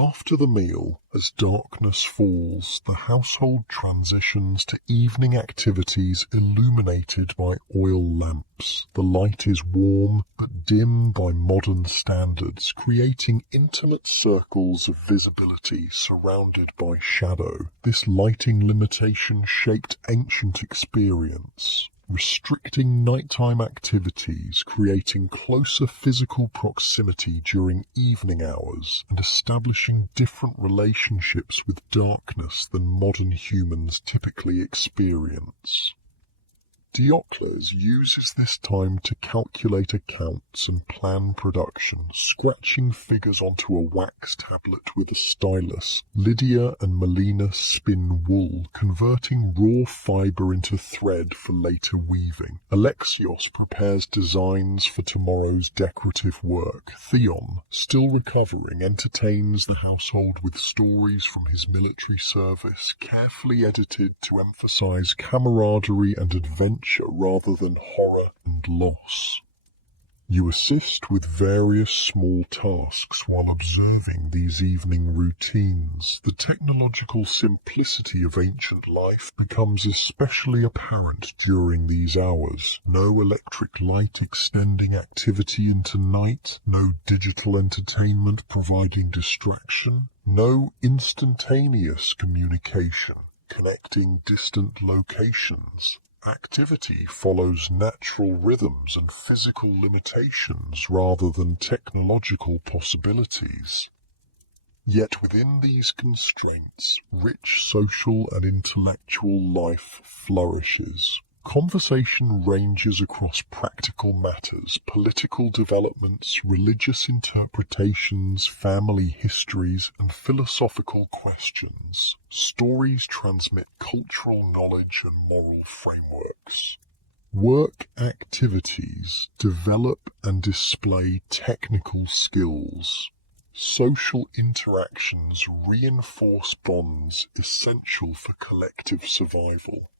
After the meal, as darkness falls, the household transitions to evening activities illuminated by oil lamps. The light is warm but dim by modern standards, creating intimate circles of visibility surrounded by shadow. This lighting limitation shaped ancient experience, restricting nighttime activities, creating closer physical proximity during evening hours, and establishing different relationships with darkness than modern humans typically experience. Diocles uses this time to calculate accounts and plan production, scratching figures onto a wax tablet with a stylus. Lydia and Melina spin wool, converting raw fibre into thread for later weaving. Alexios prepares designs for tomorrow's decorative work. Theon, still recovering, entertains the household with stories from his military service, carefully edited to emphasize camaraderie and adventure rather than horror and loss. You assist with various small tasks while observing these evening routines. The technological simplicity of ancient life becomes especially apparent during these hours. No electric light extending activity into night, no digital entertainment providing distraction, no instantaneous communication connecting distant locations. Activity follows natural rhythms and physical limitations rather than technological possibilities. Yet within these constraints, rich social and intellectual life flourishes. Conversation ranges across practical matters, political developments, religious interpretations, family histories, and philosophical questions. Stories transmit cultural knowledge and moral frameworks. Work activities develop and display technical skills. Social interactions reinforce bonds essential for collective survival.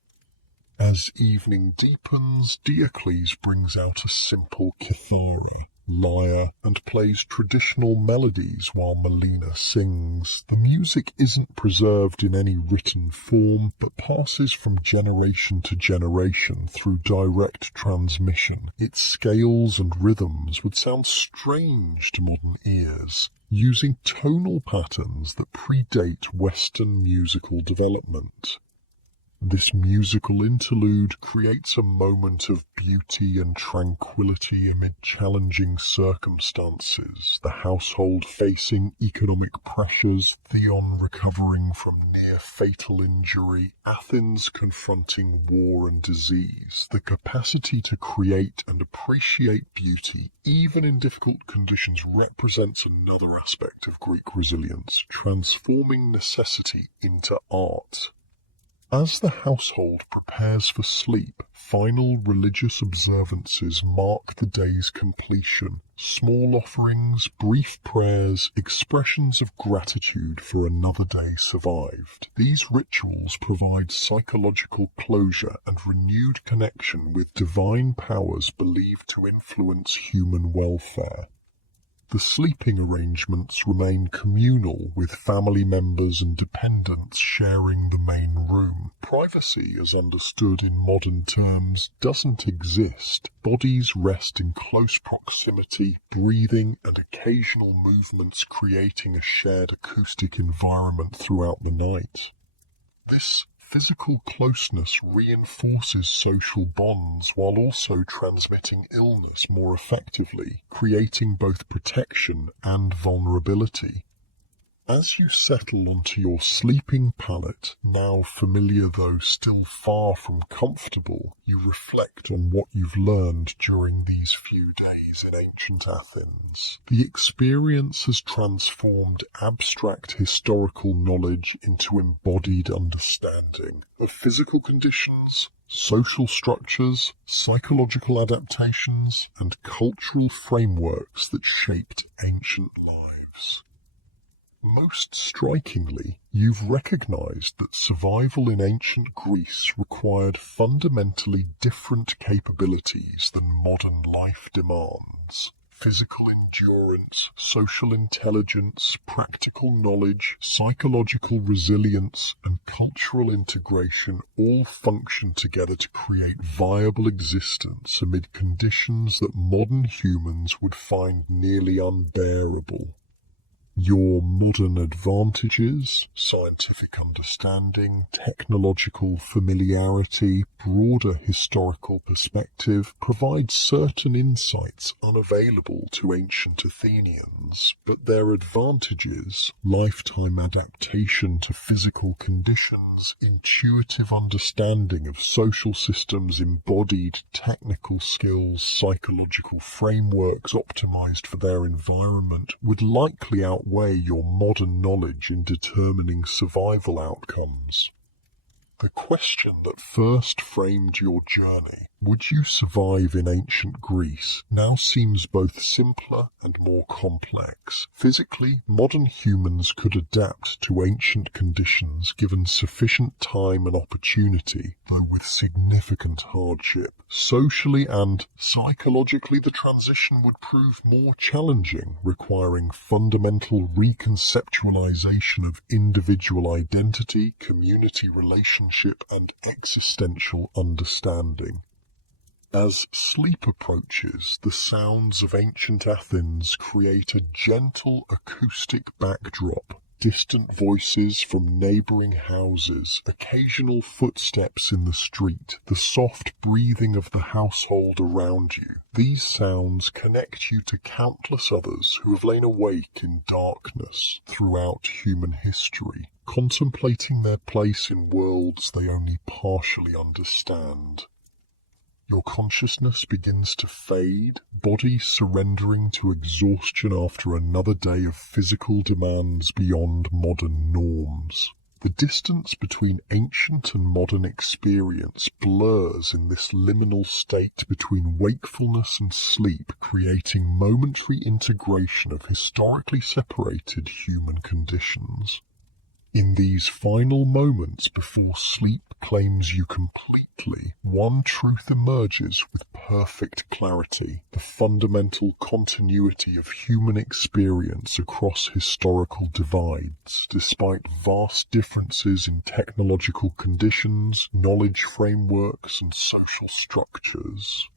As evening deepens, Diocles brings out a simple kithara, lyre, and plays traditional melodies while Melina sings. The music isn't preserved in any written form, but passes from generation to generation through direct transmission. Its scales and rhythms would sound strange to modern ears, using tonal patterns that predate Western musical development. This musical interlude creates a moment of beauty and tranquility amid challenging circumstances. The household facing economic pressures, Theon recovering from near-fatal injury, Athens confronting war and disease. The capacity to create and appreciate beauty, even in difficult conditions, represents another aspect of Greek resilience, transforming necessity into art. As the household prepares for sleep, final religious observances mark the day's completion. Small offerings, brief prayers, expressions of gratitude for another day survived. These rituals provide psychological closure and renewed connection with divine powers believed to influence human welfare. The sleeping arrangements remain communal, with family members and dependents sharing the main room. Privacy, as understood in modern terms, doesn't exist. Bodies rest in close proximity, breathing and occasional movements creating a shared acoustic environment throughout the night. This physical closeness reinforces social bonds while also transmitting illness more effectively, creating both protection and vulnerability. As you settle onto your sleeping pallet, now familiar though still far from comfortable, you reflect on what you've learned during these few days in ancient Athens. The experience has transformed abstract historical knowledge into embodied understanding of physical conditions, social structures, psychological adaptations, and cultural frameworks that shaped ancient lives. Most strikingly, you've recognized that survival in ancient Greece required fundamentally different capabilities than modern life demands. Physical endurance, social intelligence, practical knowledge, psychological resilience, and cultural integration all function together to create viable existence amid conditions that modern humans would find nearly unbearable. Your modern advantages, scientific understanding, technological familiarity, broader historical perspective, provide certain insights unavailable to ancient Athenians, but their advantages, lifetime adaptation to physical conditions, intuitive understanding of social systems, embodied technical skills, psychological frameworks optimized for their environment, would likely outweigh your modern knowledge in determining survival outcomes. The question that first framed your journey, would you survive in ancient Greece, now seems both simpler and more complex. Physically, modern humans could adapt to ancient conditions given sufficient time and opportunity, though with significant hardship. Socially and psychologically, the transition would prove more challenging, requiring fundamental reconceptualization of individual identity, community relationship, and existential understanding. As sleep approaches, the sounds of ancient Athens create a gentle acoustic backdrop. Distant voices from neighbouring houses, occasional footsteps in the street, the soft breathing of the household around you. These sounds connect you to countless others who have lain awake in darkness throughout human history, contemplating their place in worlds they only partially understand. Your consciousness begins to fade, body surrendering to exhaustion after another day of physical demands beyond modern norms. The distance between ancient and modern experience blurs in this liminal state between wakefulness and sleep, creating momentary integration of historically separated human conditions. In these final moments before sleep claims you completely, one truth emerges with perfect clarity: the fundamental continuity of human experience across historical divides, despite vast differences in technological conditions, knowledge frameworks, and social structures.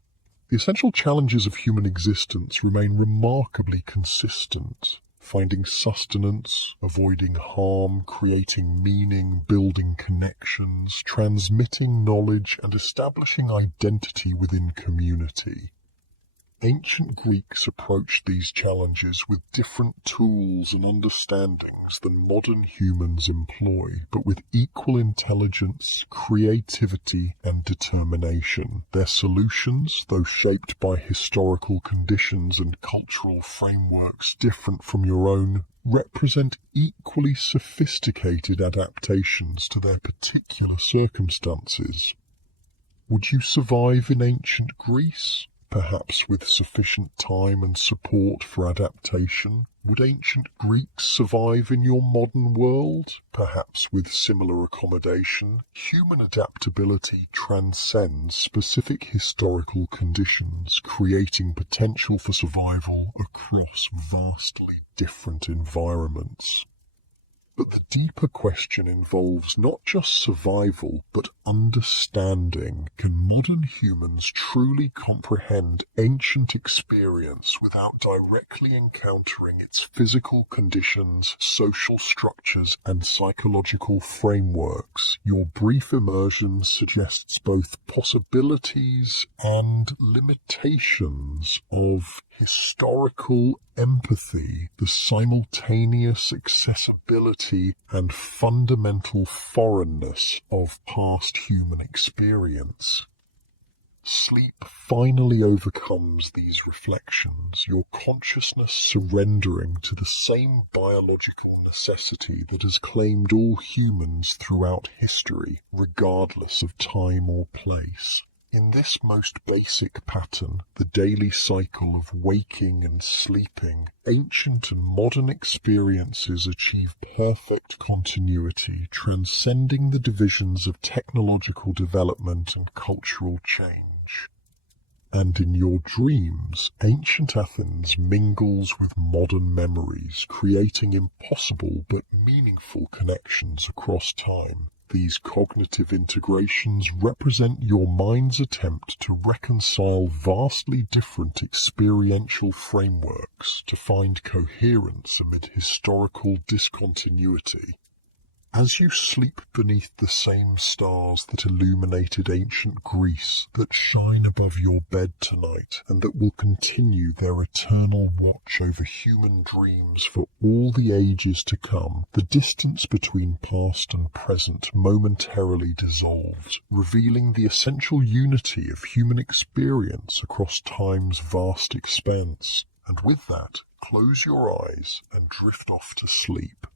The essential challenges of human existence remain remarkably consistent. finding sustenance, avoiding harm, creating meaning, building connections, transmitting knowledge, and establishing identity within community. Ancient Greeks approached these challenges with different tools and understandings than modern humans employ, but with equal intelligence, creativity, and determination. Their solutions, though shaped by historical conditions and cultural frameworks different from your own, represent equally sophisticated adaptations to their particular circumstances. Would you survive in ancient Greece? Perhaps with sufficient time and support for adaptation? Would ancient Greeks survive in your modern world? Perhaps with similar accommodation? Human adaptability transcends specific historical conditions, creating potential for survival across vastly different environments. But the deeper question involves not just survival, but understanding. Can modern humans truly comprehend ancient experience without directly encountering its physical conditions, social structures, and psychological frameworks? Your brief immersion suggests both possibilities and limitations of historical empathy, the simultaneous accessibility and fundamental foreignness of past human experience. Sleep finally overcomes these reflections, your consciousness surrendering to the same biological necessity that has claimed all humans throughout history, regardless of time or place. In this most basic pattern, the daily cycle of waking and sleeping, ancient and modern experiences achieve perfect continuity, transcending the divisions of technological development and cultural change. And in your dreams, ancient Athens mingles with modern memories, creating impossible but meaningful connections across time. These cognitive integrations represent your mind's attempt to reconcile vastly different experiential frameworks to find coherence amid historical discontinuity. As you sleep beneath the same stars that illuminated ancient Greece, that shine above your bed tonight, and that will continue their eternal watch over human dreams for all the ages to come, the distance between past and present momentarily dissolves, revealing the essential unity of human experience across time's vast expanse. And with that, close your eyes and drift off to sleep.